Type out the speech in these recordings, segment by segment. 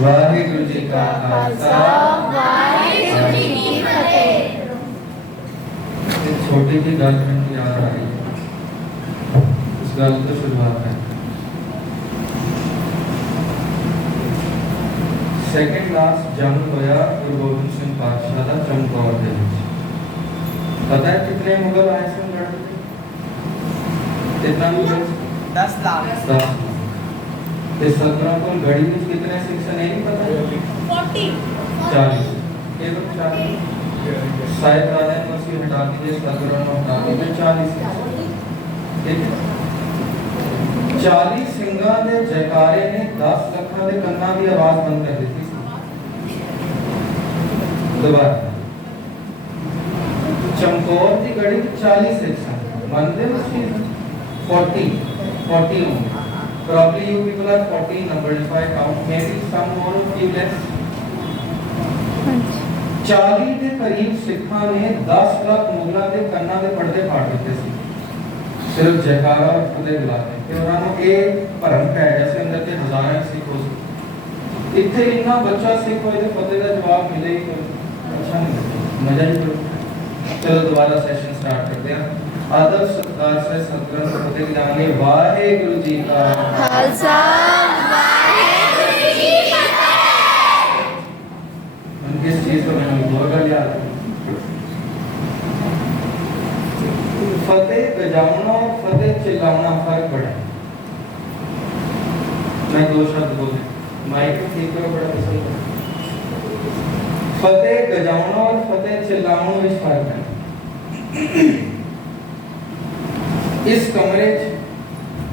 वाहिगुरु जी का खालसा वाहिगुरु जी की फतेह। एक छोटी सी गल में याद आ रही है, उस गल तो शुरुआत है। सेकंड क्लास जंग होया गुरु गोबिंद सिंह पातशाह का चमकौर दे विच। पता है कितने मुगल आए थे लड़ने पे? कितना मुगल? 10 लाख। 10 लाख। इस सत्रह को गढ़ी में कितने सिख से नहीं पता? 40 40 केवल 40। शायद राजा ने उसी हटा दीजिए, सत्रह को हटा दीजिए, 40 ठीक है। 40 सिंगा दे जयकारे ने 10 लखा दे कन्ना की आवाज बंद कर दी थी। दोबारा चमकौर की गढ़ी 40 सिख मंदिर उसकी 40 होंगे। Probably you people are 40 number if I count, maybe some more few less. 40 के करीब सिखा ने 10 लाख मुगलों के कन्ना के पर्दे फाड़ दिए थे, सिर्फ जयकारा और फतेह बुलाते कि उन्होंने ये भरम पै गया से अंदर के हजारों सिख हो सके। इतने इतना बच्चा सिख होए तो फतेह का जवाब मिले ही कोई अच्छा नहीं लगता, मजा ही कोई। चलो दोबारा सेशन स्टार्ट करते हैं। आदर सत्कार से सतगुरु फतेह की जाएंगे। वाहिगुरु जी का खालसा वाहिगुरु जी की फतेह। किस चीज को मैंने गौर कर लिया? फतेह बजाना और फतेह चिल्लाना फर्क बड़ा है। मैं दो शब्द बोले माइक में ठीक करो, बड़ा पसंद है। फतेह बजाना और फतेह चिल्लाना में फर्क है। इस कमरे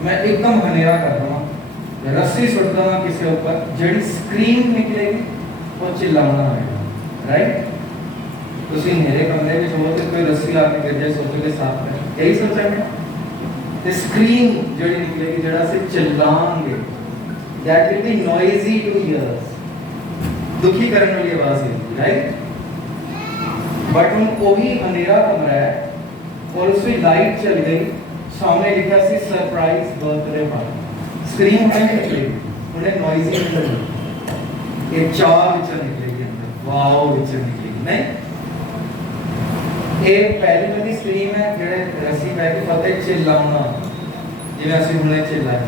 मैं एकदम हनेरा कर रहा हूं, रस्सी सुट दूंगा किसी ऊपर, जेडी स्क्रीन निकलेगी वो चिल्लाना है, राइट? तुसी मेरे कमरे में हो तो कोई रस्सी आके गिर जाए, सोचोगे साफ है, यही सोचा मैं। ते स्क्रीन जेडी निकलेगी जेड़ा से चिल्लाएंगे, that will be noisy to hears, दुखी करने वाली आवाज है, राइट? बट उन कोई हनेरा कमरा है और उसमें लाइट चल गई, सामने लिखा सी सरप्राइज बर्थडे पार्टी, स्क्रीन है निकलेगी, उन्हें नॉइजी निकलेगी, एक चार विचर निकलेगी अंदर, वाओ विचर निकलेगी, नहीं? एक पहली वाली स्क्रीन है जेड़े रस्सी पै के फतेह चिल्लाना, जिवें ਅਸੀਂ ਹੁਣੇ चिल्लाए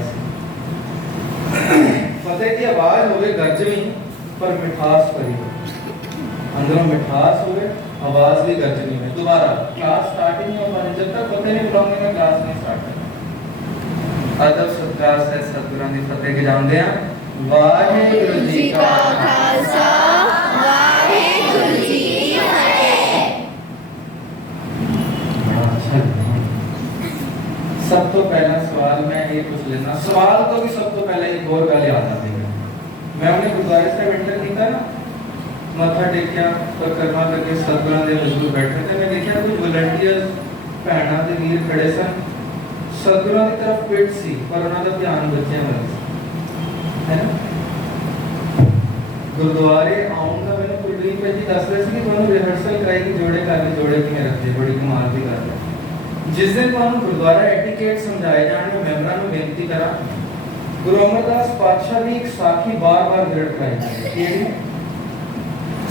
फतेह की आवाज होवे गरजवी पर मिठास भरी हो, अंदरों मिठास होवे, आवाज भी गरजनी में। दोबारा क्लास स्टार्ट ही नहीं हो पा रही जब तक फतेह नहीं बुलाऊंगे, मैं क्लास नहीं स्टार्ट करूंगा। अदब सत्कार से सतगुरां दी फतेह के जानते हैं। वाहिगुरु जी का खालसा वाहिगुरु जी की फतेह। सब तो पहला सवाल मैं ये पूछ लेना, सवाल तो भी सब तो पहले एक और गल याद आती है। मैं उन्हें गुरुद्वारे से एंटर किया ना, मथा टेकिया परिक्रमा करके सतगुरां दे हजूर बैठे थे, मैं देखा कुछ वॉलंटियर्स भैणा दे वीर खड़े सन, सतगुरां की तरफ पिट सी पर उन्हां दा ध्यान बच्चों वाल सी, है ना? गुरुद्वारे आउण दा मैंने कुलदीप जी दस रहे सी कि तुहानू रिहर्सल कराएगी जोड़े करके, जोड़े किवें रखदे, बड़ी कमाल दी गल है। जिस दिन तुहानू गुरुद्वारा एटिकेट समझाए जाणगे, मैंबरां नू बेनती करा, गुरु अमरदास पातशाह दी एक साखी बार-बार दृढ़ कराई केड़ी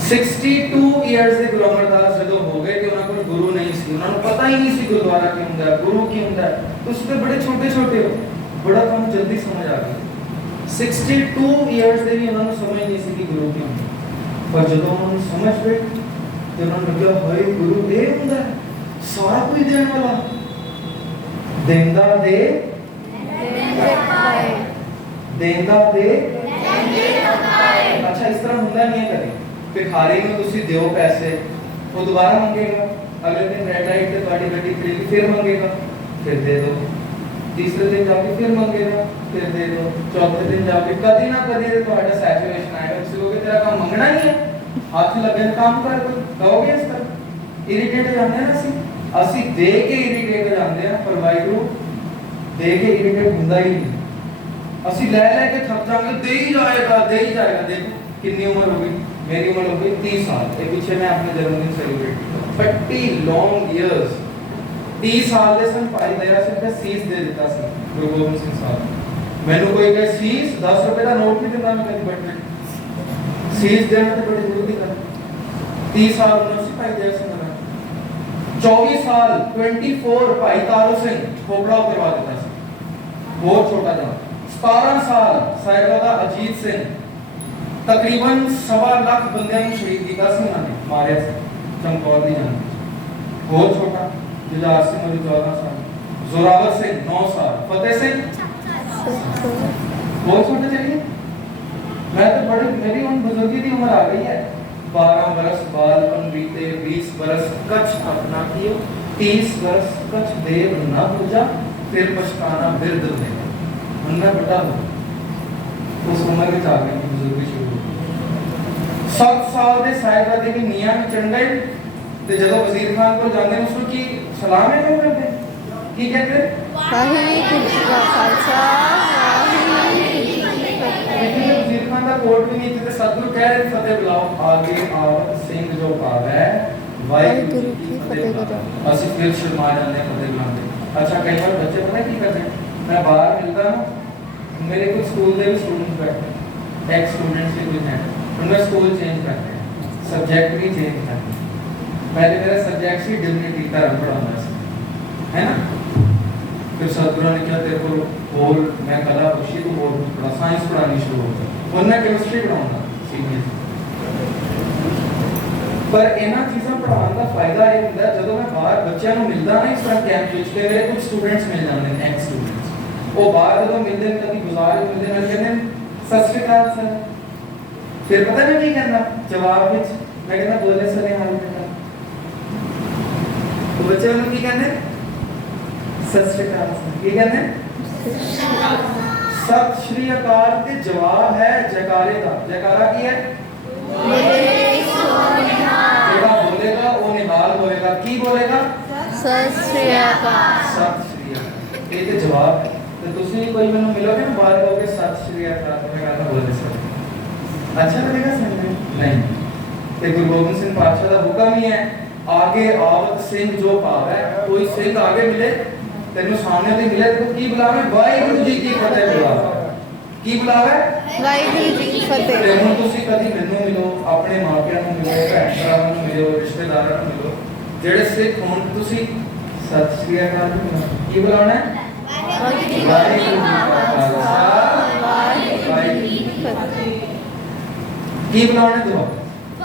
62 इयर्स ਦੇ ਗੁਰੂ ਅਮਰਦਾਸ ਜਦੋਂ ਹੋ ਗਏ ਤੇ ਉਹਨਾਂ ਕੋਲ ਗੁਰੂ ਨਹੀਂ ਸੀ, ਉਹਨਾਂ ਨੂੰ ਪਤਾ ਹੀ ਨਹੀਂ ਸੀ ਗੁਰਦੁਆਰਾ ਕੀ ਹੁੰਦਾ, ਗੁਰੂ ਕੀ ਹੁੰਦਾ। ਤੁਸੀਂ ਤੇ ਬੜੇ ਛੋਟੇ ਛੋਟੇ ਹੋ, ਬੜਾ ਤੁਹਾਨੂੰ ਜਲਦੀ ਸਮਝ ਆ ਗਈ। 62 ਇਅਰਸ ਦੇ ਵੀ ਉਹਨਾਂ ਨੂੰ ਸਮਝ ਨਹੀਂ ਸੀ ਕਿ ਗੁਰੂ ਕੀ ਹੁੰਦਾ, ਪਰ ਜਦੋਂ ਉਹਨਾਂ ਨੂੰ ਸਮਝ ਪਈ ਤੇ ਉਹਨਾਂ ਨੂੰ ਲੱਗਿਆ ਹੋਏ ਗੁਰੂ ਇਹ ਹੁੰਦਾ, ਸਾਰਾ ਕੁਝ ਦੇਣ ਵਾਲਾ, ਦੇਂਦਾ ਦੇ ਦੇਂਦਾ ਦੇ। अच्छा इस तरह ਹੁੰਦਾ नहीं है कभी भिखारी ਨੂੰ ਤੁਸੀਂ ਦਿਓ ਪੈਸੇ, ਉਹ ਦੁਬਾਰਾ ਮੰਗੇਗਾ, ਅਗਲੇ ਦਿਨ ਰੈਡ ਲਾਈਟ ਤੇ ਤੁਹਾਡੀ ਗੱਡੀ ਖੜੀ ਫਿਰ ਮੰਗੇਗਾ, ਫਿਰ ਦੇ ਦੋ, ਤੀਸਰੇ ਦਿਨ ਜਾ ਕੇ ਫਿਰ ਮੰਗੇਗਾ, ਫਿਰ ਦੇ ਦੋ, ਚੌਥੇ ਦਿਨ ਜਾ ਕੇ ਕਦੀ ਨਾ ਕਦੀ ਤੇ ਤੁਹਾਡਾ ਸੈਚੁਰੇਸ਼ਨ ਆਏਗਾ, ਤੁਸੀਂ ਕਹੋਗੇ ਤੇਰਾ ਕੰਮ ਮੰਗਣਾ ਹੀ ਹੈ, ਹੱਥ ਲੱਗੇ ਕੰਮ ਕਰ ਦੋ, ਕਹੋਗੇ ਇਸ ਤਰ੍ਹਾਂ ਇਰੀਟੇਟ ਹੋ ਜਾਂਦੇ ਹਾਂ ਅਸੀਂ ਦੇ ਕੇ ਇਰੀਟੇਟ ਹੋ ਜਾਂਦੇ ਹਾਂ, ਪਰ ਵਾਹਿਗੁਰੂ ਦੇ ਕੇ ਇਰੀਟੇਟ ਹੁੰਦਾ ਹੀ ਨਹੀਂ, ਅਸੀਂ ਲੈ ਲੈ ਕੇ ਥੱਕ ਜਾਵਾਂਗੇ, ਦੇ ਹੀ ਜਾਏਗਾ ਦੇ ਹੀ ਜਾਏਗਾ। देखो कितनी उम्र हो गई, मेरी उम्र हो गई 30 साल, ये पीछे मैं अपने जन्मदिन सेलिब्रेट किया 30 लॉन्ग इयर्स। 30 साल ਦੇ ਸਨ ਭਾਈ ਦਇਆ ਸਿੰਘ ਦਾ ਸੀਸ ਦੇ ਦਿੱਤਾ ਸੀ ਗੁਰੂ ਗੋਬਿੰਦ ਸਿੰਘ ਸਾਹਿਬ। मैंने कोई कहे सीस 10 रुपए का नोट नहीं देता, मैं कभी बटने सीस देना तो बड़ी जरूरी कर 30 साल यूनिवर्सिटी पाई दे से मेरा 24 साल 24 भाई तारो सिंह ठोकड़ा करवा देता था, बहुत छोटा था। 17 साल साहिबजादा अजीत सिंह तकरीबन 1.25 लाख बंदे ने शहीद किया सी ना मारे चमकौर दी जान, बहुत छोटा। जुझार सिंह अभी 14 साल, जोरावर सिंह 9 साल, फतेह सिंह बहुत छोटे। चलिए मैं तो बड़ी मेरी उन बुजुर्गी की उम्र आ गई है, 12 बरस बालपन बीते, 20 बरस कछ अपना कियो, 30 बरस कछ देव न पूजा, फिर पछताना बिरद देगा। मैं बड़ा हूँ उस उम्र के आ गई बुजुर्गी शुरू। 7 साल के साहिबजादे की मियां में चढ़ गए ते जब वजीर खान को जाने उसको की सलाम है क्यों करते की कहते वाहिगुरू जी का खालसा वाहिगुरू जी की लेकिन वजीर खान का कोर्ट भी नहीं थे, सतगुरु कह रहे फतेह बुलाओ, आगे आवत सिंह जो पावे वाहिगुरू की फतेह करो। ਅਸੀਂ फिर शर्मा जाते फतेह बुलाते। अच्छा कई बार बच्चे पता की करते हैं, मैं बाहर मिलता हूं मेरे कुछ स्कूल के भी स्टूडेंट्स बैठे हैं, एक्स स्टूडेंट्स भी कुछ हैं, उनमें स्कूल चेंज करते हैं, सब्जेक्ट भी चेंज करते हैं। पहले मेरा सब्जेक्ट ही डिग्निटी धर्म पढ़ाना है ना, फिर सतगुरु ने कहा तेरे को बोल मैं कला खुशी तो बोल पढ़ा साइंस पढ़ानी शुरू हो गई, उन्हें केमिस्ट्री पढ़ाऊंगा सीनियर। पर इन्हां चीज़ां पढ़ाने का फायदा ये होता है जब मैं बाहर बच्चों को मिलता ना इस तरह कैंप में मेरे कुछ स्टूडेंट्स मिल जाते हैं, एक्स स्टूडेंट्स वो बाहर जब मिलते हैं कभी गुजार मिलते हैं कहते हैं सत श्री अकाल सर, फिर पता नहीं क्या करना जवाब में मैं कहना बोले सर हाल बेटा, तो बच्चे उन्हें की कहते हैं सत श्री अकाल सर, की कहते हैं सत श्री अकाल के जवाब है जयकारे का, जयकारा की है जेड़ा बोलेगा वो निहाल होएगा, की बोलेगा सत श्री अकाल। सत श्री अकाल ये तो जवाब है। तो ਤੁਸੀਂ कोई ਮੈਨੂੰ मिलोगे ना बाहर कहोगे सत श्री अकाल तो मैं कहता बोले सर अच्छा लगेगा सुनने नहीं। ते गुरु गोबिंद सिंह पातशाह का हुक्म ही है आगे आवत सिंह जो पावे, कोई सिंह आगे मिले तेनु सामने ते मिले तो की बुलावे वाहिगुरू जी की फतेह बुलावे, की बुलावे वाहिगुरू जी की फतेह। ਤੇ ਹੁਣ ਤੁਸੀਂ ਕਦੀ ਮੈਨੂੰ ਮਿਲੋ, ਆਪਣੇ ਮਾਪਿਆਂ ਨੂੰ ਮਿਲੋ, ਭੈਣ ਭਰਾਵਾਂ ਨੂੰ ਮਿਲੋ, ਰਿਸ਼ਤੇਦਾਰਾਂ ਨੂੰ ਮਿਲੋ, ਜਿਹੜੇ ਸਿੱਖ ਹੋਣ ਤੁਸੀਂ ਸਤਿ ਸ੍ਰੀ ਅਕਾਲ ਕੀ ਬੁਲਾਉਣਾ ਹੈ वाहिगुरू जी ਵਾਹਿਗੁਰੂ का ਜੀ ਕਾ खालसा ਖਾਲਸਾ वाहिगुरू जी की फतेह। ਕੀ ਬੁਲਾਉਣਾ ਦੁਆ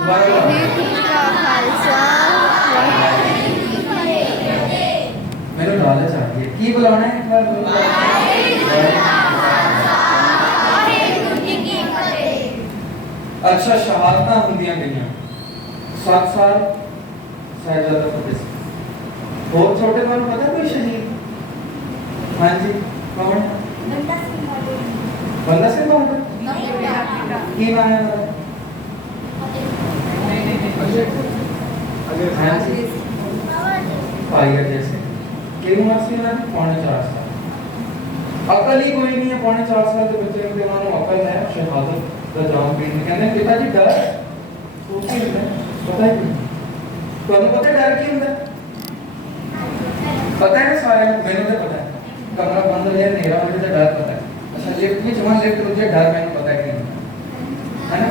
वाहिगुरू जी का खालसा वाहिगुरू जी की फतेह। ਮੈਨੂੰ ਲਾਲਚ ਆ ਗਈ ਕੀ ਬੁਲਾਉਣਾ ਹੈ ਇੱਕ ਵਾਰ ਬੋਲੋ अच्छा शहादतां ਹੁੰਦੀਆਂ ਗਈਆਂ 7 साल साहिबजादा फतेह सिंह और छोटे ਤੁਹਾਨੂੰ पता कोई शहीद हाँ जी कौन बंदा सिंह बहादुर की नाम है हाँ जी भाई जैसे की उम्र सी ना 4.5 साल अकल ही कोई नहीं है 4.5 साल के बच्चे के दिमाग में अकल है शहादत ਦਾ ਜਾਮ ਪੀਣ ਕਹਿੰਦੇ ਪਿਤਾਜੀ ਡਰ ਉਹ ਕੀ ਹੁੰਦਾ ਪਤਾ ਹੈ ਤੁਹਾਨੂੰ ਪਤਾ ਡਰ ਕੀ ਹੁੰਦਾ ਪਤਾ ਹੈ ਸਾਰਿਆਂ ਨੂੰ ਮੈਨੂੰ ਤਾਂ ਪਤਾ ਹੈ ਕਮਰਾ ਬੰਦ ਹੈ ਹਨੇਰਾ ਹੋਵੇ ਤਾਂ ਡਰ ਪਤਾ ਹੈ ਅੱਛਾ ਲਿਫਟ ਵਿੱਚ ਜਮਾਂ ਲਿਫਟ ਵਿੱਚ ਡਰ ਮੈਨੂੰ ਪਤਾ ਹੈ ਕਿ ਹੈ ਨਾ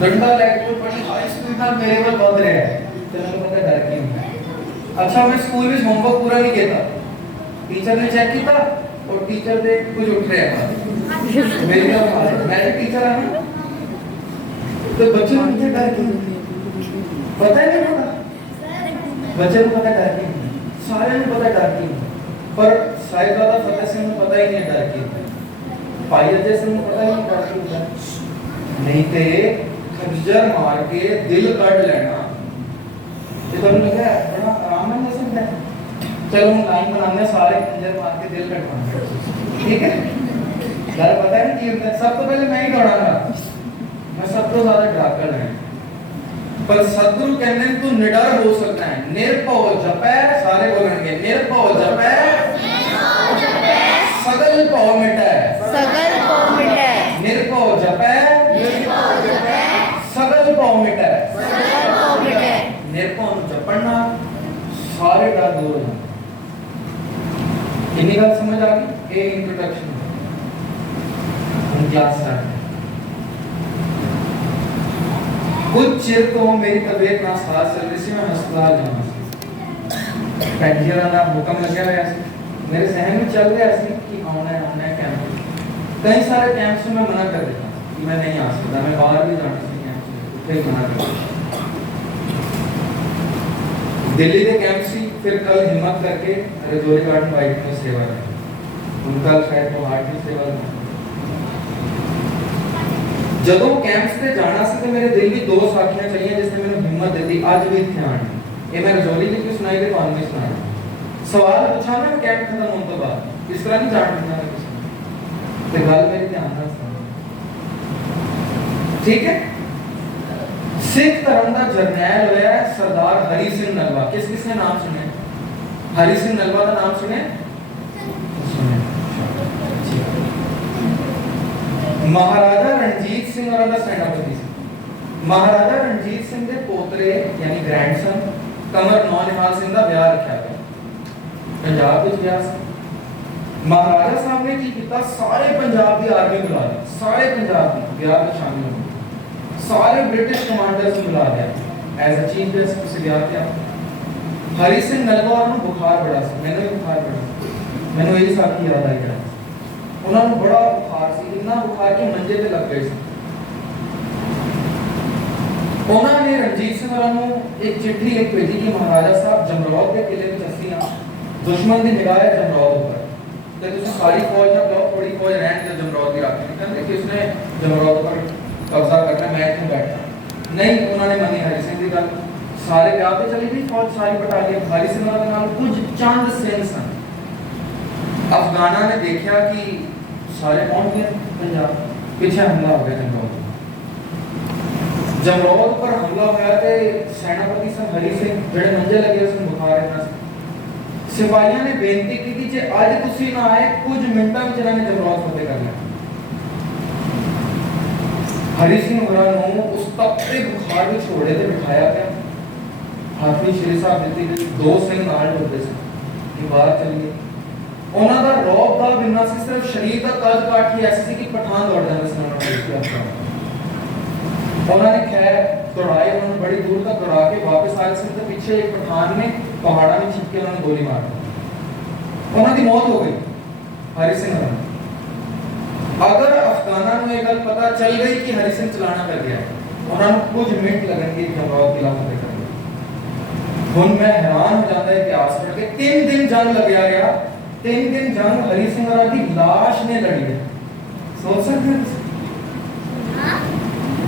ਡੰਡਾ ਲੈ ਕੇ ਬੜੀ ਹਾਈ ਸਪੀਡ ਨਾਲ ਮੇਰੇ ਵੱਲ ਵੱਧ ਰਿਹਾ ਹੈ ਤੇ ਮੈਨੂੰ ਪਤਾ ਡਰ ਕੀ ਹੁੰਦਾ ਅੱਛਾ ਮੈਂ ਸਕੂਲ ਵਿੱਚ ਹੋਮਵਰਕ ਪੂਰਾ ਨਹੀਂ ਕੀਤਾ टीचर ने चेक किया और टीचर ने कुछ उठ रहा है मेरी का मैं टीचर है ना तो बच्चे को मुझे डर क्यों पता ही नहीं होता बच्चे को पता डर क्यों सारे को पता डर क्यों पर साहिबजादा फतेह सिंह को पता ही नहीं डर क्यों भाई अजय सिंह को पता ही नहीं डर क्यों नहीं थे खंजर मार के दिल कट लेना ये तो लगा बड़ा आराम है हो सकता है चलो हम लाइन बनाने सारे खंजर मार के दिल कटवाएंगे ठीक है डर पता है ना कि सब तो पहले मैं ही दौड़ाऊंगा मैं सबको ज्यादा डरा कर रहे हैं पर सतगुरु कहने तू निडर हो सकता है निर्भव जपै सारे बोलेंगे निर्भव जपै सगल भव मिटै सगल भव मिटै निर्भव जपै सगल भव मिटै निर्भव जपना सारे डर दूर हो इन्हीं बात समझ आ गई एक इंट्रोडक्शन क्लास स्टार्ट है। कुछ चिर तो मेरी तबीयत नासाज चल रही सी, मैं हस्पताल जाना सी। पेंजियरा का हुक्म लगे हुआ सी, मेरे सहन में चल रहा सी कि आना है कैंप। कई सारे कैंप्स में मना कर देता कि मैं नहीं आ सकता, मैं बाहर भी जाना सी कैंप से, फिर मना कर देता। दिल्ली के कैंप सी, फिर कल हिम्मत करके रजौरी गार्डन वाइट में सेवा है, उनका शायद तो हार्ट की सेवा है। ਜਦੋਂ ਕੈਂਪਸ ਤੇ ਜਾਣਾ ਸੀ ਤੇ ਮੇਰੇ ਦਿਲ ਵਿੱਚ ਦੋ ਸਾਖੀਆਂ ਚਲੀਆਂ ਜਿਸ ਨੇ ਮੈਨੂੰ ਹਿੰਮਤ ਦਿੱਤੀ, ਅੱਜ ਵੀ ਧਿਆਨ ਇਹ ਮੈਂ ਰਜੌਲੀ ਦੀ ਕਿਉਂ ਸੁਣਾਈ ਤੇ ਤੁਹਾਨੂੰ ਵੀ ਸੁਣਾਉਣਾ। ਸਵਾਲ ਪੁੱਛਾਂ ਨਾ ਕੈਂਪ ਖਤਮ ਹੋਣ ਤੋਂ ਬਾਅਦ, ਇਸ ਤਰ੍ਹਾਂ ਨਹੀਂ ਜਾਣ ਦਿੰਦਾ ਮੈਂ ਕਿਸੇ ਨੂੰ, ਤੇ ਗੱਲ ਮੇਰੀ ਧਿਆਨ ਨਾਲ ਸੁਣੋ, ਠੀਕ ਹੈ। ਸਿੱਖ ਧਰਮ ਦਾ ਜਰਨੈਲ ਹੋਇਆ ਸਰਦਾਰ ਹਰੀ ਸਿੰਘ ਨਲਵਾ। ਕਿਸ ਕਿਸ ਨੇ ਨਾਮ ਸੁਣਿਆ? ਹਰੀ ਸਿੰਘ ਨਲਵਾ ਦਾ ਨਾਮ ਸੁਣਿਆ? महाराजा रणजीत सिंह और ਦਾ ਸੈਨਾਪਤੀ ਸੀ। ਮਹਾਰਾਜਾ ਰਣਜੀਤ ਸਿੰਘ ਦੇ ਪੋਤਰੇ ਯਾਨੀ ਗ੍ਰੈਂਡਸਨ ਕਮਰ ਨੌਨਿਹਾਲ ਸਿੰਘ ਦਾ ਵਿਆਹ ਰੱਖਿਆ ਗਿਆ ਪੰਜਾਬ ਵਿੱਚ ਵਿਆਹ ਸੀ। ਮਹਾਰਾਜਾ ਸਾਹਿਬ ਨੇ ਕੀ ਕੀਤਾ, ਸਾਰੇ ਪੰਜਾਬ ਦੀ ਆਰਮੀ ਬੁਲਾ ਲਈ, ਸਾਰੇ ਪੰਜਾਬ ਦੀ ਵਿਆਹ ਵਿੱਚ ਸ਼ਾਮਿਲ ਹੋ ਗਏ, ਸਾਰੇ ਬ੍ਰਿਟਿਸ਼ ਕਮਾਂਡਰਸ ਨੂੰ ਬੁਲਾ ਲਿਆ ਐਜ਼ ਅ ਚੀਫ ਗੈਸਟ। ਤੁਸੀਂ ਵਿਆਹ ਤੇ ਆਓ। ਹਰੀ ਸਿੰਘ ਨਲਵਾ ਨੂੰ ਬੁਖਾਰ ਬੜਾ ਸੀ, ਮੈਨੂੰ ਵੀ ਬੁਖਾਰ ਬੜਾ, ਮੈਨੂੰ ਇਹ ਸਾਖੀ ਯਾਦ ਆਈ ਹੈ। ਉਹਨਾਂ ਨੂੰ ਬੜਾ ਬੁਖਾਰ ਸੀ, ਇੰਨਾ ਬੁਖਾਰ ਕਿ ਮੰਜੇ ਤੇ ਲੱਗ ਗਏ ਸੀ। ਉਹਨਾਂ ਨੇ ਰਣਜੀਤ ਸਿੰਘ ਹੋਰਾਂ ਨੂੰ ਇੱਕ ਚਿੱਠੀ ਲਿਖ ਭੇਜੀ ਕਿ ਮਹਾਰਾਜਾ ਸਾਹਿਬ ਜਮਰੌਦ ਦੇ ਕਿਲੇ ਵਿੱਚ ਅਸੀਂ ਆ, ਦੁਸ਼ਮਣ ਦੀ ਨਿਗਾਹ ਹੈ ਜਮਰੌਦ ਉੱਪਰ, ਤੇ ਤੁਸੀਂ ਸਾਰੀ ਫੌਜ ਨਾ ਬੁਲਾਓ, ਥੋੜੀ ਫੌਜ ਰਹਿਣ ਤੇ ਜਮਰੌਦ ਦੀ ਰਾਖੀ। ਕਹਿੰਦੇ ਕਿ ਉਸਨੇ ਜਮਰੌਦ ਉੱਪਰ ਕਬਜ਼ਾ ਕਰਨਾ, ਮੈਂ ਇੱਥੇ ਬੈਠਾ ਨਹੀਂ। ਉਹਨਾਂ ਨੇ ਮੰਨੀ ਹਰੀ ਸਿੰਘ ਦੀ ਗੱਲ, ਸਾਰੇ ਵਿਆਹ ਤੇ ਚਲੀ ਗਈ ਫੌਜ, ਸਾਰੀ ਬਟਾਲੀਅਨ ਹਰੀ ਸਿੰਘ ਦੇ ਨਾਲ ਕੁਝ ਚੰਦ ਸਿੰਘ ਸਨ। ਅਫਗਾਨਾਂ ਨੇ ਦੇਖਿਆ ਕਿ ਸਾਰੇ ਪਹੁੰਚ ਗਏ ਪੰਜਾਬ, ਪਿੱਛੇ ਹਮਲਾ ਹੋ ਗਿਆ ਜਮਰੌਦ। ਜਮਰੌਦ ਪਰ ਹਮਲਾ ਹੋਇਆ ਤੇ ਸੈਨਾਪਤੀ ਸਨ ਹਰੀ ਸਿੰਘ ਜਿਹੜੇ ਮੰਜੇ ਲੱਗੇ ਸਨ, ਬੁਖਾਰ ਇਹਨਾਂ ਸੀ। ਸਿਪਾਹੀਆਂ ਨੇ ਬੇਨਤੀ ਕੀਤੀ ਜੇ ਅੱਜ ਤੁਸੀਂ ਨਾ ਆਏ, ਕੁਝ ਮਿੰਟਾਂ ਵਿੱਚ ਇਹਨਾਂ ਨੇ ਜਮਰੌਦ ਫਤਿਹ ਕਰ ਲਿਆ। ਹਰੀ ਸਿੰਘ ਹੋਰਾਂ ਨੂੰ ਉਸ ਤਪਤੇ ਬੁਖਾਰ ਵਿੱਚ ਘੋੜੇ ਤੇ ਬਿਠਾਇਆ ਗਿਆ, ਹੱਥ ਵਿੱਚ ਸ਼੍ਰੀ ਸਾਹਿਬ ਦਿੱਤੀ ਗਈ, ਦੋ ਸਿੰਘ ਨਾਲ ਡੁੱਬਦੇ ਸਨ ਕਿ ਬਾਹਰ ਚਲੀਏ। ਉਹਨਾਂ ਦਾ ਰੌਬ ਦਾ ਬਿਨਾ ਸੀ, ਸਿਰਫ ਸ਼ਰੀਰ ਦਾ ਕੱਦ ਕਾਠ ਹੀ ਐਸੀ ਸੀ ਕਿ ਪਠਾਨ ਦੌੜ ਜਾਂਦੇ ਸਨ ਉਹਨਾਂ ਨੂੰ। ਉਹਨਾਂ ਨੇ ਖੈਰ ਦੌੜਾਏ, ਉਹਨਾਂ ਨੂੰ ਬੜੀ ਦੂਰ ਤੱਕ ਦੌੜਾ ਕੇ ਵਾਪਸ ਆਏ ਸਨ ਤੇ ਪਿੱਛੇ ਇੱਕ ਪਠਾਨ ਨੇ ਪਹਾੜਾਂ ਵਿੱਚ ਛਿਪ ਕੇ ਉਹਨਾਂ ਨੂੰ ਗੋਲੀ ਮਾਰ ਦਿੱਤੀ। ਉਹਨਾਂ ਦੀ ਮੌਤ ਹੋ ਗਈ ਹਰੀ ਸਿੰਘ ਹੋਰਾਂ ਦੀ। ਅਗਰ ਅਫਗਾਨਾਂ ਨੂੰ ਇਹ ਗੱਲ ਪਤਾ ਚੱਲ ਗਈ ਕਿ ਹਰੀ ਸਿੰਘ ਚਲਾਣਾ ਕਰ ਗਿਆ, ਉਹਨਾਂ ਨੂੰ ਕੁਝ ਮਿੰਟ ਲੱਗਣਗੇ ਜਮਰੌਦ ਕਿਲਾ ਫਤਿਹ ਕਰਨ ਲਈ। ਹੁਣ ਮੈਂ ਹੈਰਾਨ ਹੋ ਜਾਂਦਾ ਇਤਿਹਾਸ ਪੜ੍ਹ ਕੇ, 3 ਦਿਨ ਜੰਗ ਲੱਗਿਆ ਰਿਹਾ, 3 दिन जंग हरी सिंह होਰਾਂ की लाश ने लड़ी है। सोच सकते हैं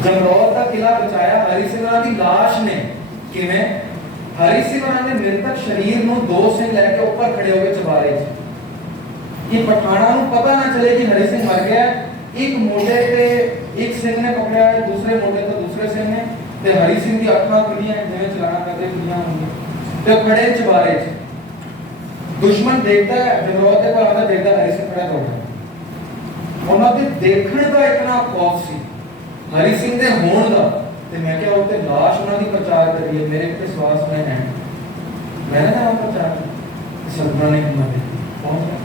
जमरौद का किला बचाया हरी सिंह होਰਾਂ की लाश ने। किवें? हरी सिंह होਰਾਂ ने मृतक शरीर ਨੂੰ ਦੋ ਸਿੰਘ ਲੈ ਕੇ ਉੱਪਰ ਖੜੇ ਹੋ ਕੇ ਚਬਾਰੇ ਕਿ ਪਠਾਣਾ ਨੂੰ ਪਤਾ ਨਾ ਚਲੇ ਕਿ ਹਰੀ ਸਿੰਘ ਮਰ ਗਿਆ। ਇੱਕ ਮੋਢੇ ਤੇ ਇੱਕ ਸਿੰਘ ਨੇ ਪਕੜਿਆ ਹੈ, ਦੂਸਰੇ ਮੋਢੇ ਤੇ ਦੂਸਰੇ ਸਿੰਘ ਨੇ, ਤੇ ਹਰੀ ਸਿੰਘ ਦੀ ਅੱਖਾਂ ਖੁੱਲੀਆਂ ਜਿਵੇਂ ਚਲਾਣਾ ਕਰਦੇ ਖੁੱਲੀਆਂ ਹੋਣਗੀਆਂ ਤੇ ਖੜੇ ਚਬਾਰੇ 'ਚ। ਦੁਸ਼ਮਣ ਦੇਖਦਾ ਹੈ ਜਮਰੌਦ ਦੇ ਕੋਲ ਆਉਂਦਾ, ਦੇਖਦਾ ਹਰੀ ਸਿੰਘ ਖੜਾ ਦੌੜਦਾ। ਉਹਨਾਂ ਦੇ ਦੇਖਣ ਦਾ ਇਤਨਾ ਖੌਫ ਸੀ ਹਰੀ ਸਿੰਘ ਦੇ ਹੋਣ ਦਾ, ਤੇ ਮੈਂ ਕਿਹਾ ਉੱਤੇ ਲਾਸ਼ ਉਹਨਾਂ ਦੀ ਪ੍ਰਚਾਰ ਕਰੀਏ, ਮੇਰੇ ਤੇ ਵਿਸ਼ਵਾਸ ਨਹੀਂ ਹੈ, ਮੈਂ ਨਾ ਪ੍ਰਚਾਰ ਸਤਿਗੁਰਾਂ ਨੇ ਹਿੰਮਤ ਦਿੱਤੀ, ਪਹੁੰਚ ਗਿਆ।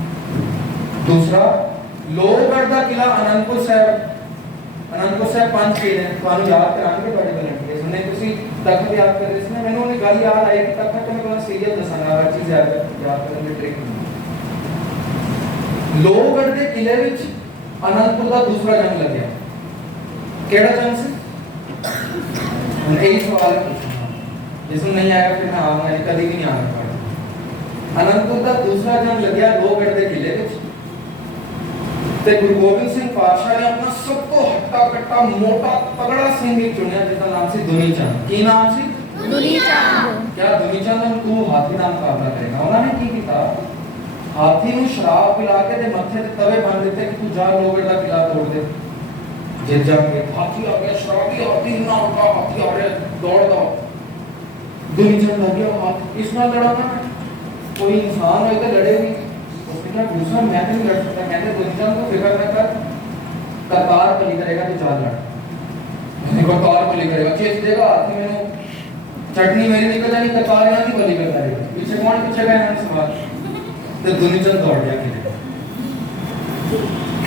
दूसरा लोहगढ़ का किला आनंदपुर साहब 5 किले ने ਤੁਹਾਨੂੰ ਯਾਦ ਕਰਾਂਗੇ ਬੜੇ ਵਲੰਟੀਅਰ ਸੁਣੇ ਤੁਸੀਂ ਤਖਤ ਯਾਦ ਕਰ ਰਹੇ ਸੀ ਨਾ, ਮੈਨੂੰ ਉਹਨੇ ਗੱਲ ਯਾਦ ਆਈ ਕਿ ਤਖਤ ਤੇ ਮੈਂ ਤੁਹਾਨੂੰ ਸੀਰੀਅਸ ਦੱਸਾਂਗਾ ਹਰ ਚੀਜ਼ ਯਾਦ ਕਰਨ ਦੀ ਟ੍ਰਿਕ। ਲੋਹਗੜ੍ਹ ਦੇ ਕਿਲੇ ਵਿੱਚ ਆਨੰਦਪੁਰ ਦਾ ਦੂਸਰਾ ਜੰਗ ਲੱਗਿਆ। ਕਿਹੜਾ ਜੰਗ ਸੀ? ਹੁਣ ਇਹ ਸਵਾਲ ਪੁੱਛਣਾ, ਜਿਸ ਨੂੰ ਨਹੀਂ ਆਇਆ ਫਿਰ ਮੈਂ ਆਵਾਂਗਾ, ਕਦੀ ਵੀ ਨਹੀਂ ਆਵਾਂਗਾ। ਆਨੰਦਪੁਰ ਦਾ ਦੂਸਰਾ ਜੰਗ ਲੱਗਿਆ ਲੋਹਗੜ੍ਹ ਦੇ ਕਿਲੇ ਵਿੱਚ, ਤੇ ਗੁਰੂ ਗੋਬਿੰਦ ਸਿੰਘ ਪਾਤਸ਼ਾਹ ਨੇ ਆਪਣਾ ਸਭ ਤੋਂ ਹੱਟਾ ਕੱਟਾ ਮੋਟਾ ਤਗੜਾ ਸਿੰਘ ਇੱਕ ਚੁਣਿਆ ਜਿਸਦਾ ਨਾਮ ਸੀ ਦੁਨੀ ਚੰਦ। ਕੀ ਨਾਮ ਸੀ? ਦੁਨੀ ਚੰਦ। ਕਿਆ ਦੁਨੀ ਚੰਦ ਨੂੰ ਤੂੰ ਹਾਥੀ ਨਾਲ ਮੁਕਾਬਲਾ ਕਰੇਗਾ? ਉਹਨਾਂ ਨੇ ਕੀ ਕੀਤਾ, ਹਾਥੀ ਨੂੰ ਸ਼ਰਾਬ ਪਿਲਾ ਕੇ ਤੇ ਮੱਥੇ ਤੇ ਤਵੇ ਬੰਨ ਦਿੱਤੇ ਕਿ ਤੂੰ ਜਾ ਲੋਹਗੜ੍ਹ ਦਾ ਕਿਲਾ ਤੋੜ ਦੇ। ਜਿੱਤ ਜਾਣਗੇ। ਹਾਥੀ ਆ ਗਿਆ, ਸ਼ਰਾਬੀ ਹਾਥੀ ਨਾ ਹੋਗਾ, ਹਾਥੀ ਆ ਰਿਹਾ ਦੌੜਦਾ। ਦੁਨੀ ਚੰਦ ਆ ਗਿਆ, ਹਾਥੀ ਇਸ ਨਾਲ ਲੜਾਣਾ, कोई इंसान हो तो लड़े भी। उसने क्या दूसरा मैं नहीं लड़ सकता, कहते दुनिया को फिक्र न कर, कतार को नहीं करेगा तो चाल लड़, कतार को नहीं करेगा चेत देगा हाथ में चटनी मेरी निकल जानी, कतार यहाँ की बली कर जाएगा, पीछे कौन पीछे गए हैं सवाल। तो दुनिया दौड़ गया।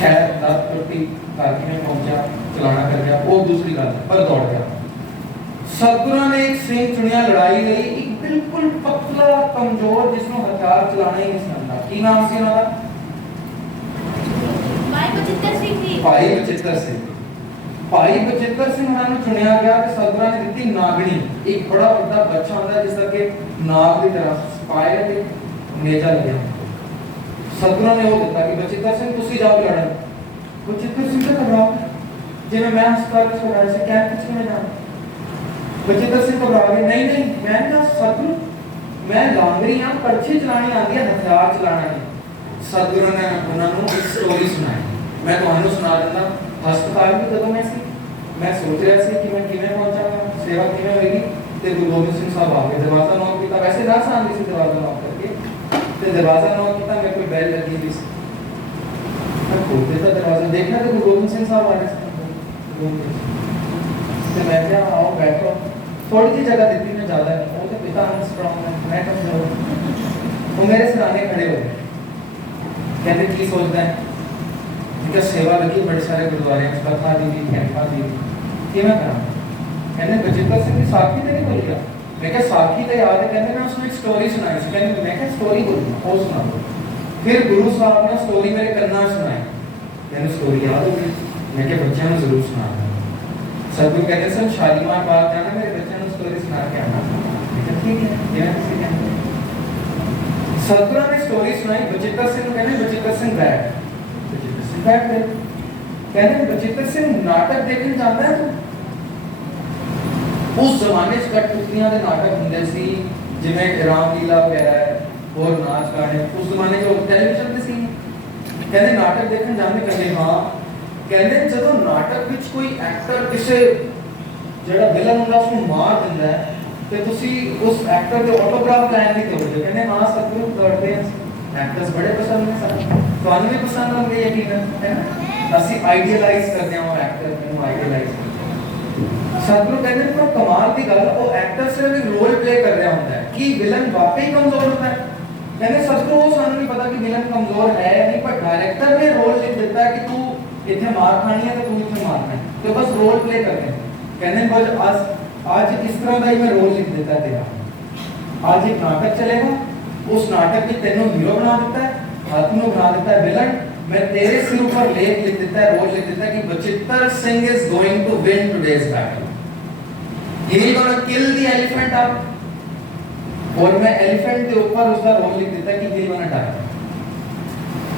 खैर लत टुटी कारकी में पहुंचा चलाना कर गया वो दूसरी गल पर दौड़ गया सतगुरु ने एक सिंह चुनिया लड़ाई लई एक बिल्कुल पतला कमजोर जिसਨੂੰ हथियार चलाना ही नहीं आंदा की नाम सी ਉਹਨਾਂ ਦਾ ਭਾਈ ਬਚਿੱਤਰ ਸਿੰਘ ਭਾਈ ਬਚਿੱਤਰ ਸਿੰਘ ਉਹਨਾਂ ਨੂੰ ਚੁਣਿਆ ਗਿਆ ਤੇ ਸਤਗੁਰਾਂ ਨੇ ਦਿੱਤੀ ਨਾਗਣੀ ਇੱਕ ਬੜਾ ਵੱਡਾ ਬੱਚਾ ਹੁੰਦਾ ਜਿਸ ਦਾ ਕਿ ਨਾਗ ਦੀ ਤਰ੍ਹਾਂ ਸਪਾਇਰ ਤੇ ਨੇਜਾ ਲੱਗਿਆ ਸਤਗੁਰਾਂ ਨੇ ਉਹ ਦਿੱਤਾ ਕਿ ਬਚਿੱਤਰ ਸਿੰਘ ਤੁਸੀਂ ਜਾਓ ਲੜਨ ਬਚਿੱਤਰ ਸਿੰਘ ਤਾਂ ਘਬਰਾ ਜਿਵੇਂ ਮੈਂ ਹਸਪਤਾਲ ਵਿੱਚ ਹੋਇਆ ਸੀ ਕੈਂਪ ਵਿੱਚ ਮੈਂ ਜਾਣਾ ਬਚਿੱਤਰ ਸਿੰਘ ਘਬਰਾ ਗਏ ਨਹੀਂ ਨਹੀਂ ਮੈਂ ਤਾਂ ਸਤਗੁਰੂ ਮੈਂ ਲਾਂਗਰੀ ਆ ਪਰਚੀ ਚਲਾਣੀ ਆਂਦੀ ਹੈ ਹਥਿਆਰ ਚਲਾਣਾ ਨਹੀਂ ਸਤਗੁਰੂ ਨੇ ਉਹਨਾਂ ਨੂੰ ਇੱਕ ਸਟੋਰੀ ਸੁਣਾਈ ਮੈਂ ਤੁਹਾਨੂੰ ਸੁਣਾ ਦਿੰਦਾ ਹਸਪਤਾਲ ਵਿੱਚ ਜਦੋਂ ਮੈਂ ਸੋਚ ਰਿਹਾ ਸੀ ਕਿ ਮੈਂ ਕਿਵੇਂ ਪਹੁੰਚਾਂਗਾ ਸੇਵਾ ਕਿਵੇਂ ਹੋਏਗੀ ਤੇ ਗੁਰੂ ਗੋਬਿੰਦ ਸਿੰਘ ਸਾਹਿਬ ਆ ਗਏ ਦਰਵਾਜ਼ਾ ਨੌਕ ਕੀਤਾ ਵੈਸੇ ਨਾ ਸਾਂਦੀ ਸੀ ਦਰਵਾਜ਼ਾ ਨੌਕ ਕਰਕੇ ਤੇ ਦਰਵਾਜ਼ਾ ਨੌਕ ਕੀਤਾ ਮੇਰੇ ਕੋਲ ਬੈਲ ਲੱਗੀ ਹੋਈ ਸੀ ਮੈਂ ਖੋਲ ਦਿੱਤਾ ਦਰਵਾਜ਼ਾ ਦੇਖਿਆ ਤੇ ਗੁਰੂ ਗੋਬਿੰਦ ਸਿੰਘ ਸਾਹਿਬ ਆ ਰਹੇ ਸੀ ਤੇ ਮੈਂ ਕਿਹਾ ਆਓ ਬੈਠੋ थोड़ी सी जगह देती मैं ज्यादा नहीं वो तो पिता हम स्ट्रांग है मैं कमजोर वो मेरे सराहने खड़े हो गए कहते की सोचता है उनका सेवा लगी बड़े सारे गुरुद्वारे में कथा दी कैंपा दी कि मैं करा कहते बचित्तर सिंह की साखी तो नहीं बोल गया मैं क्या साखी तो याद है कहते मैं उसमें एक स्टोरी सुनाई थी कहते मैं क्या स्टोरी बोलूँ वो सुना दो फिर गुरु साहब ने स्टोरी मेरे कन्ना सुनाई मैंने स्टोरी याद हो गई मैं क्या बच्चों को जरूर सुना सतगुरु कहते सर शालीमार बात जाना मेरे बच्चों को स्टोरी सुना के आना ठीक है ये किसी कहते सतगुरु ने स्टोरी सुनाई बचित्तर सिंह कहते बचित्तर सिंह बैठ गए कहते बचित्तर सिंह नाटक देखने जाता है तो उस जमाने च कठपुतलियां दे नाटक हुंदे सी जिवें रामलीला वगैरह और नाच गाने उस जमाने च टेलीविजन ते सी कहते नाटक देखने जाते कहते हाँ कहते ਜਦੋਂ ਨਾਟਕ ਵਿੱਚ ਕੋਈ ਐਕਟਰ ਕਿਸੇ ਜਿਹੜਾ ਵਿਲਨ ਹੁੰਦਾ ਉਸ ਨੂੰ ਮਾਰ ਦਿੰਦਾ ਹੈ ਤੇ ਤੁਸੀਂ ਉਸ ਐਕਟਰ ਦੇ ਆਟੋਗ੍ਰਾਫ ਲੈਣ ਲਈ ਦੌੜਦੇ ਕਹਿੰਦੇ ਹਾਂ ਸਤਿਗੁਰੂ ਦੌੜਦੇ ਐਕਟਰਸ ਬੜੇ ਪਸੰਦ ਨੇ ਸਾਨੂੰ ਤੁਹਾਨੂੰ ਵੀ ਪਸੰਦ ਹੁੰਦੇ ਯਕੀਨ ਹੈ ਨਾ ਅਸੀਂ ਆਈਡੀਅਲਾਈਜ਼ ਕਰਦੇ ਹਾਂ ਉਹ ਐਕਟਰ ਨੂੰ ਆਈਡੀਅਲਾਈਜ਼ ਸਤਿਗੁਰੂ ਕਹਿੰਦੇ ਪਰ ਕਮਾਲ ਦੀ ਗੱਲ ਉਹ ਐਕਟਰ ਸਿਰਫ ਇੱਕ ਰੋਲ ਪਲੇ ਕਰ ਰਿਹਾ ਹੁੰਦਾ ਹੈ ਕਿ ਵਿਲਨ ਵਾਕਈ ਕਮਜ਼ੋਰ ਹੁੰਦਾ ਹੈ ਕਹਿੰਦੇ ਸਤਿਗੁਰੂ ਉਹ ਸਾਨੂੰ ਨਹੀਂ ਪਤਾ ਕਿ ਵਿਲਨ ਕਮਜ਼ੋਰ ਹੈ ਜਾਂ ਨਹੀਂ ਪਰ ਡਾਇਰੈਕਟਰ ਨੇ ਰੋਲ ਲਿਖ ਦਿੱਤਾ ਕਿ ਤੂੰ इतने मार खानी है तो तू इतने मारना है तो बस रोल प्ले करते हैं कहने बस आज इस तरह का ही मैं रोल लिख देता तेरा आज एक नाटक चलेगा उस नाटक में तेनों हीरो बना देता है हाथ में बना देता है विलन मैं तेरे सिर ऊपर लेख लिख देता है रोल लिख देता है कि Bachittar Singh is going to win today's battle he is gonna kill the elephant up और मैं एलिफेंट के ऊपर उसका रोल लिख देता है कि ही गोना डाई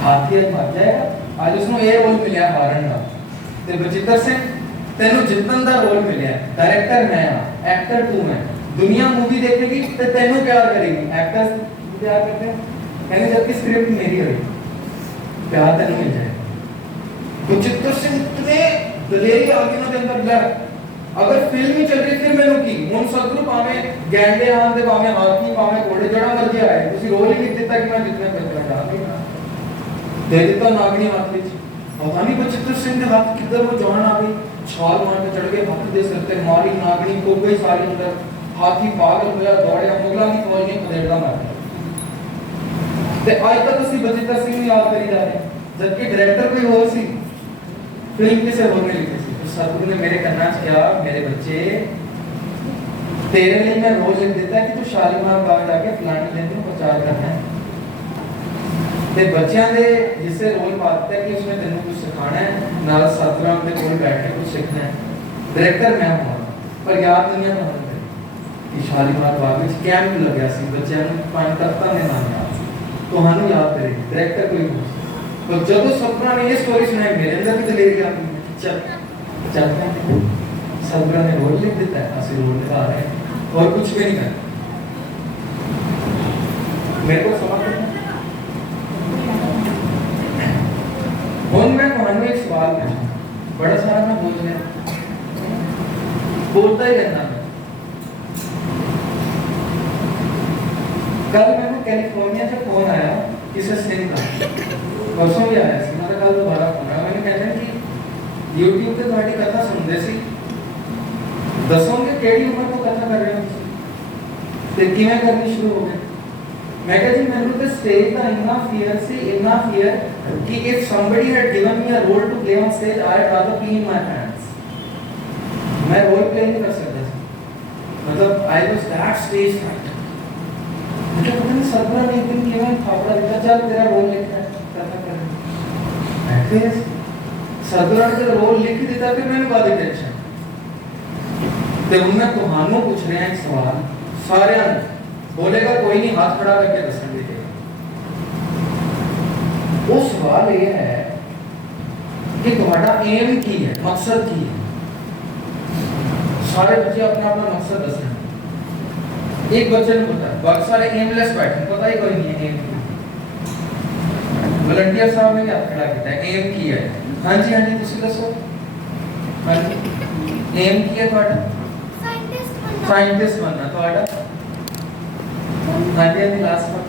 हाथी मर जाएगा आज उसਨੂੰ ਇਹ ਰੋਲ ਮਿਲਿਆ ਹਾਰਨ ਦਾ ਤੇ ਬਚਿੱਤਰ ਸਿੰਘ ਤੈਨੂੰ ਜਿੱਤਣ ਦਾ ਰੋਲ ਮਿਲਿਆ ਡਾਇਰੈਕਟਰ ਮੈਂ ਹਾਂ ਐਕਟਰ ਤੂੰ ਹੈ ਦੁਨੀਆ ਮੂਵੀ ਦੇਖੇਗੀ ਤੇ ਤੈਨੂੰ ਪਿਆਰ ਕਰੇਗੀ ਐਕਟਰ ਪਿਆਰ करते हैं कहने जबकि स्क्रिप्ट मेरी है प्यार तैਨੂੰ मिल जाएगा बचਿੱਤਰ ਸਿੰਘ इतने दलेरी आर्गुमेंट के अंदर लड़ अगर फिल्म ही चल रही फिर मैंने की ਹੁਣ ਸਤਿਗੁਰੂ ਭਾਵੇਂ ਗੈਂਡੇ ਆਂ ਦੇ ਭਾਵੇਂ ਹਾਥੀ ਭਾਵੇਂ ਘੋੜੇ ਜਿਹੜਾ ਮਰਜ਼ੀ ਆਏ ਤੁਸੀਂ ਰੋਲ ਹੀ ਲਿਖ ਦਿੱਤਾ ਕਿ ਮੈਂ ਜਿੱਤਣਾ ਚਾਹੁੰਦਾ दे देता नागनी हाथ में पता नहीं बचित्तर सिंह के हाथ किधर वो जान आ गई छाल मार के चढ़ के हाथ दे सकते मारी नागनी को गई सारी अंदर हाथी पागल होया दौड़या मुगलों की फौज ने खदेड़दा मार ते आज तक ਅਸੀਂ बचित्तर सिंह ਨੂੰ याद करी जा रहे हैं जबकि डायरेक्टर कोई और सी फिल्म किसे और ने लिखी थी तो सतगुरु ने मेरे करना क्या मेरे बच्चे तेरे लिए मैं रोल लिख देता है कि तू शालीमार बाग जाके फलाने दिन को प्रचार करना है ਤੇ ਬੱਚਿਆਂ ਦੇ ਜਿਸੇ ਰੋਲ ਪਾਤਾ ਹੈ ਕਿ ਉਸਨੇ ਤੈਨੂੰ ਕੁਝ ਸਿਖਾਣਾ ਹੈ ਨਾਲ ਸਤਿਗੁਰਾਂ ਦੇ ਕੋਲ ਬੈਠ ਕੇ ਕੁਝ ਸਿੱਖਣਾ ਹੈ ਡਾਇਰੈਕਟਰ ਮੈਂ ਹਾਂ ਪਰ ਯਾਦ ਦੁਨੀਆ ਨੂੰ ਹੋਣਾ ਕਿ ਸ਼ਾਲੀਮਾਰ ਬਾਗ ਵਿੱਚ ਕੈਂਪ ਲੱਗਿਆ ਸੀ ਬੱਚਿਆਂ ਨੂੰ ਪੰਜ ਤਖਤਾਂ ਦੇ ਨਾਮ ਯਾਦ ਤੁਹਾਨੂੰ ਯਾਦ ਕਰੇ ਡਾਇਰੈਕਟਰ ਕੋਈ ਨਹੀਂ ਪਰ ਜਦੋਂ ਸਤਿਗੁਰਾਂ ਨੇ ਇਹ ਸਟੋਰੀ ਸੁਣਾਈ ਮੇਰੇ ਅੰਦਰ ਵੀ ਦਲੇਰੀ ਆ ਗਈ ਚੱਲਦਾ ਹੈ ਸਤਿਗੁਰਾਂ ਨੇ ਰੋਲ ਲਿਖ ਦਿੱਤਾ ਹੈ ਅਸੀਂ ਰੋਲ ਨਿਭਾ ਰਹੇ ਹਾਂ और कुछ भी नहीं कर मेरे को समझ मैं तुम्हारे एक सवाल पूछा बड़ा सारा मैं बोलता ही रहना कल मेरे को कैलिफोर्निया से फोन आया किसी सिंह का परसों भी आया सी मेरा कल दोबारा फोन आया मैंने कहना कि YouTube पे तुम्हारी कथा सुनते सी दसोगे केड़ी उम्र को कथा कर रहे हो ते किवें करनी शुरू हो गए मैं कहा जी मैंने तो स्टेज का इतना फियर सी इतना फियर कि if somebody had given me a role to play on stage, I'd rather be in my hands. मैं रोल प्ले नहीं कर सकता था, मतलब I was that stage fright. मुझे पता नहीं सरदार ने एक दिन केवल फापड़ा दिया, चल तेरा रोल लिख रहा है, करना कर। ऐसे सरदार ने रोल लिख दिया, फिर मैंने बाद में टेंशन। तो उन्हें तुहानों पूछ रहे हैं एक सवाल, सारे बोलेगा कोई नहीं, हाथ खड़ा करके दस देगा। वो सवाल ये है कि तुम्हारा एम की है, मकसद की है। सारे बच्चे अपना अपना मकसद दस रहे हैं। एक बच्चे ने पता है, बाकी सारे एमलेस बैठे, पता ही कोई नहीं है एम की। वॉलंटियर साहब ने क्या खड़ा किया है, एम की है। हाँ जी तुसी दसो। हाँ जी एम की है तुम्हारा साइंटिस्ट बनना तुम्हारा। हाँ जी लास्ट वन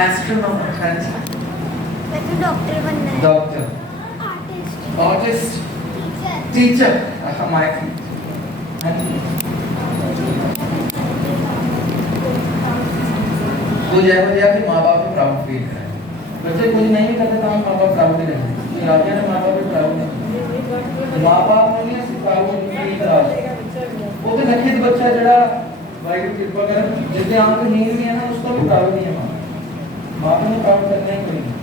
एस्ट्रोनॉट। हाँ जी डॉक्टर बनना है। डॉक्टर, आर्टिस्ट, टीचर, हमारे तो जय हो जाए कि माँ बाप भी प्राउड फील करें। बच्चे कुछ नहीं करते तो हम माँ बाप प्राउड नहीं रहते। तो आप जाने माँ बाप भी प्राउड नहीं, माँ बाप नहीं सिर्फ प्राउड फील करा। वो तो लखित बच्चा जड़ा वाहिगुरू कृपा कर जिसके आंख में नींद नहीं है ना, उसको भी प्राउड नहीं है। माँ बाप ने प्राउड करना ही कोई नहीं।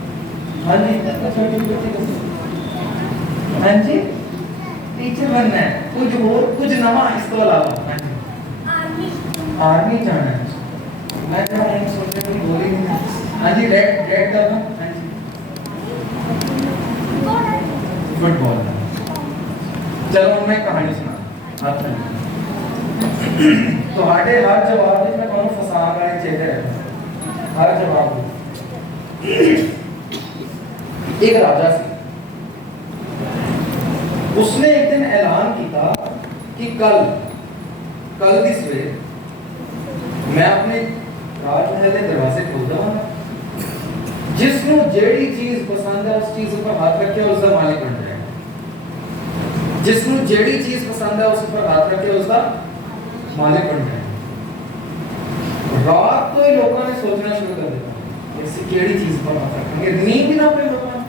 हाँ जी छोटी बच्ची, हाँ जी टीचर बनना है, कुछ और कुछ नवा इसको अलावा। हाँ जी आर्मी जाना है। मैं तो नहीं सोच रही हूँ, बोली नहीं। हाँ जी रेड करना। हाँ जी फुटबॉल। चलो मैं कहानी सुना आप तो हाडे हर जवाब में कौन फसा रहा है चेहरे हर जवाब। एक राजा से उसने एक दिन ऐलान किया कि कल की सवेरे मैं अपने राजमहल के दरवाजे खोल दूंगा, जिसनु जेड़ी चीज पसंद है उस चीज पर हाथ रखे उसका मालिक बन जाएगा। जिसनु जेड़ी चीज पसंद है उस पर हाथ रखे उसका मालिक बन जाएगा। रात को ही लोगों ने सोचना शुरू कर दिया ऐसी केड़ी चीज पर हाथ रखेंगे, नींद भी ना पे लोगों ने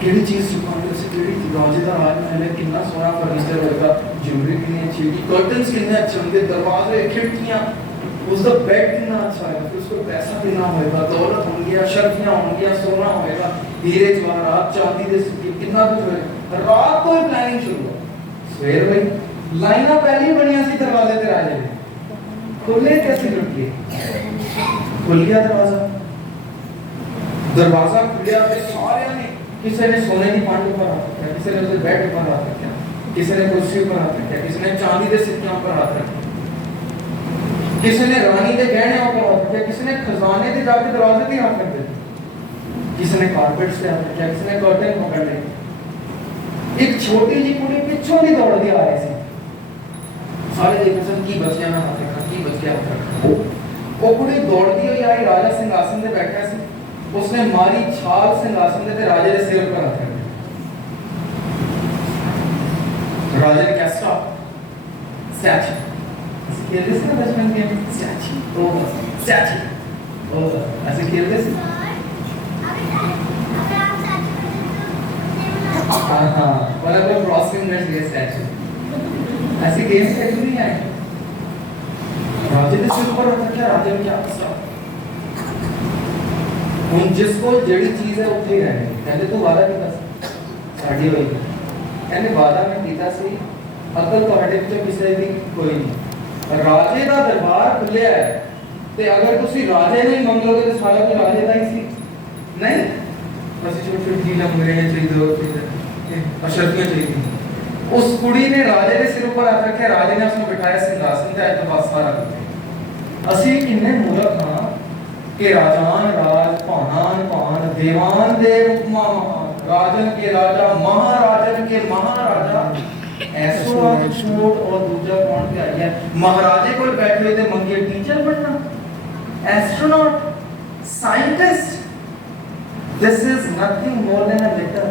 केड़ी चीज सुखाने से केड़ी राजे का राजमहल है, कितना सोना फर्नीचर होगा, ज्वेलरी कितनी अच्छी होगी, कर्टन्स कितने अच्छे होंगे, दरवाजे खिड़कियां, उसका बेड कितना अच्छा है, फिर उसको पैसा कितना होगा, दौलत होंगी, शर्फियां होंगी, सोना होगा, हीरे जवाहरात चांदी दे सिक्के कितना कुछ होगा। रात को ही प्लानिंग शुरू हो। सवेर भाई लाइना पहले ही बनिया सी दरवाजे ते राजे ने खुले कैसे लुटिए, खुल गया दरवाजा खुलिया तो सारे ने किसी ने सोने की पांड ऊपर हाथ रखा, किसी ने उसे बेड ऊपर हाथ रखा, किसी ने कुर्सी ऊपर हाथ रखा, किसी ने चांदी के सिक्कों पर हाथ रखा, किसी ने रानी के गहने ऊपर हाथ रखा, किसी ने खजाने के जाके दरवाजे पे हाथ रख दिया, किसी ने कारपेट से हाथ रखा, किसी ने कर्टन पकड़ लिया। एक छोटी जी कुड़ी पिछों की दौड़ दी आ रही थी, सारे देख रहे की बच्चियां ना हाथ रखा, की बच्चियां हाथ रखा। वो कुड़ी दौड़ती हुई आई, राजा सिंहासन पे बैठा सी, उसने मारी छाल सिंहासन पे राजे के सिर पर रख दिया। राजा ने क्या स्टॉप स्टैचू खेलते थे ना बचपन में, स्टैचू ओ स्टैचू ओ ऐसे खेलते थे। हाँ वाला कोई क्रॉसिंग मैच ये स्टैचू ऐसे गेम खेल नहीं आए। राजे के सिर पर रख दिया, राजा ने क्या स्टॉप ਹੁਣ जिसको जेड़ी चीज है ਉੱਥੇ ਹੀ ਰਹਿਣੀ। ਕਹਿੰਦੇ ਤੂੰ ਵਾਦਾ ਕੀਤਾ ਸੀ ਸਾਡੀ ਹੋਈ, ਕਹਿੰਦੇ ਵਾਦਾ ਮੈਂ ਕੀਤਾ ਸੀ, ਅਕਲ ਤੁਹਾਡੇ ਵਿੱਚ ਕਿਸੇ ਦੀ ਕੋਈ ਨਹੀਂ। ਰਾਜੇ ਦਾ ਦਰਬਾਰ ਖੁੱਲਿਆ ਹੈ ਤੇ ਅਗਰ ਤੁਸੀਂ ਰਾਜੇ ਨੂੰ ਹੀ ਮੰਗੋਗੇ ਤਾਂ ਸਾਰਾ ਕੁਝ ਰਾਜੇ ਦਾ ਹੀ ਸੀ ਨਹੀਂ। ਅਸੀਂ ਛੋਟੀ ਛੋਟੀ ਚੀਜ਼ਾਂ ਮੰਗ ਰਹੇ ਹਾਂ, ਚਾਹੀਦੇ ਅਸ਼ਰਫੀਆਂ ਚਾਹੀਦੀ। उस कुड़ी ने राजे के सिर ऊपर हाथ रखे, राजे ने उसको बिठाया सिंहासन ते अज बस सारा कुछ। ਅਸੀਂ ਕਿੰਨੇ ਮੂਰਖ ਹਾਂ कि राजान राज भानान भान देवान देव उपमा राजन के राजा महाराजन के महाराजा ऐसो आज छोट और दूसरा कौन पे आई है। महाराजे को बैठे हुए थे मंगे टीचर बनना, astronaut, scientist, this is nothing more than a letter.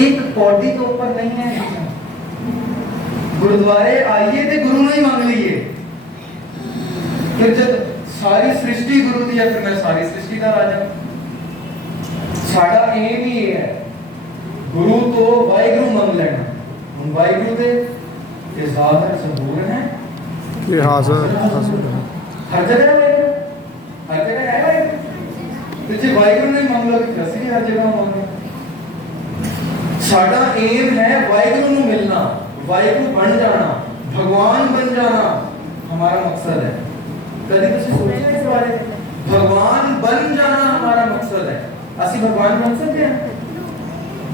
एक पौड़ी के ऊपर नहीं है। गुरुद्वारे आइए थे गुरु ने ही मांग लिए, फिर जब सारी सृष्टि गुरु दी है, फिर मैं सारी सृष्टि का राजा। ਸਾਡਾ ਏਮ ਹੀ ਇਹ ਹੈ ਗੁਰੂ ਤੋਂ ਵਾਹਿਗੁਰੂ ਮੰਗ ਲੈਣਾ। ਹੁਣ ਵਾਹਿਗੁਰੂ ਦੇ ਜ਼ਾਹਰ ਜ਼ਬੂਰ ਹੈ, ਇਹ ਹਾਜ਼ਰ ਹਰ ਜਗ੍ਹਾ ਵਾਹਿਗੁਰੂ, ਹਰ ਜਗ੍ਹਾ ਹੈ ਵਾਹਿਗੁਰੂ। ਤੇ ਜੇ ਵਾਹਿਗੁਰੂ ਨੇ ਮੰਗ ਲਓ ਤਾਂ ਅਸੀਂ ਵੀ ਹਰ ਜਗ੍ਹਾ ਮੰਗਦੇ। ਸਾਡਾ ਏਮ ਹੈ ਵਾਹਿਗੁਰੂ ਨੂੰ ਮਿਲਣਾ, ਵਾਹਿਗੁਰੂ ਬਣ ਜਾਣਾ, ਭਗਵਾਨ ਬਣ ਜਾਣਾ हमारा मकसद है। कभी तुसी सोचे इस बारे में? भगवान बन जाना हमारा मकसद है। ਅਸੀਂ भगवान बन सकते हैं,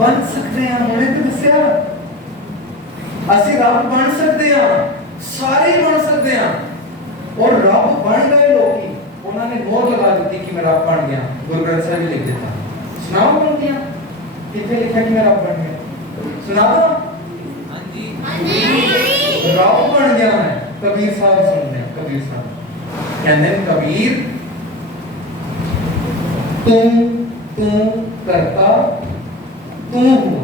बन सकते हैं। मैंने तो दस्या ਅਸੀਂ ਰੱਬ ਬਣ सकते हैं, ਸਾਰੇ ਬਣ सकते हैं। और ਰੱਬ ਬਣ ਗਏ ਲੋਕੀ, ਉਹਨਾਂ ਨੇ ਮੋਹਰ ਲਗਾ ਦਿੱਤੀ ਕਿ ਮੈਂ ਰੱਬ ਬਣ ਗਿਆ। ਗੁਰੂ ਗ੍ਰੰਥ ਸਾਹਿਬ ਵੀ ਲਿਖ ਦਿੱਤਾ। ਸੁਣਾਓ ਬਣ ਗਿਆ, ਕਿੱਥੇ ਲਿਖਿਆ ਕਿ ਮੈਂ ਰੱਬ ਬਣ ਗਿਆ? ਸੁਣਾਓ। ਹਾਂਜੀ ਹਾਂਜੀ ਰੱਬ ਬਣ ਗਿਆ ਮੈਂ। कबीर साहब सुनते हैं, कबीर साहब कहते हैं कबीर तू करता तू हुआ।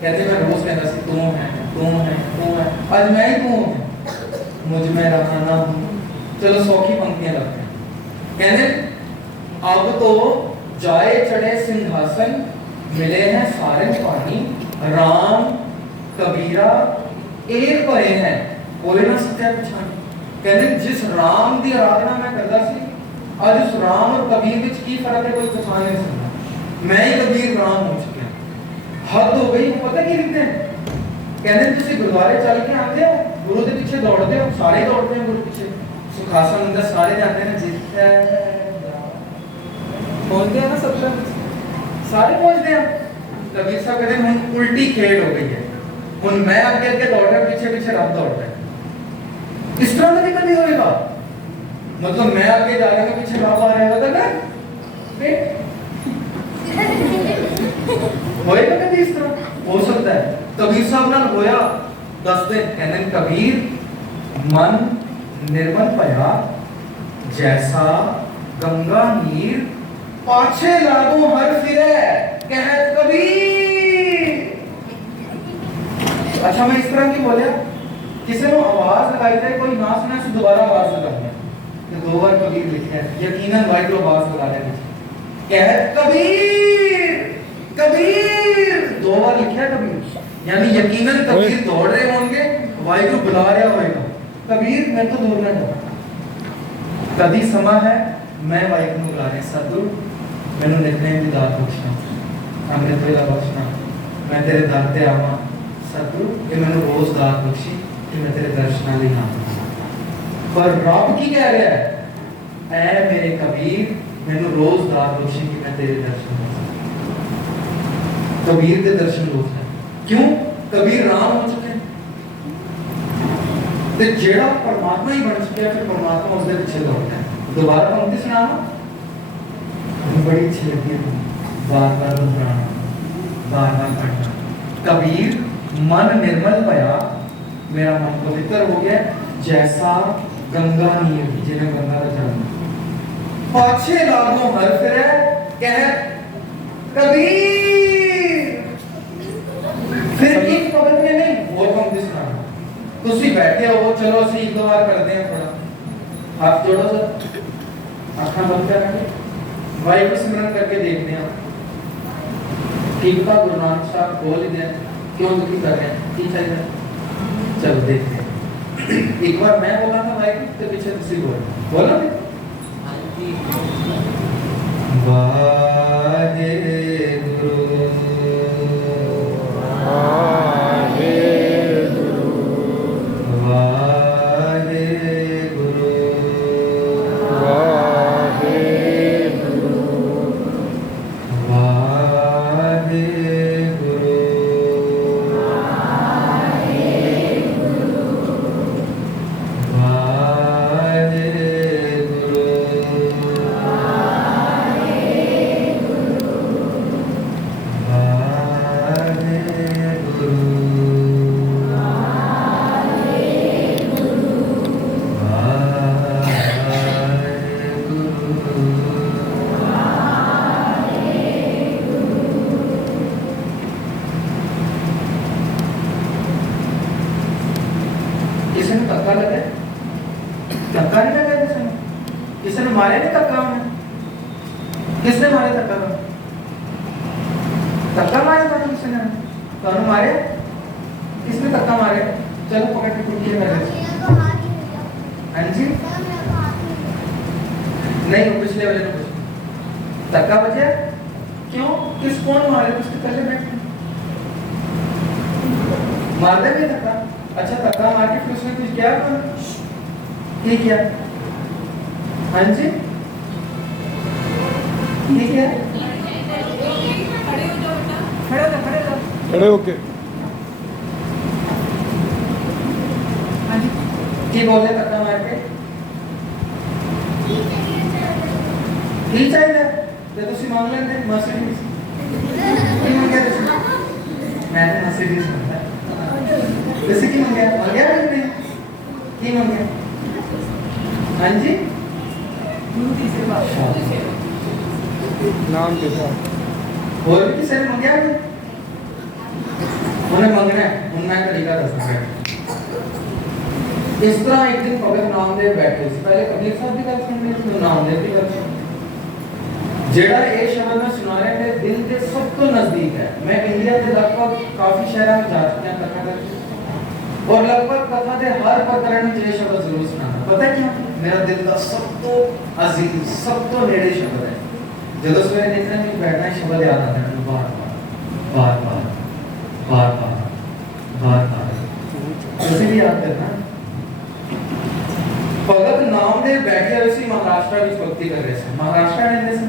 कहते मैं रोज कहता सी तू है आज मैं ही तू हूं, मुझ में रहा ना हूं। चलो सौखी पंक्तियां लगते हैं। कहते अब तो जाए चढ़े सिंहासन, मिले हैं सारे पानी, राम कबीरा एक भरे हैं, बोले ना सत्या पछान। कहते जिस राम की आराधना मैं करता सी, आज उस राम और कबीर विच की फर्क है कोई पछान नहीं सकता। मैं ही कबीर राम हो चुका। हद हो गई। पता की लिखते हैं? कहते तुसी गुरुद्वारे चल के आते हो, गुरु के पीछे दौड़ते हो, सारे दौड़ते हैं गुरु पीछे। सुखासन अंदर सारे जाते हैं, जिथे पहुंचते हैं ना सत्संग सारे पहुंचते हैं। कबीर साहब कहते हैं हम उल्टी खेल हो गई है, हुन मैं आगे आगे दौड़ रहा, पीछे पीछे रब दौड़ रहा है। इस तरह का कभी होएगा? मतलब मैं आगे जा रहा हूं, पीछे रब आ रहा है, ना होएगा कभी इस तरह? हो सकता है। कबीर साहब नाल होया दसदे, कहंदे कबीर मन निर्मल भया जैसा गंगा नीर, पाछे लागो हर फिरे कहत कबीर। अच्छा मैं इस तरह की बोलिया, किसी ने आवाज लगाई जाए, कोई ना सुना से दोबारा आवाज लगानी है कि दो बार कबीर लिखा है, यकीनन भाई तो आवाज लगा देंगे। कहत कबीर कबीर दो बार लिखा है कबीर, यानी यकीनन कबीर दौड़ रहे होंगे, वाहिगुरु बुला रहा होगा कबीर मैं तो दौड़ना चाहता। कभी समा है मैं वाहिगुरु बुला रहा, सतगुरु मैनू नितनेम दी दात बख्शना, अमृत वेला बख्शना, मैं तेरे दर ते आवां। सतगुरु ये मैनू रोज दात बख्शी कि मैं तेरे दर्शनां लई आवां। पर रब की कह रहा है, ऐ मेरे कबीर मैनू रोज दात बख्शी कि मैं तेरे दर्शन करूं। कबीर के दर्शन रोज है। क्यों? कबीर राम हो चुके हैं, ते जेड़ा परमात्मा ही बन चुका है, फिर परमात्मा उसके पीछे दौड़ता है। दोबारा पंक्ति सुनाओ, बड़ी अच्छी लगती है, बार बार दोहराना, बार बार पढ़ना। कबीर मन निर्मल भया, मेरा मन पवित्र हो गया जैसा गंगा नीर, जिन्हें गंगा का जल। पाछे लागो हर फिरे कह कबीर। फिर एक पकड़ में नहीं, वो पंक्ति सुनाना। तुसी बैठे हो, चलो ਅਸੀਂ ਇੱਕ ਦੋ ਵਾਰ ਕਰਦੇ ਹਾਂ, थोड़ा हाथ जोड़ो सर, आंखें बंद करेंगे, वाहिगुरु सिमरन करके देखते हैं। ठीक था, गुरु नानक साहब बोल दिया, क्यों दुखी कर रहे हैं, ठीक है चलो देखते हैं। एक बार मैं बोला था वाहिगुरु, तो पीछे तुसी बोलो वाहे गुरु धक्का मारे तो किसने मारे? किसने धक्का मारे? चलो पकड़ के कुर्सी में रख। हाँ जी नहीं, वो पिछले वाले ने पूछा धक्का बजा क्यों? किस कौन मारे? उसके पहले बैठ मार दे भी धक्का। अच्छा धक्का मार के फिर उसने कुछ किया? ये किया? हाँ जी ये क्या? खड़े होके की बोले धक्का मार के की चाहिए ते तुसी मांग लेंदे मर्सिडीज की मंगे तुसी? मैं तो मर्सिडीज मंगदा तुसी की मंगे? मंगे नहीं की मंगे? हाँ जी नाम के साथ और भी किसी ने मंगे नहीं? उन्हें मंगना है उन्हें तरीका दसना है। इस तरह एक दिन भगत नामदेव बैठे सी, पहले कबीर साहब की गल सुन रहे थे, नामदेव की गल सुन जेड़ा ये शब्द मैं सुना रहा है दिल के सब तो नजदीक है। मैं इंडिया के लगभग काफी शहरों में जा चुका हूं कथा करके और लगभग कथा के हर प्रकरण में ये शब्द जरूर सुनाना। पता है क्यों? मेरा दिल का सब तो अजीज सब तो नेड़े शब्द है। जब सवेरे देखना कि बैठना शब्द याद आता है बार बार बार बार बार बार बार उसे भी याद करना। भगत नामदेव बैठे हुए सी महाराष्ट्र में भक्ति कर रहे थे। महाराष्ट्र रहते थे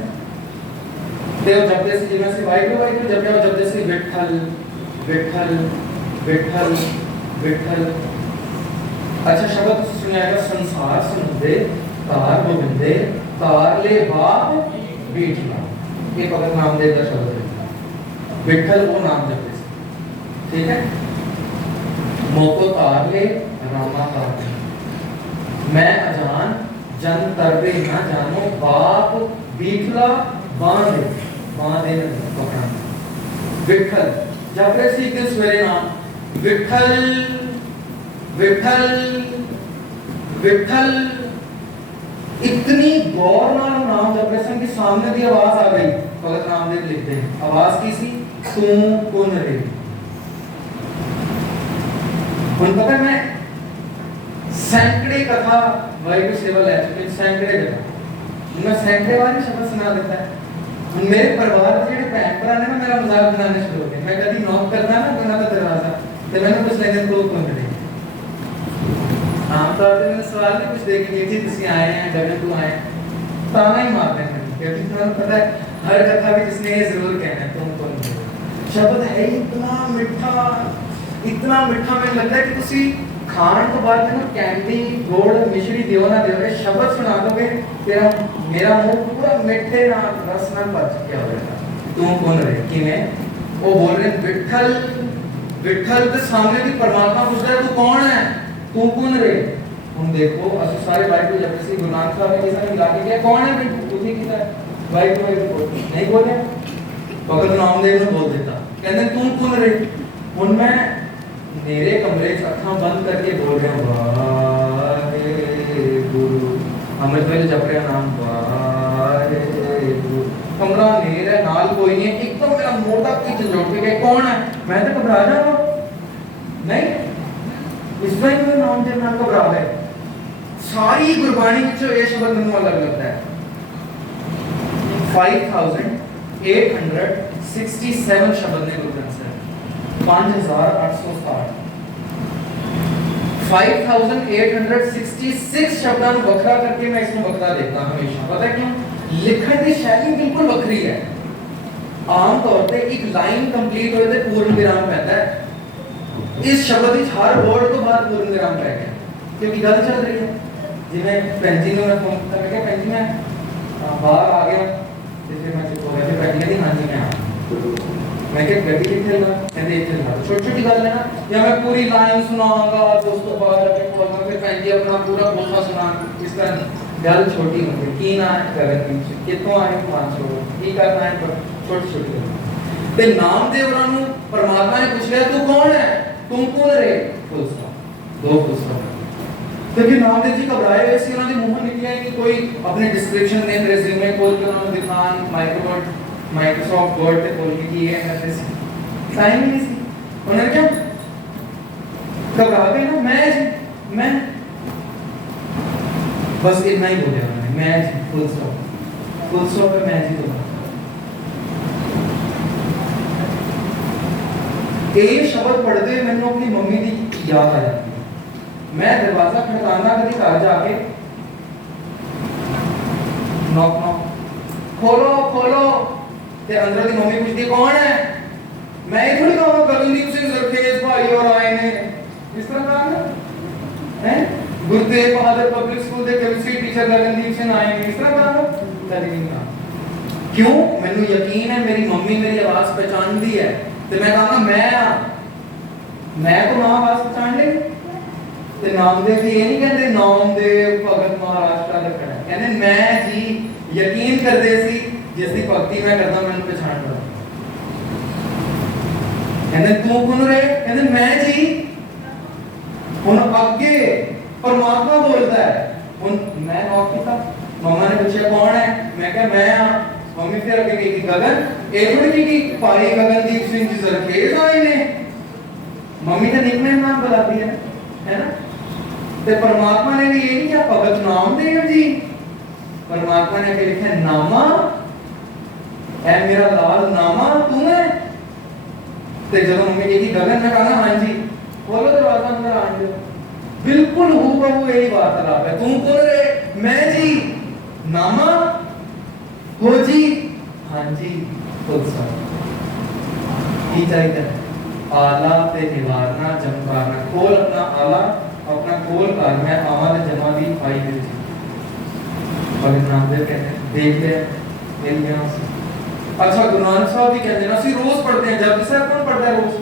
देव जपते से जिਵੇਂ से वाहिगुरु जपते से विठल विठल विठल विठल। अच्छा शब्द सुनाएगा संसार सुनते तार गोविंदे तार ले बाप बीठला। ये भगत नामदेव का शब्द है। विठल वो नाम जपते से ठीक है। मोको तार ले रामा तार मैं अजान जन तरबे ना जानो बाप बीठला बांधे बांधे पकड़ा। विठल जब रे सी के सवेरे नाम विठल विठल विठल इतनी गौर नाल नाम जप रहे सन कि सामने की आवाज आ गई। भगत नामदेव लिखते हैं आवाज की सी तू कौन रे। उन पता मैं सैकड़े कथा वाहिगुरु सेवा ले चुके सैकड़े कथा मैं सैकड़े वाली शब्द सुना देता है। मेरे परिवार के ਜਿਹੜੇ ਭੈਣ ਭਰਾ ਨੇ ਨਾ ਮੇਰਾ ਮਜ਼ਾਕ ਬਣਾਉਣੇ ਸ਼ੁਰੂ ਹੋ ਗਏ। मैं कभी नॉक करता ना बिना का दरवाजा तो मैंने कुछ लेने को कौन करे। आमतौर पे मैंने सवाल भी कुछ देखे नहीं थी तुसी आए हैं डबल टू आए ताना ही मारते हैं क्योंकि तुम्हें पता है हर कथा में जिसने ये जरूर कहना है तुम कौन हो। शब्द है इतना मीठा मैंने लगता है कि तुसी खाने तो बाद में ना कैंडी गुड़ मिश्री दियो ना दियो ये शब्द सुना दोगे तेरा मेरा मुंह पूरा मीठे ना रस ना भर चुका होगा। तू कौन रे किने वो बोल रहे विठल विठल के सामने भी परमात्मा पूछ रहा है तू कौन है तू कौन रे। हम देखो असु सारे बाइबल जब से गुरु नानक साहब ने किसी ने मिला के क्या कौन है तू उसी की तरह बाइबल नहीं बोले भगत नामदेव ने बोल देता कहते तू कौन रे। उनमें मेरे कमरे च अखां बंद करके बोल रहे हैं वाहेगुरु अमृत वेले जप रहे नाम वाहेगुरु। कमरा मेरा नाल कोई नहीं है एकदम मेरा मोटा खिंच जोड़ के कौन है मैं तो घबरा जाऊंगा नहीं इस बार मेरा नाम जब नाम घबरा गए। सारी गुरबाणी विचों ये शब्द मैनूं अलग लगता है 5867 शब्द ने गुरु ग्रंथ साहिब 5867 5866 शब्दां ਨੂੰ ਵੱਖਰਾ करके मैं इसमें ਵੱਖਰਾ देखता हमेशा। पता है क्यों? लिखण की शैली बिल्कुल ਵੱਖਰੀ है। आम तौर पे एक लाइन कंप्लीट होए ते पूर्ण विराम पैदा है। इस शब्द विच हर वर्ड तो बाद पूर्ण विराम पै गया क्योंकि गल चल रही है। जिवें पेंजी ने मैं फोन करके कहा पेंजी मैं बाहर आ गया ते फिर मैं बोला कि पेंजी कहती हां जी मैं आ मैं क्या गड्डी कितने ला कहते इतने ला छोटी छोटी गल है ना या मैं पूरी लाइन सुनाऊंगा दोस्तों बाद में बोलूंगा फिर पेंजी अपना पूरा बोलना सुना इस तरह गल छोटी होती की ना करन कितों आए पांच छोड़ो की करना है छोटी छोटी गल ते नामदेवरां नु परमात्मा ने पूछ लिया तू कौन है तुम कौन रे फुल स्टॉप दो फुल स्टॉप क्योंकि नामदेव जी घबराए हुए सी उन्होंने मुंह निकलिया कि कोई अपने डिस्क्रिप्शन दें रेज्यूमे खोल के उन्होंने दिखान माइक्रोवर्ड माइक्रोसॉफ्ट वर्ड पे खोल के कि ये करते सी टाइम ही नहीं सी उन्होंने क्या घबरा गए ना मैं बस इतना ही बोले उन्होंने मैं फुल स्टॉप पे मैं जी बोला ये शब्द पढ़ते हुए मैंने अपनी मम्मी की याद आ जाती है मैं दरवाजा खटकाना कभी घर जाके नॉक नॉक खोलो ते अंदर की मम्मी पूछती कौन है मैं ये थोड़ी कहूँगा गगनदीप सिंह जरखेज भाई और आए ने इस तरह का है गुरु तेग बहादुर पब्लिक स्कूल के केमिस्ट्री टीचर गगनदीप सिंह आए ने इस तरह का कभी नहीं कहा क्यों मैंने यकीन है मेरी मम्मी मेरी आवाज पहचानती है तो मैं कहूँगा मैं तो ना आवाज पहचान ले ते नामदेव भी ये नहीं कहते नामदेव भगत महाराष्ट्र का खड़ा कहते मैं जी यकीन करते सी जिसकी भक्ति मैं करता मैंने पहचान पड़ा कहते तू कौन रे कहते मैं जी हुन आगे परमात्मा बोलता है हुन मैं नॉक किया मम्मा ने पूछा कौन है मैं कहा मैं मम्मी फिर आगे कही गगन ये थोड़ी की भाई गगनदीप सिंह जी जरखेज आए ने मम्मी तो निकनेम नाम बुलाती है ना ते परमात्मा ने भी ये नहीं किया भगत नामदेव जी परमात्मा ने क्या लिखा नामा ऐ मेरा लाल नामा तू है ते जब मम्मी कही गगन ने कहा हां जी बोलो दरवाजा अंदर आने दो बिल्कुल हूबहू यही वार्तालाप है तू कौन रे मैं जी नामा हो जी हां जी खुद सा की चाहिए आला ते निवारना जमकारना खोल अपना आला अपना खोल कर मैं आवाज जमा दी पाई दे और नामदेव कहते हैं देख ले मिल गया अच्छा गुरु नानक साहब भी कहते हैं ना सी रोज पढ़ते हैं जपजी साहब कौन पढ़ता है रोज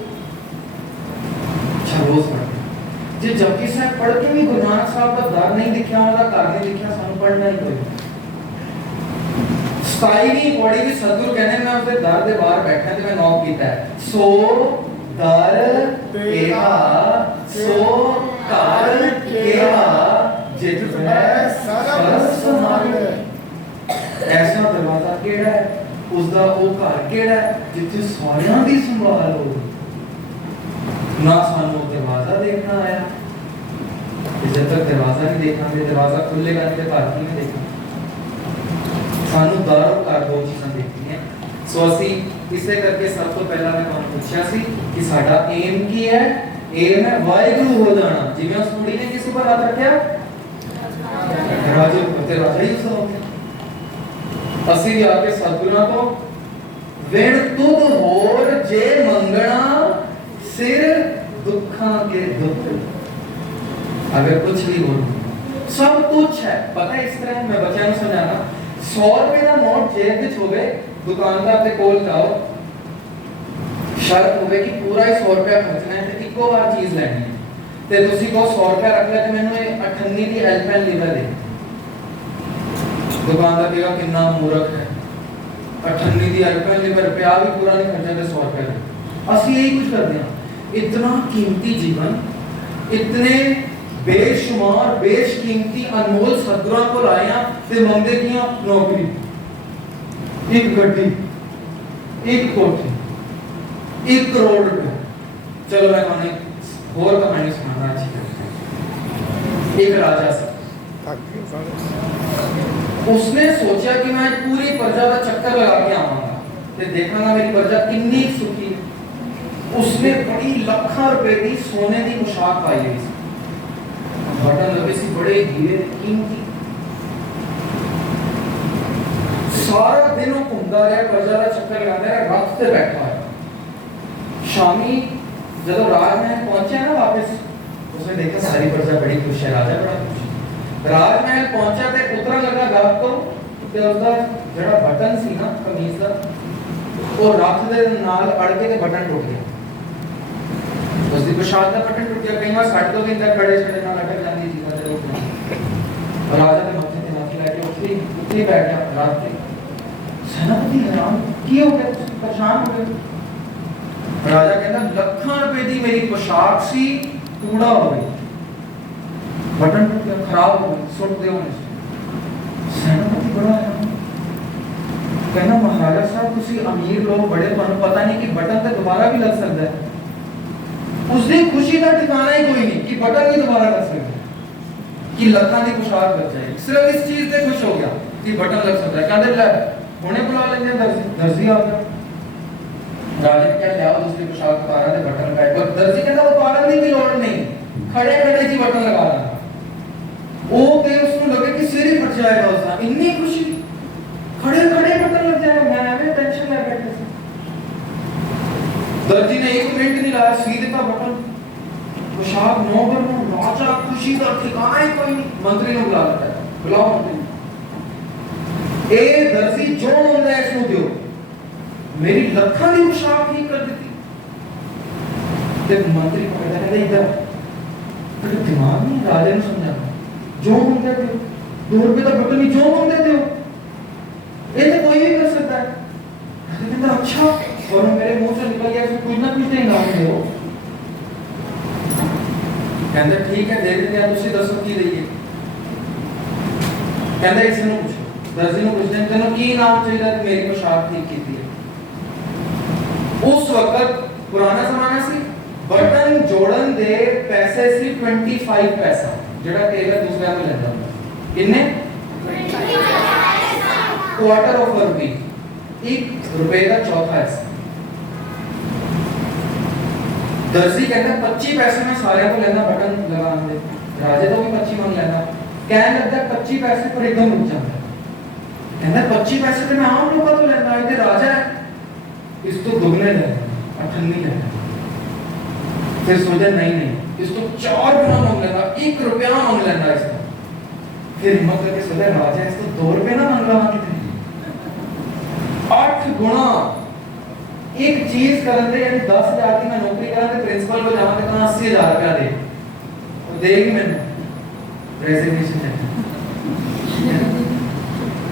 अच्छा रोज पढ़ते हैं जे जपजी साहब पढ़ के भी गुरु नानक साहब का दर नहीं दिखा वाला कर नहीं दिखा सानू पढ़ना ही कोई स्टाइली पढ़ी भी सतगुरु कहने मैं उसके दर दे बाहर बैठा ते मैं नॉक कीता है सो दर केहा सो कर केहा जित मैं सरस संभाले ऐसा दरवाजा केड़ा है उसदा वो घर केड़ा है जिथे सारियां दी संभाल हो ना सानू दरवाजा देखना आया जब तक दरवाजा नहीं देखा दरवाजा खुलेगा तो घर की नहीं देखा सानू दर और दो चीज़ां देखनी है सो ਅਸੀਂ ਇਸੇ ਕਰਕੇ ਸਭ ਤੋਂ ਪਹਿਲਾਂ ਮੈਂ ਤੁਹਾਨੂੰ ਪੁੱਛਿਆ ਸੀ ਕਿ ਸਾਡਾ ਏਮ ਕੀ ਹੈ ਏਮ ਹੈ ਵਾਹਿਗੁਰੂ ਹੋ ਜਾਣਾ ਜਿਵੇਂ ਉਸ ਕੁੜੀ ਨੇ ਕਿਸ ਉੱਪਰ ਹੱਥ ਰੱਖਿਆ ਦਰਵਾਜ਼ੇ ਉੱਪਰ ਤੇ ਰਾਜਾ ਹੀ ਉਸ ਹੋ ਗਿਆ ਅਸੀਂ ਵੀ ਆ ਕੇ ਸਤਿਗੁਰਾਂ ਤੋਂ ਵਿਣ ਤੁਧ ਹੋਰ ਜੇ ਮੰਗਣਾ ਸਿਰ ਦੁੱਖਾਂ ਕੇ ਦੁੱਖ अगर कुछ भी हो सब कुछ है पता है इस तरह मैं बच्चों को समझाना 100 रुपए का नोट जेब में हो गए दुकानदार के कोल जाओ शर्त होवे कि पूरा ही 100 रुपया खर्चना है ते इको बार चीज लेनी है ते तुसी को 100 रुपया रख ले ते मैंने 98 दी एल्पेन लीवर दे दुकानदार कहेगा कितना मूर्ख है 98 दी एल्पेन लीवर रुपया भी पूरा नहीं खर्चा ते 100 रुपया असली यही कुछ करते हैं इतना कीमती जीवन इतने बेशुमार बेशकीमती अनमोल सदगुरां को लाया ते मंगदे कियां नौकरी एक गड्डी एक कोठी 1 करोड़ रुपए चलो मैं कहानी और कहानी सुनाना अच्छी एक राजा से उसने सोचा कि मैं पूरी प्रजा का चक्कर लगा के आवांगा ते देखूंगा मेरी प्रजा कितनी सुखी है उसने बड़ी लाखों रुपए की सोने की पोशाक पाई हुई बटन लगे सी बड़े हीरे कीमती सारा दिन घूमता रहा प्रजा का चक्कर लगाता है रथ से बैठा है शामी जब राजमहल पहुंचे ना वापस उसने देखा सारी प्रजा बड़ी खुश है राजा बड़ा खुश है राजमहल पहुंचा ते उतरन लगा गात तो ते उसदा जेड़ा बटन सी ना कमीज दा वो रथ दे नाल अड़ के ते बटन टूट गया उसदी पोशाक का बटन टूट गया कई बार सट तो भी इंदा खड़े छड़े ना लटक जाती चीज़ां ते रोक और राजा ने मत्थे ते हाथ लगा के उठी बैठ गया रात के सेनापति हैरान की हो गया परेशान हो गए राजा कहता लाखों रुपए दी मेरी पोशाक सी कूड़ा हो गई बटन टूट गया खराब हो गई सुट दे होने सेनापति बड़ा हैरान कहना महाराजा साहब तुसी अमीर लोग बड़े, तुहानू पता नहीं कि बटन ते दोबारा भी लग सकता है। उसकी खुशी का ठिकाना ही कोई नहीं कि बटन भी दोबारा लग सकता है, कि लखा की पोशाक लग जाएगी। सिर्फ इस चीज से खुश हो गया कि बटन लग सकता है। कहते ले हुणे बुला लेंगे दर्जी आ गया। राजा ने क्या लिया दूसरी पोशाक उतारा ते बटन लगाए, पर दर्जी कहता उतारने की लोड़ नहीं, खड़े खड़े जी बटन लगा लेना। वो के उसको लगे कि सिर ही फट जाएगा उसका, इतनी खुशी, खड़े खड़े बटन लग जाएगा। मैं हमें टेंशन ले बैठे थे। दर्जी ने एक मिनट नहीं लाया, सीधे का बटन पोशाक नौकर में। राजा खुशी का ठिकाना ही कोई नहीं। मंत्री ने बुला लेता है, बुलाओ मंत्री। ए दर्जी जो मंगदा है इसको दियो, मेरी लखा दी पोशाक ठीक कर देती। ते मंत्री को कहता है इधर तेरे दिमाग नहीं, राजा ने समझाया जो मंगते थे 2 रुपए का बटन ही जो मंगते थे ये तो कोई भी कर सकता है। कहता अच्छा, और मेरे मुंह से निकल गया कुछ ना कुछ इनाम दो। कहता ठीक है दे देते हैं, तुसी दसो की देइए। कहता इसे नु पूछो, दर्जी नु पूछते हैं तेनों की इनाम चाहिए कि मेरी पोशाक ठीक कीती है। उस वक्त पुराना जमाना सी, बटन जोड़न दे पैसे सी 25 पैसा, जेड़ा टेलर दूसरा में लेंदा ਹੁੰਦਾ। किन्ने? क्वार्टर ऑफ अ रुपी, 1 रुपए का चौथा हिस्सा। दर्जी कहता 25 पैसे में सारे को लेना बटन लगाने दे। राजे तो भी 25 मांग लेना। कहने लगता 25 पैसे पर एकदम रुक जाता है। कहता 25 पैसे तो मैं आम लोगों तो लेना है, राजा है इस तो दुगने लेना, 98 लेना। फिर सोचा नहीं इसको 4 गुना मांग लेना, 1 रुपया मांग लेना इसका। फिर हिम्मत करके सोचा राजा इसको 2 रुपए ना मांग रहा, 8 गुना। एक चीज करते यानी 10,000 की मैं नौकरी करा ते प्रिंसिपल को जाना ते कहां 80,000 रुपया दे, और देगी मैंने रेजिग्नेशन दे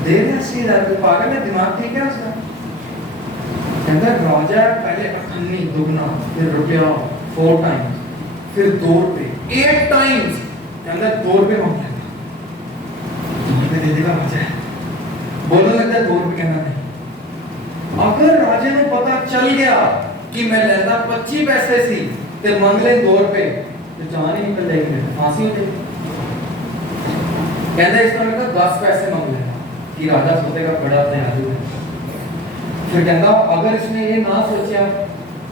दे 80,000 रुपया। पागल है, दिमाग ठीक है उसका। कहता राजा पहले 98 दुगना, फिर रुपया 4 टाइम्स, फिर 2 रुपए 8 टाइम्स। कहता 2 रुपए मांग लेता, 2 रुपए दे देगा राजा। बोलने लगता है 2 रुपए कहना नहीं। अगर राजे को पता चल गया कि मैं लेता 25 पैसे सी ते मांग ले 2 रुपए, तो जान ही निकल जाएगी, फांसी हो जाएगी। कहता इस तरह का 10 पैसे मांग लेना कि राजा सोचेगा बड़ा अपने आदमी है। फिर कहता अगर इसने ये ना सोचा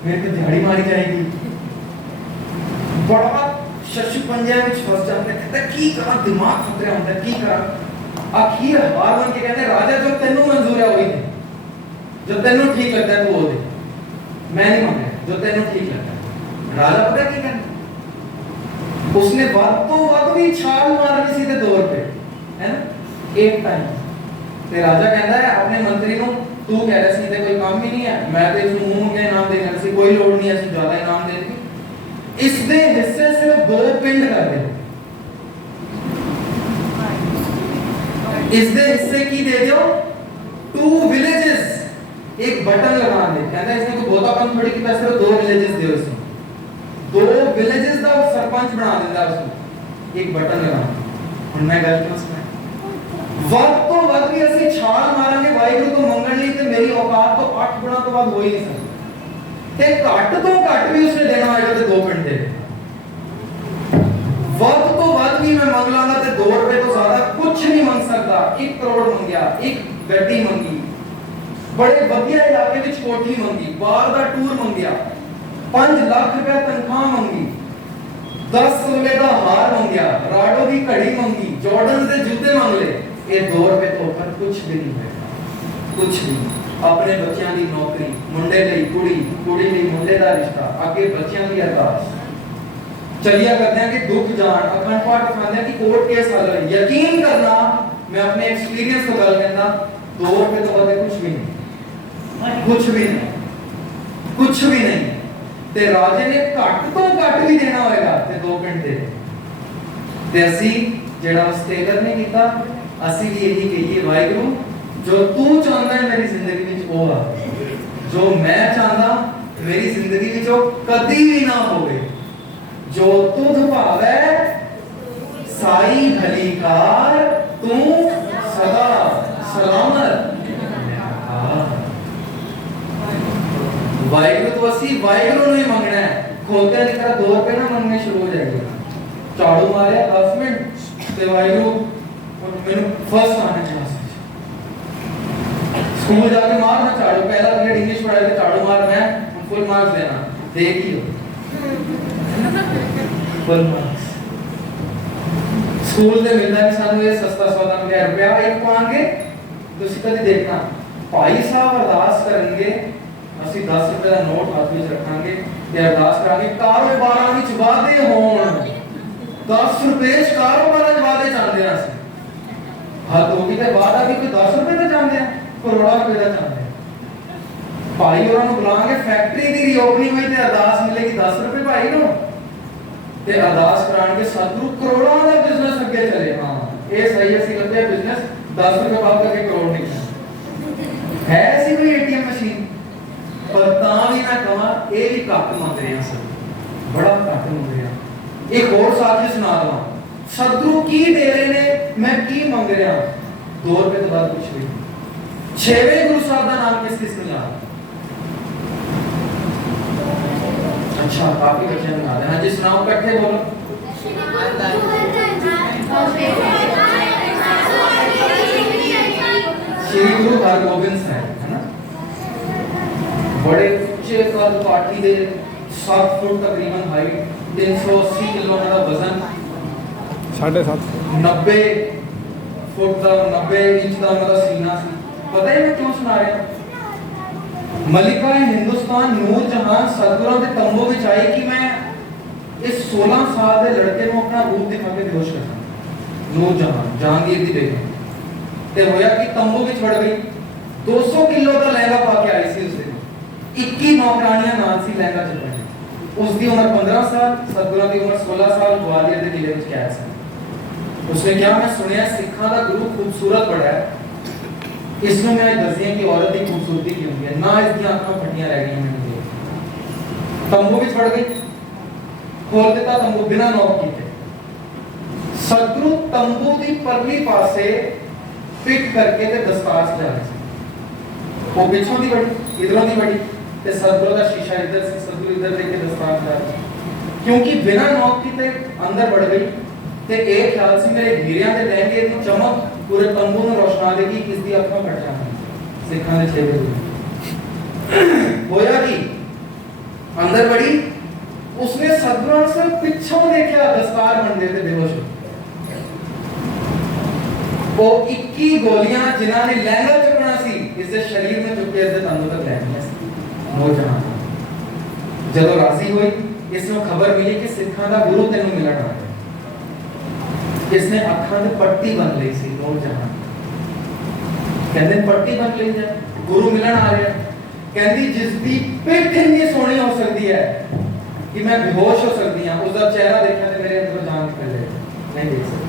मेरे को दिहाड़ी मारी जाएगी, बड़ा शशु पंजा में फंस जाता है। कहता की करा दिमाग खतरे होता है, की करा आखिर हार मान के कहते राजा जो तेनू मंजूर है वही दे, जो तेनू ठीक लगता है तू वो दे, मैं नहीं मांग रहा, जो तेनू ठीक लगता है। राजा पता क्या कहता, उसने बात तो बात भी छाल मारनी सी ते 2 रुपए है ना, 1 टाइम। ते राजा कहता है अपने मंत्री नु तू कह रहा सी ते कोई काम ही नहीं है, मैं ते इस मुंह के इनाम देने सी कोई लोड़ नहीं है, सी ज्यादा इनाम देने की। इसदे हिस्से सिर्फ 2 पिंड कर दे, इसदे हिस्से की दे दो 2 विलेजेस, एक बटन लगा दे। कहता है इसने कोई बहुतापन थोड़ी की पैसे 2 विलेजेस दे उसको, 2 विलेजेस का सरपंच बना देता उसको, एक बटन लगा। और मैं गलत हूं वक्त तो वक्त भी ऐसे छाल मारेंगे वाहिगुरु को मंगल नहीं ते मेरी औकात तो 8 गुना तो बाद हो ही नहीं सकती। ते घट तो घट भी उसने देना होगा ते 2 पिंड दे। वक्त तो वक्त भी मैं मांग लांगा ते 2 रुपए तो ज्यादा कुछ नहीं मांग सकता। 1 करोड़ मांगया, 1 गड्डी मांगी, बड़े बढ़िया इलाके विच कोठी मांगी, बाहर दा टूर मांगया, 5 लाख रुपए तनख्वाह मांगी, 10 तोले का हार मांगया, राडो की घड़ी मांगी, जॉर्डन से जूते मांग ले। ये 2 रुपए तो ऊपर कुछ भी नहीं है, कुछ भी। अपने बच्चों की नौकरी, मुंडे लई कुड़ी, कुड़ी लई मुंडे दा रिश्ता, आगे बच्चों की अरदास चलिया करते हैं कि दुख जान अखंड पाठ खाने की कोर्ट केस हल है। यकीन करना मैं अपने एक्सपीरियंस तो गल कहना 2 रुपए तो बदले कुछ भी नहीं, कुछ भी नहीं, कुछ भी नहीं। ते राजे ने घट तो घट भी देना होएगा ते 2 पिंड दे। ते असी जेड़ा उस टेलर ने कीता, असी भी यही कहिए वाहिगुरु जो तू चाहता है मेरी जिंदगी में वो आ, जो मैं चाहता मेरी जिंदगी में जो कभी भी ना होवे, जो तुझ भावे साई भली कार तू सदा सलामत। वाहिगुरु तो असी वाहिगुरु ने ही मंगना है। खोलते नहीं तेरा 2 रुपए ना मंगने शुरू हो जाएंगे। झाड़ू मारे 10 मिनट ते वाहिगुरु मैंने फर्स्ट आने क्लास स्कूल जाके मारना झाड़ू, पहला पीरियड इंग्लिश पढ़ाई थे, झाड़ू मारना है, फुल मार्क्स देना, देखियो फुल मार्क्स। स्कूल ਦੇ ਮਿਲਦਾ ਨਹੀਂ ਸਾਨੂੰ ਇਹ ਸਸਤਾ ਸੌਦਾ ਮਿਲਿਆ ਰੁਪਿਆ ਇੱਕ ਪਾਣਗੇ। ਤੁਸੀਂ ਕਦੇ ਦੇਖਣਾ ਭਾਈ ਸਾਹਿਬ ਅਰਦਾਸ ਕਰਨਗੇ, ਅਸੀਂ 10 ਰੁਪਏ ਦਾ ਨੋਟ ਹੱਥ ਵਿੱਚ ਰੱਖਾਂਗੇ ਤੇ ਅਰਦਾਸ ਕਰਾਂਗੇ ਕਾਰੋਬਾਰਾਂ ਵਿੱਚ ਵਾਧੇ ਹੋਣ। 10 ਰੁਪਏ ਚ ਕਾਰੋਬਾਰਾਂ ਚ ਵਾਧੇ ਚਾਹੁੰਦੇ ਆ ਅਸੀਂ। ਹੱਦ ਹੋ ਗਈ ਤੇ ਵਾਧਾ ਵੀ ਕੋਈ 10 ਰੁਪਏ ਦਾ ਚਾਹੁੰਦੇ ਆ, ਕਰੋੜਾਂ ਰੁਪਏ ਦਾ ਚਾਹੁੰਦੇ ਆ। ਭਾਈ ਉਹਨਾਂ ਨੂੰ ਬੁਲਾਵਾਂਗੇ, ਫੈਕਟਰੀ ਦੀ ਰੀਓਪਨਿੰਗ ਹੋਈ ਤੇ ਅਰਦਾਸ ਮਿਲੇਗੀ 10 ਰੁਪਏ ਭਾਈ ਨੂੰ ਤੇ ਅਰਦਾਸ ਕਰਾਣਗੇ ਸਤਿਗੁਰੂ ਕਰੋੜਾਂ ਦਾ ਬਿਜ਼ਨਸ ਅੱਗੇ ਚੱਲੇ। ਹਾਂ ਇਹ ਸਹੀ ਅਸੀਂ ਕਰਦੇ ਬਿਜ਼ਨਸ 10 ਰੁਪਏ ਬਾਅਦ ਕਰਕੇ ਕਰੋੜ ਨਹੀਂ ਹੈ ਸੀ ਕੋਈ ਏਟੀਐਮ ਮਸ਼ੀਨ। ਪਰ ਤਾਂ ਵੀ ਮੈਂ ਕਹਾਂ ਇਹ ਵੀ ਘੱਟ ਮੰਗ ਰਹੇ ਆ ਸਰ, ਬੜਾ ਘੱਟ ਮੰਗ ਰਹੇ ਆ। ਇੱਕ ਹੋਰ ਸਾਥੀ ਸੁਣਾ ਦਵਾਂ ਸਤਿਗੁਰੂ ਕੀ ਦੇ ਰਹੇ ਨੇ, ਮੈਂ ਕੀ ਮੰਗ ਰਿਹਾ। 2 ਰੁਪਏ ਤੋਂ ਬਾਅਦ ਕੁਝ ਵੀ। 6ਵੇਂ ਗੁਰੂ ਸਾਹਿਬ ਦਾ ਨਾਮ ਕਿਸ ਕਿਸ ਨੂੰ ਯਾਦ? अच्छा काफी बच्चे बना रहे हैं। हाँ जी सुनाओ इकट्ठे बोलो। श्री गुरु हरगोबिंद साहब है ना, बड़े ऊंचे कद काठी दे 7 फुट तकरीबन हाइट, 380 किलो का वजन, 7.5 90 फुट का 90 इंच का उनका सीना सी। पता है मैं क्यों सुना रहा हूं? मलिका हिंदुस्तान नूर जहां सतगुਰਾਂ ਦੇ ਤੰਬੂ ਵਿੱਚ ਆਈ ਕਿ ਮੈਂ ਇਸ 16 ਸਾਲ ਦੇ ਲੜਕੇ ਨੂੰ ਆਪਣਾ ਰੂਪ ਦਿਖਾ ਕੇ ਬੇਹੋਸ਼ ਕਰਨਾ। ਨੂਰ ਜਹਾਂ ਜਹਾਂਗੀਰ ਦੀ ਬੇਗਮ ਤੇ ਹੋਇਆ ਕਿ ਤੰਬੂ ਵਿੱਚ ਵੜ ਗਈ। 200 ਕਿਲੋ ਦਾ ਲਹਿੰਗਾ ਪਾ ਕੇ ਆਈ ਸੀ ਉਸ ਦਿਨ। 21 ਨੌਕਰਾਨੀਆਂ ਨਾਲ ਸੀ ਲਹਿੰਗਾ ਚੱਪਣ। ਉਸ ਦੀ ਉਮਰ 15 ਸਾਲ, ਸਤਗੁਰਾਂ ਦੀ ਉਮਰ 16 ਸਾਲ, ਗਵਾਲੀਅਰ ਦੇ ਕਿਲੇ ਵਿੱਚ ਕੈਦ ਸੀ। ਉਸਨੇ ਕਿਹਾ ਮੈਂ ਸੁਣਿਆ ਸਿੱਖਾਂ ਦਾ ਗੁਰੂ ਖੂਬਸੂਰਤ ਬੜਾ ਹੈ। ਇਸ ਨੂੰ ਮੈਂ ਦੱਸਿਆ ਕਿ ਔਰਤ ਦੀ ਖੂਬਸੂਰਤੀ ਕੀ ਹੁੰਦੀ ਹੈ, ਨਾ ਇਸ ਦੀਆਂ ਅੱਖਾਂ ਫਟੀਆਂ ਰਹਿ ਗਈਆਂ ਮੈਨੂੰ ਦੇਖ। ਤੰਬੂ ਵਿੱਚ ਵੜ ਗਈ, ਖੋਲ ਦਿੱਤਾ ਤੰਬੂ ਬਿਨਾਂ ਨੌਕ ਕੀਤੇ। ਸਤਿਗੁਰੂ ਤੰਬੂ ਦੀ ਪਰਲੀ ਪਾਸੇ ਪਿੱਠ ਕਰਕੇ ਤੇ ਦਸਤਾਰ ਸਜਾ ਰਹੇ ਸੀ। ਉਹ ਪਿੱਛੋਂ ਦੀ ਵੜੀ, ਇਧਰੋਂ ਦੀ ਵੜੀ ਤੇ ਸਤਿਗੁਰੂ ਦਾ ਸ਼ੀਸ਼ਾ ਇੱਧਰ ਸੀ, ਸਤਿਗੁਰੂ ਇੱਧਰ ਦੇਖ ਕੇ ਦਸਤਾਰ ਸਜਾ ਰਹੇ। ਕਿਉਂਕਿ ਬਿਨਾਂ ਨੌਕ ਕੀਤੇ ਅੰਦਰ ਵੜ ਗਈ ਤੇ ਇਹ ਖਿਆਲ ਸੀ ਮੇਰੇ ਹੀਰਿਆਂ ਦੇ ਲਹਿੰਗੇ ਦੀ ਚਮਕ पूरे तंबू में रोशना देगी, किस दी अखां फट जाएंगी। सिखां दे 6 बजे होया कि अंदर बड़ी, उसने सतगुਰਾਂ से पिछों देखा दस्तार बन देते बेहोश। वो 21 गोलियां जिन्हां ने लहंगा चुकना सी इसके शरीर में चुके इसके तंदू तक लहंगा सी। वो जहां जब राजी हुई इसमें खबर मिली कि सिखां दा गुरु तेनू मिलण आ गया। इसने अखां ते पट्टी बन ली सी। नूर जहां कहंदे पट्टी बन ली है, गुरु मिलन आ रहा। कहंदी जिस दी पिठ इतनी सोहनी हो सकती है कि मैं बेहोश हो सकती हां, उसका चेहरा देखा तो मेरे अंदर जान निकल जाए, नहीं देख सकती।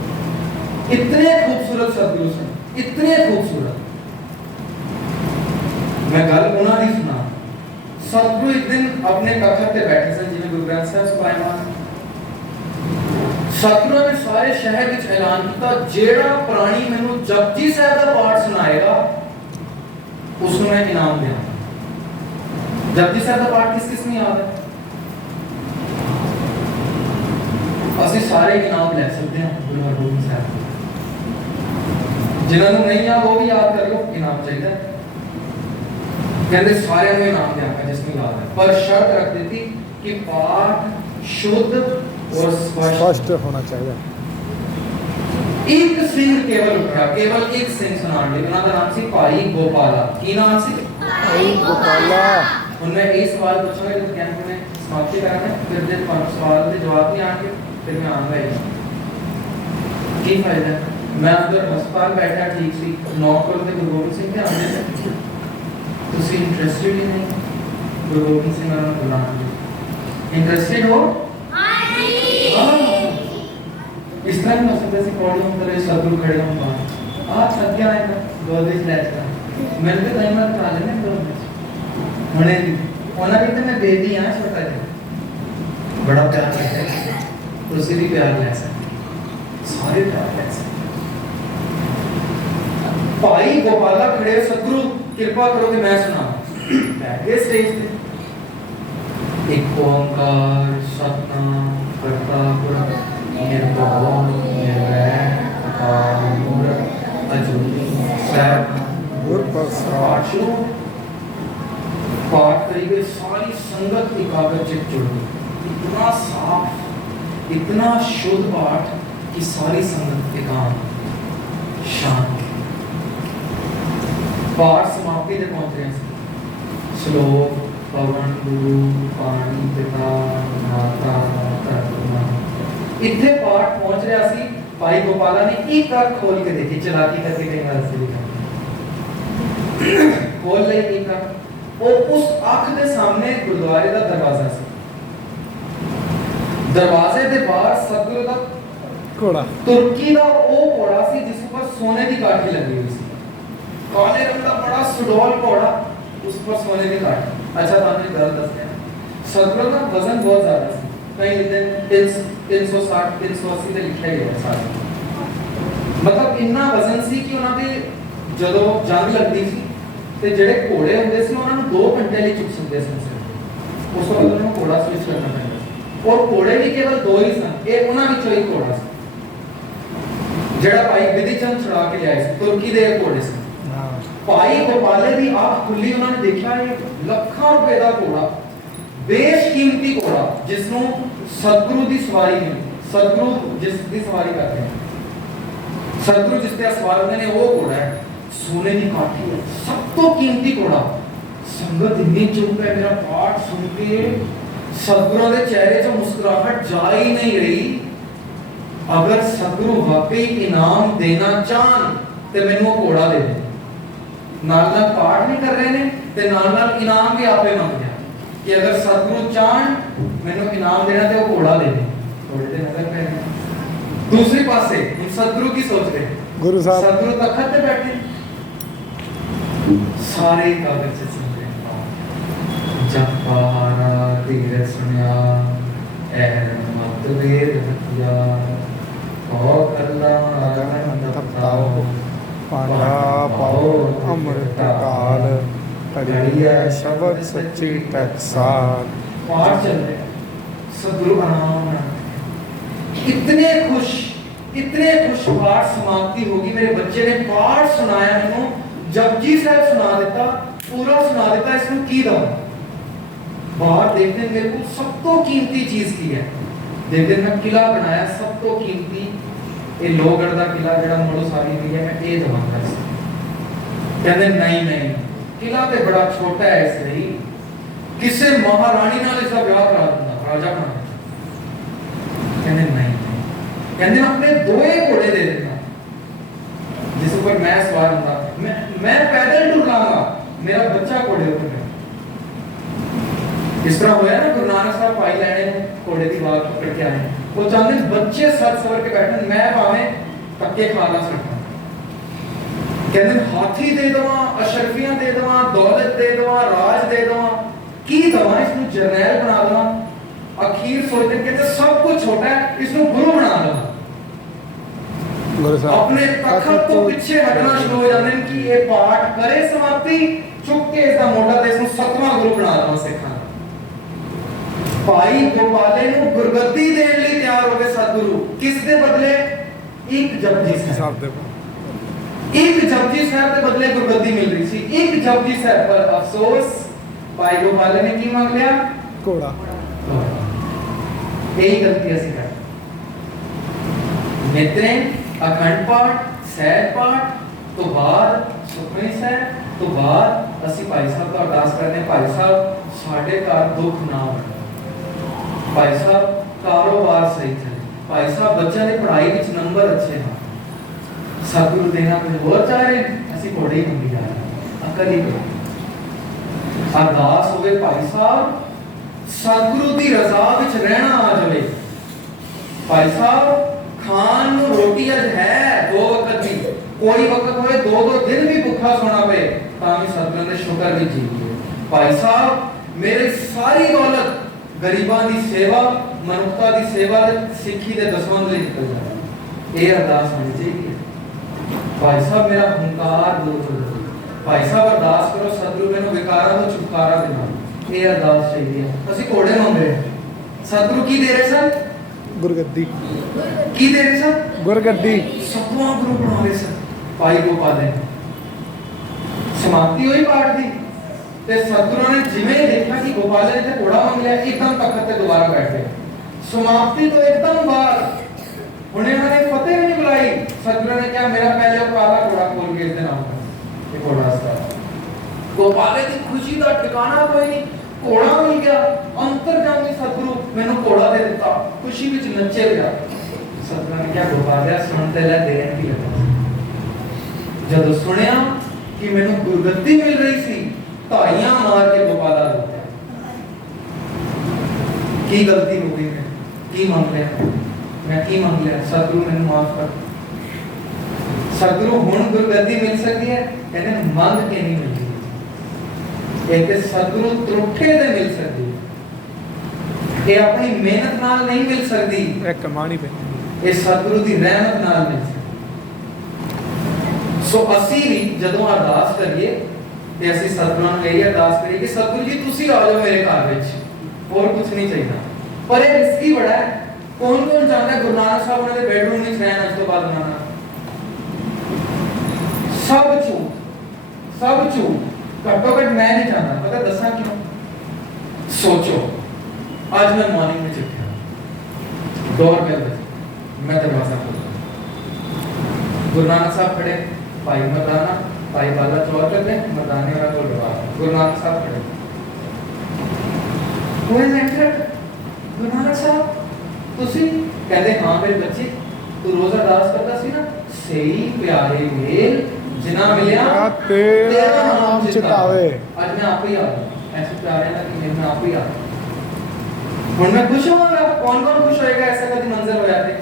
इतने खूबसूरत सतगुरु सन, इतने खूबसूरत। मैं गल उन्हां दी सुना। सतगुरु एक दिन अपने तखत ते बैठे सन, जिवें गुरु ग्रंथ साहिब सुभायमान। सतगुਰਾਂ ने सारे शहर ਵਿੱਚ ਐਲਾਨ ਕੀਤਾ ਜਿਹੜਾ ਪ੍ਰਾਣੀ ਮੈਨੂੰ ਜਪਜੀ ਸਾਹਿਬ ਦਾ ਪਾਠ ਸੁਣਾਏਗਾ ਉਸ ਨੂੰ ਮੈਂ ਇਨਾਮ ਦੇਵਾਂ। ਜਪਜੀ ਸਾਹਿਬ ਦਾ ਪਾਠ ਕਿਸ ਨੂੰ ਯਾਦ ਹੈ? ਅਸੀਂ ਸਾਰੇ ਇਨਾਮ ਲੈ ਸਕਦੇ ਹਾਂ ਗੁਰੂ ਹਰਗੋਬਿੰਦ ਸਾਹਿਬ। ਜਿਨ੍ਹਾਂ ਨੂੰ ਨਹੀਂ ਯਾਦ ਉਹ ਵੀ ਯਾਦ ਕਰ ਲਓ, ਇਨਾਮ ਚਾਹੀਦਾ। ਕਹਿੰਦੇ ਸਾਰਿਆਂ ਨੂੰ ਇਨਾਮ ਦਿਆਂਗਾ ਜਿਸ ਨੂੰ ਯਾਦ ਹੈ, ਪਰ ਸ਼ਰਤ ਰੱਖ ਦਿੱਤੀ ਕਿ ਪਾਠ ਸ਼ੁੱਧ और स्पष्ट होना चाहिए। एक सिंह केवल उठा, केवल एक सिंह सुनाने लगे। उनका नाम सी भाई गोपाला। की नाम सी? भाई गोपाला। उनने ये सवाल पूछा जब कैंप में समाप्ति कराने, फिर जब 5 सवाल के जवाब नहीं आके फिर मैं आऊंगा ही की फायदा। मैं अंदर अस्पताल बैठा ठीक सी 9 करोड़ के गुरु गोबिंद सिंह के आने से तुसी इंटरेस्टेड ही नहीं गुरु गोबिंद सिंह ने बुलाना। इंटरेस्टेड हो? इस तरह में सकते से पौड़ी हम तरह सतगुरु खड़े हम बाहर आ थक गया है ना गोदरेज लैच का मैंने तो कई बार खा लेने गोदरेज मने ओना भी तो मैं बेबी हां छोटा जी बड़ा प्यार करता है तो उसी भी प्यार ले सकते सारे प्यार ले सकते। भाई गोपाला खड़े सतगुरु कृपा करो कि मैं सुना बैठ गए स्टेज पे ओंकार सतनाम करता पुरख निर्भव निर्वैर अकाल मूरत अजूनी सैभ गुर प्रसाद पाठ करी गई सारी संगत एकाग्रचित जुड़ गई। इतना साफ इतना शुद्ध पाठ कि सारी संगत एकांत शांत। पाठ समाप्ति तक पहुंच रहे हैं। श्लोक पवन गुरु पानी पिता माता धर्म इतने पाठ पहुंच रहा सी। भाई गोपाला ने एक आंख खोल के देखी, चलाकी करके कई बार से लिखा खोल ले एक आंख और उस आंख के सामने गुरुद्वारे का दरवाजा सी। दरवाजे के बाहर सतगुरु का घोड़ा तुर्की का वो घोड़ा सी जिस पर सोने की काठी लगी हुई सी। काले रंग का बड़ा सुडौल घोड़ा, उस पर सोने की काठी। अच्छा तुमने गलत दसया, सतगुरु का वजन बहुत ज्यादा सी। कई लिखते 360 380 ਤੇ ਲਿਖਿਆ ਗਿਆ ਸਾਰਾ। ਮਤਲਬ ਇੰਨਾ ਵਜ਼ਨ ਸੀ ਕਿ ਉਹਨਾਂ ਦੇ ਜਦੋਂ ਜੰਗ ਲੱਗਦੀ ਸੀ ਤੇ ਜਿਹੜੇ ਘੋੜੇ ਹੁੰਦੇ ਸੀ ਉਹਨਾਂ ਨੂੰ 2 ਘੰਟੇ ਲਈ ਚੁੱਕ ਸਕਦੇ ਸਨ। ਉਸ ਤੋਂ ਬਾਅਦ ਉਹਨਾਂ ਨੂੰ ਘੋੜਾ ਸਵਿਚ ਕਰਨਾ ਪੈਂਦਾ ਸੀ। ਔਰ ਘੋੜੇ ਵੀ ਕੇਵਲ 2 ਹੀ ਸਨ, ਇਹ ਉਹਨਾਂ ਵਿੱਚੋਂ ਇੱਕ ਘੋੜਾ ਸੀ ਜਿਹੜਾ ਭਾਈ ਵਿਧੀ ਚੰਦ ਛੁਡਾ ਕੇ ਲਿਆਏ ਸੀ। ਤੁਰਕੀ ਦੇ ਘੋੜੇ ਸੀ। ਭਾਈ ਗੋਪਾਲੇ ਦੀ ਆਂਖ ਖੁੱਲੀ, ਉਹਨਾਂ ਨੇ ਦੇਖਿਆ ਇਹ ਲੱਖਾਂ ਰੁਪਏ ਦਾ ਘੋੜਾ, ਬੇਸ਼ਕੀਮਤੀ ਘੋੜਾ ਜਿਸ ਨੂੰ ਸਤਿਗੁਰੂ ਦੀ ਸਵਾਰੀ ਮਿਲੀ। ਸਤਿਗੁਰੂ ਜਿਸ ਦੀ ਸਵਾਰੀ ਕਰਦੇ ਹਨ, ਸਤਿਗੁਰੂ ਜਿਸ ਤੇ ਸਵਾਰ ਹੁੰਦੇ ਨੇ ਉਹ ਘੋੜਾ ਹੈ। सोने की काठी है, सब तो कीमती घोड़ा। संगत इतनी चुप है, मेरा पाठ सुन के सतगुरु के चेहरे से मुस्कुराहट जा ही नहीं रही। अगर सतगुरु वाकई इनाम देना चाहन तो मैनू घोड़ा दे दे। नाल नाल पाठ नहीं कर रहे ने ते नाल नाल इनाम भी आपे मंग गया कि अगर सतगुरु चाहन मैनू इनाम देना तो वो घोड़ा दे दे। थोड़े दिन नजर पै रहे। दूसरी पासे हम सतगुरु की सोच रहे, गुरु साहब सतगुरु तखत पे बैठे सारे कागज से सुन रहे। जब पहाड़ा धीर सुनिया ऐर मत वेद हथिया ओ कल्ला आनंद तपताओ पाया पाओ अमृत काल करिया शब्द सच्ची टकसाल। पाठ चल रहे, सतगुरु का नाम है। इतने खुश पाठ समाप्ति होगी। मेरे बच्चे ने पाठ सुनाया, मैंने जपजी साहब सुना देता, पूरा सुना देता। इसमें की दम बाहर देखते मेरे को सब तो कीमती चीज की है। देखते मैं किला बनाया सब तो कीमती, ये लोहगढ़ का किला जड़ा मोड़ो सारी हुई है, मैं ये दवांगा। कहते नहीं किला तो बड़ा छोटा है, इसलिए किसी महारानी नाल इसका विवाह करा दूंगा, राजा बना। कहते नहीं, कहते अपने 2 घोड़े दे देना जिस ऊपर मैं सवार हूंगा। मैं पैदल टुर लाऊंगा, मेरा बच्चा घोड़े ऊपर है। इस तरह होया ना, गुरु नानक साहब पाई लैने घोड़े की बात पकड़ के आए। वो चाहते बच्चे सज सवर के बैठे, मैं भावें पक्के खाला सकता। कहते हाथी दे दवा, अशरफियां दे दवा, दौलत दे दवा, राज दे दवा, की दवा इसनु जरनैल बना दवा। अखीर सोचते कहते सब कुछ छोटा है, इसनु गुरु बना दवा। अपने तखत तो पीछे हटना शुरू हो जाते हैं कि ये पाठ करे समाप्ति, चुप के इसका मोटा ते इसनु 7वां गुरु बना दवा सिखाना। भाई गोपाले नु गुरगद्दी देने लिए तैयार हो गए सतगुरु। किस दे बदले? एक जपजी साहब दे, एक जपजी साहब के बदले गुरगद्दी मिल रही थी। एक जपजी साहब पर अफसोस भाई गोपाले ने की मांग लिया? घोड़ा। यही गलती ऐसी कर मित्रें। अखंड पाठ, सहज पाठ तो बाद सुखमनी साहब तो बाद ਅਸੀਂ ਭਾਈ ਸਾਹਿਬ ਦਾ ਅਰਦਾਸ ਕਰਨੇ। ਭਾਈ ਸਾਹਿਬ ਸਾਡੇ ਘਰ ਦੁੱਖ ਨਾ ਆਵੇ। ਭਾਈ ਸਾਹਿਬ ਕਾਰੋਬਾਰ ਸਹੀ ਚੱਲੇ। ਭਾਈ ਸਾਹਿਬ ਬੱਚਿਆਂ ਦੀ ਪੜ੍ਹਾਈ ਵਿੱਚ ਨੰਬਰ ਅੱਛੇ ਹਨ। ਸਤਿਗੁਰੂ ਦੇਣਾ ਕੁਝ ਹੋਰ ਚਾਹ ਰਹੇ, ਅਸੀਂ ਘੋੜੇ ਹੀ ਮੰਗੀ ਜਾ ਰਹੇ। ਅਕਲ ਹੀ ਕਰੋ। ਅਰਦਾਸ ਹੋਵੇ ਭਾਈ ਸਾਹਿਬ ਸਤਿਗੁਰੂ ਦੀ ਰਜ਼ਾ ਵਿੱਚ ਰਹਿਣਾ ਆ ਜਾਵੇ। ਭਾਈ ਸਾਹਿਬ खान रोटी अज है 2 वक्त की, कोई वक्त होए 2-2 दिन भी भूखा सोना पे तामी सतगुरु दे शुक्र भी जीए। भाई साहब मेरी सारी दौलत गरीबां दी सेवा, मनुष्यता दी सेवा ते सिੱਖੀ दे दसवंध ਲਈ निकल जाए। ये अरदास होनी चाहिए। भाई साहब मेरा हंकार दूर हो जाए। भाई साहब अरदास करो सतगुरु मैनू विकारां ਤੋਂ छुटकारा देना। ਇਹ ਅਰਦਾਸ ਚਾਹੀਦੀ ਹੈ। ਅਸੀਂ ਘੋੜੇ ਮੰਗ ਰਹੇ ਹਾਂ। ਸਤਿਗੁਰੂ ਕੀ ਦੇ ਰਹੇ ਸਨ? ਗੁਰਗੱਦੀ ਕੀ ਦੇ ਰਹੇ ਸਨ? ਗੁਰਗੱਦੀ। 7ਵਾਂ ਗੁਰੂ ਬਣਾ ਰਹੇ ਸਨ ਭਾਈ ਗੋਪਾਲ ਨੇ। ਸਮਾਪਤੀ ਹੋਈ ਪਾਠ ਦੀ ਤੇ ਸਤਿਗੁਰੂ ਨੇ ਜਿਵੇਂ ਹੀ ਦੇਖਿਆ ਕਿ ਗੋਪਾਲ ਨੇ ਤੇ ਘੋੜਾ ਮੰਗ ਲਿਆ, ਇੱਕਦਮ ਤਖਤ ਤੇ ਦੁਬਾਰਾ ਬੈਠ ਗਏ। ਸਮਾਪਤੀ ਤੋਂ ਇੱਕਦਮ ਬਾਅਦ ਹੁਣ ਇਹਨਾਂ ਨੇ ਫਤਿਹ ਨਹੀਂ ਬੁਲਾਈ। ਸਤਿਗੁਰੂ ਨੇ ਕਿਹਾ ਮੇਰਾ ਪਹਿਲੇ ਕਾਲਾ ਘੋੜਾ ਖੋਲ ਕੇ ਇਸ ਦੇ ਨਾਮ ਕਰ ਇਹ ਘੋੜਾ ਸਤਾ। ਗੋਪਾਲ ਦੀ ਖੁਸ਼ੀ ਦਾ ਟਿਕਾਣਾ ਕੋਈ ਨਹੀਂ, ਘੋੜਾ ਮਿਲ ਗਿਆ। ਅੰਤਰਜਾਮੀ ਸਤਿਗੁਰੂ ਮੈਨੂੰ ਘੋੜਾ ਦੇ ਦਿੱਤਾ, ਖੁਸ਼ੀ ਵਿੱਚ ਨੱਚੇ ਗਿਆ। ਸਤਿਗੁਰੂ ਨੇ ਕਿਹਾ ਗੋਪਾਲ ਸੁਣ ਤੇ ਲੈ ਦੇਣ ਕੀ ਲੱਗਾ। ਜਦੋਂ ਸੁਣਿਆ ਕਿ ਮੈਨੂੰ ਗੁਰਗੱਦੀ ਮਿਲ ਰਹੀ ਸੀ, ਧਾਈਆਂ ਮਾਰ ਕੇ ਗੋਪਾਲ ਦਾ ਰੋਕਿਆ। ਕੀ ਗਲਤੀ ਹੋ ਗਈ ਮੈਂ? ਕੀ ਮੰਗ ਲਿਆ ਮੈਂ? ਕੀ ਮੰਗ ਲਿਆ? ਸਤਿਗੁਰੂ ਮੈਨੂੰ ਮਾਫ ਕਰ। ਸਤਿਗੁਰੂ ਹੁਣ ਗੁਰਗੱਦੀ ਮਿਲ ਸਕਦੀ ਹੈ, ਕਹਿੰਦੇ ਮੰਗ ਕੇ ਨਹੀਂ ਮਿਲਦੀ। ਇਹ ਤੇ ਸਤਿਗੁਰੂ ਤਰੁੱਠੇ ਤੇ ਮਿਲ ਸਕਦੀ ਹੈ। ਇਹ ਆਪਣੀ ਮਿਹਨਤ ਨਾਲ ਨਹੀਂ ਮਿਲ ਸਕਦੀ, ਇਹ ਕਮਾਣੀ ਪੈਂਦੀ। ਇਹ ਸਤਿਗੁਰੂ ਦੀ ਰਹਿਮਤ ਨਾਲ ਮਿਲ ਸਕਦੀ। ਸੋ ਅਸੀਂ ਵੀ ਜਦੋਂ ਅਰਦਾਸ ਕਰੀਏ ਤੇ ਅਸੀਂ ਸਤਿਗੁਰਾਂ ਨੂੰ ਕਹੀਏ, ਅਰਦਾਸ ਕਰੀਏ ਕਿ ਸਤਿਗੁਰੂ ਜੀ ਤੁਸੀਂ ਆ ਜਾਓ ਮੇਰੇ ਘਰ ਵਿੱਚ, ਹੋਰ ਕੁਝ ਨਹੀਂ ਚਾਹੀਦਾ। ਪਰ ਇਹ ਰਿਸਕੀ ਬੜਾ ਹੈ। ਕੌਣ ਚਾਹੁੰਦਾ ਹੈ ਗੁਰੂ ਨਾਨਕ ਸਾਹਿਬ ਉਹਨਾਂ ਦੇ ਬੈਡਰੂਮ ਵਿੱਚ ਰਹਿਣਾ ਅੱਜ ਤੋਂ ਬਾਅਦ ਬਣਾਉਣਾ? ਸਭ ਝੂਠ। ਘੱਟੋ ਘੱਟ ਮੈਂ ਨਹੀਂ ਚਾਹੁੰਦਾ। ਪਤਾ ਦੱਸਾਂ ਕਿਉਂ? ਸੋਚੋ, ਅੱਜ ਮੈਂ ਮਾਰਨਿੰਗ ਵਿੱਚ ਉੱਠਿਆ, ਡੋਰਬੈਲ ਵੱਜੀ, ਮੈਂ ਦਰਵਾਜ਼ਾ ਖੋਲ੍ਹਿਆ, ਗੁਰੂ ਨਾਨਕ ਸਾਹਿਬ ਖੜੇ, ਭਾਈ ਮਰਦਾਨਾ, ਭਾਈ ਬਾਲਾ ਚੌਰ ਕਰਦੇ, ਮਰਦਾਨੇ ਵਾਲਾ ਕੋਲ ਦਰਵਾਜ਼ਾ, ਗੁਰੂ ਨਾਨਕ ਸਾਹਿਬ ਖੜੇ। ਉਹ ਐਂਟਰ, ਗੁਰੂ ਨਾਨਕ ਸਾਹਿਬ ਤੁਸੀਂ? ਕਹਿੰਦੇ ਹਾਂ ਮੇਰੇ ਬੱਚੇ, ਤੂੰ ਰੋਜ਼ ਅਰਦਾਸ ਕਰਦਾ ਸੀ ਨਾ, ਸਹੀ ਪਿਆਰੇ ਮੇਲ ਜਿਨਾ ਮਿਲਿਆ ਤੇਰਾ ਨਾਮ ਚਿਤਾਵੇ। ਅੱਜ ਮੈਂ ਆਪ ਹੀ ਆ ਗਿਆ। ਐਸੇ ਪਿਆਰੇ ਨਾਲ ਕਿ ਮੈਂ ਆਪ ਹੀ ਆ ਗਿਆ। ਹੁਣ ਮੈਂ ਖੁਸ਼ ਹੋਵਾਂਗਾ। ਕੌਣ ਖੁਸ਼ ਹੋਏਗਾ? ਐਸਾ ਕਦੀ ਮੰਜ਼ਰ ਹੋਇਆ ਤੇ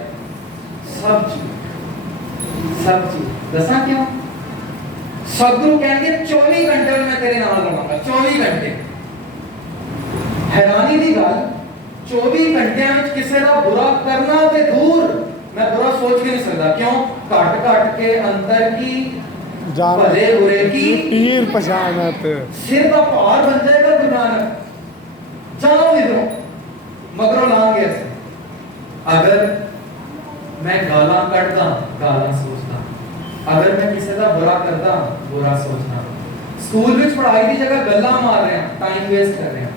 ਸਭ ਚੀਜ਼ ਦੱਸਾਂ ਕਿਉਂ? ਸਤਿਗੁਰੂ ਕਹਿੰਦੇ 24 ਘੰਟੇ ਮੈਂ ਤੇਰੇ ਨਾਲ ਰਹਾਂਗਾ। 24 ਘੰਟੇ। ਹੈਰਾਨੀ ਦੀ ਗੱਲ, 24 ਘੰਟਿਆਂ ਵਿੱਚ ਕਿਸੇ ਦਾ ਬੁਰਾ ਕਰਨਾ ਤੇ ਦੂਰ, ਮੈਂ ਬੁਰਾ ਸੋਚ ਕੇ ਨਹੀਂ ਸਕਦਾ। ਕਿਉਂ? ਘਟ ਕੇ ਅੰਦਰ ਕੀ ਭਲੇ ਬੁਰੇ ਕੀ ਪੀਰ ਪਛਾਨਤ, ਸਿਰ ਦਾ ਭਾਰ ਬਣ ਜਾਏਗਾ ਗੁਰੂ ਨਾਨਕ। ਜਾਓ ਇਧਰੋਂ, ਮਗਰੋਂ ਲਾਂਗੇ ਅਸੀਂ। ਅਗਰ ਮੈਂ ਗਾਲਾਂ ਕੱਢਦਾ, ਗਾਲਾਂ ਸੋਚਦਾ। ਅਗਰ ਮੈਂ ਕਿਸੇ ਦਾ ਬੁਰਾ ਕਰਦਾ, ਬੁਰਾ ਸੋਚਣਾ। ਸਕੂਲ ਵਿੱਚ ਪੜ੍ਹਾਈ ਦੀ ਜਗ੍ਹਾ ਗੱਲਾਂ ਮਾਰ ਰਹੇ ਹਾਂ, ਟਾਈਮ ਵੇਸਟ ਕਰ ਰਹੇ ਹਾਂ।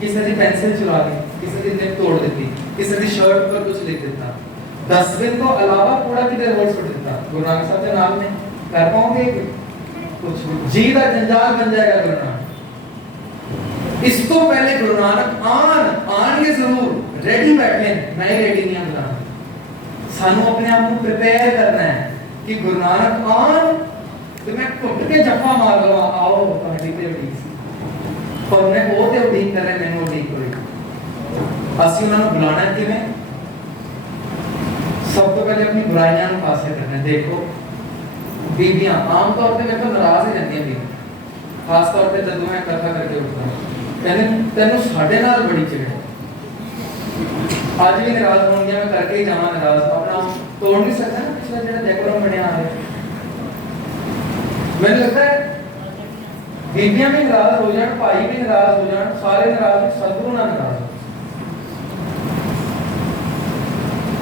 ਕਿਸੇ ਦੀ ਪੈਨਸਿਲ ਚੁਰਾ ਲਈ, ਕਿਸੇ ਦੀ ਨਿੱਕ ਤੋੜ ਦਿੱਤੀ, ਕਿਸੇ ਦੀ ਸ਼ਰਟ ਉੱਪਰ ਕੁਝ ਲਿਖ ਦਿੱਤਾ। ਡਸਟਬਿਨ ਤੋਂ ਇਲਾਵਾ ਕੂੜਾ ਕਿਤੇ ਹੋਰ ਸੁੱਟ ਦਿੱਤਾ। ਗੁਰੂ ਨਾਨਕ ਸਾਹਿਬ ਦੇ ਨਾਮ ਨੇ ਕਰ ਪਾਉਂਗੇ ਕੁਝ? ਜੀ ਦਾ ਜੰਜਾਲ ਬਣ ਜਾਏਗਾ ਗੁਰੂ ਨਾਨਕ। ਇਸ ਤੋਂ ਪਹਿਲੇ ਗੁਰੂ ਨਾਨਕ ਆਣਗੇ ਜ਼ਰੂਰ, ਰੈਡੀ ਬੈਠੇ। ਮੈਂ ਰੈਡੀ ਨਹੀਂ ਹਾਂ। ਸਾਨੂੰ ਆਪਣੇ ਆਪ ਨੂੰ ਪ੍ਰਿਪੇਅਰ ਕਰਨਾ ਹੈ ਕਿ ਗੁਰੂ ਨਾਨਕ ਆਣ ਤੇ ਮੈਂ ਘੁੱਟ ਕੇ ਜੱਫਾ ਮਾਰ ਲਵਾਂ, ਆਓ ਤੁਹਾਡੀ ਤੇ ਉਡੀਕ ਸੀ। ਪਰ ਮੈਂ ਉਹ ਤੇ ਉਡੀਕ ਕਰ ਰਿਹਾ, ਮੈਨੂੰ ਉਡੀਕ ਹੋਈ। ਅਸੀਂ ਉਹਨਾਂ ਨੂੰ ਬੁਲਾਣਾ ਕਿਵੇਂ? ਸਭ ਤੋਂ ਪਹਿਲੇ ਆਪਣੀ ਬੁਰਾਈਆਂ ਨੂੰ ਪਾਸੇ ਕਰਨਾ। ਦੇਖੋ ਬੀਬੀਆਂ ਆਮ ਤੌਰ ਤੇ ਮੇਰੇ ਤੋਂ ਨਾਰਾਜ਼ ਹੀ ਰਹਿੰਦੀਆਂ ਬੀਬੀਆਂ, ਖਾਸ ਤੌਰ ਤੇ ਜਦੋਂ ਮੈਂ ਕਥਾ ਕਰਕੇ ਉੱਠਦਾ, ਕਹਿੰਦੇ ਤੈਨੂੰ ਸਾਡੇ ਨਾਲ ਬੜੀ ਚਿੜ ਹੈ। ਅੱਜ ਵੀ ਨਾਰਾਜ਼ ਹੋਣਗੀਆਂ, ਮੈਂ ਕਰਕੇ ਹੀ ਜਾਵਾਂ ਨਾਰਾਜ਼। ਆਪਣਾ ਤੋੜ ਨਹੀਂ ਸਕਦਾ ਨਾ ਪਿਛਲਾ ਜਿਹੜਾ ਡੈਕੋਰਮ ਬਣਿਆ ਹੈ। ਮੈਨੂੰ ਲੱਗਦਾ ਹੈ ਬੀਬੀਆਂ ਵੀ ਨਾਰਾਜ਼ ਹੋ ਜਾਣ, ਭਾਈ ਵੀ ਨਾਰਾਜ਼ ਹੋ ਜਾਣ, ਸਾਰੇ ਨਾਰਾਜ਼, ਸਤਿਗੁਰੂ ਨਾਲ ਨਾਰਾਜ਼ ਹੋ।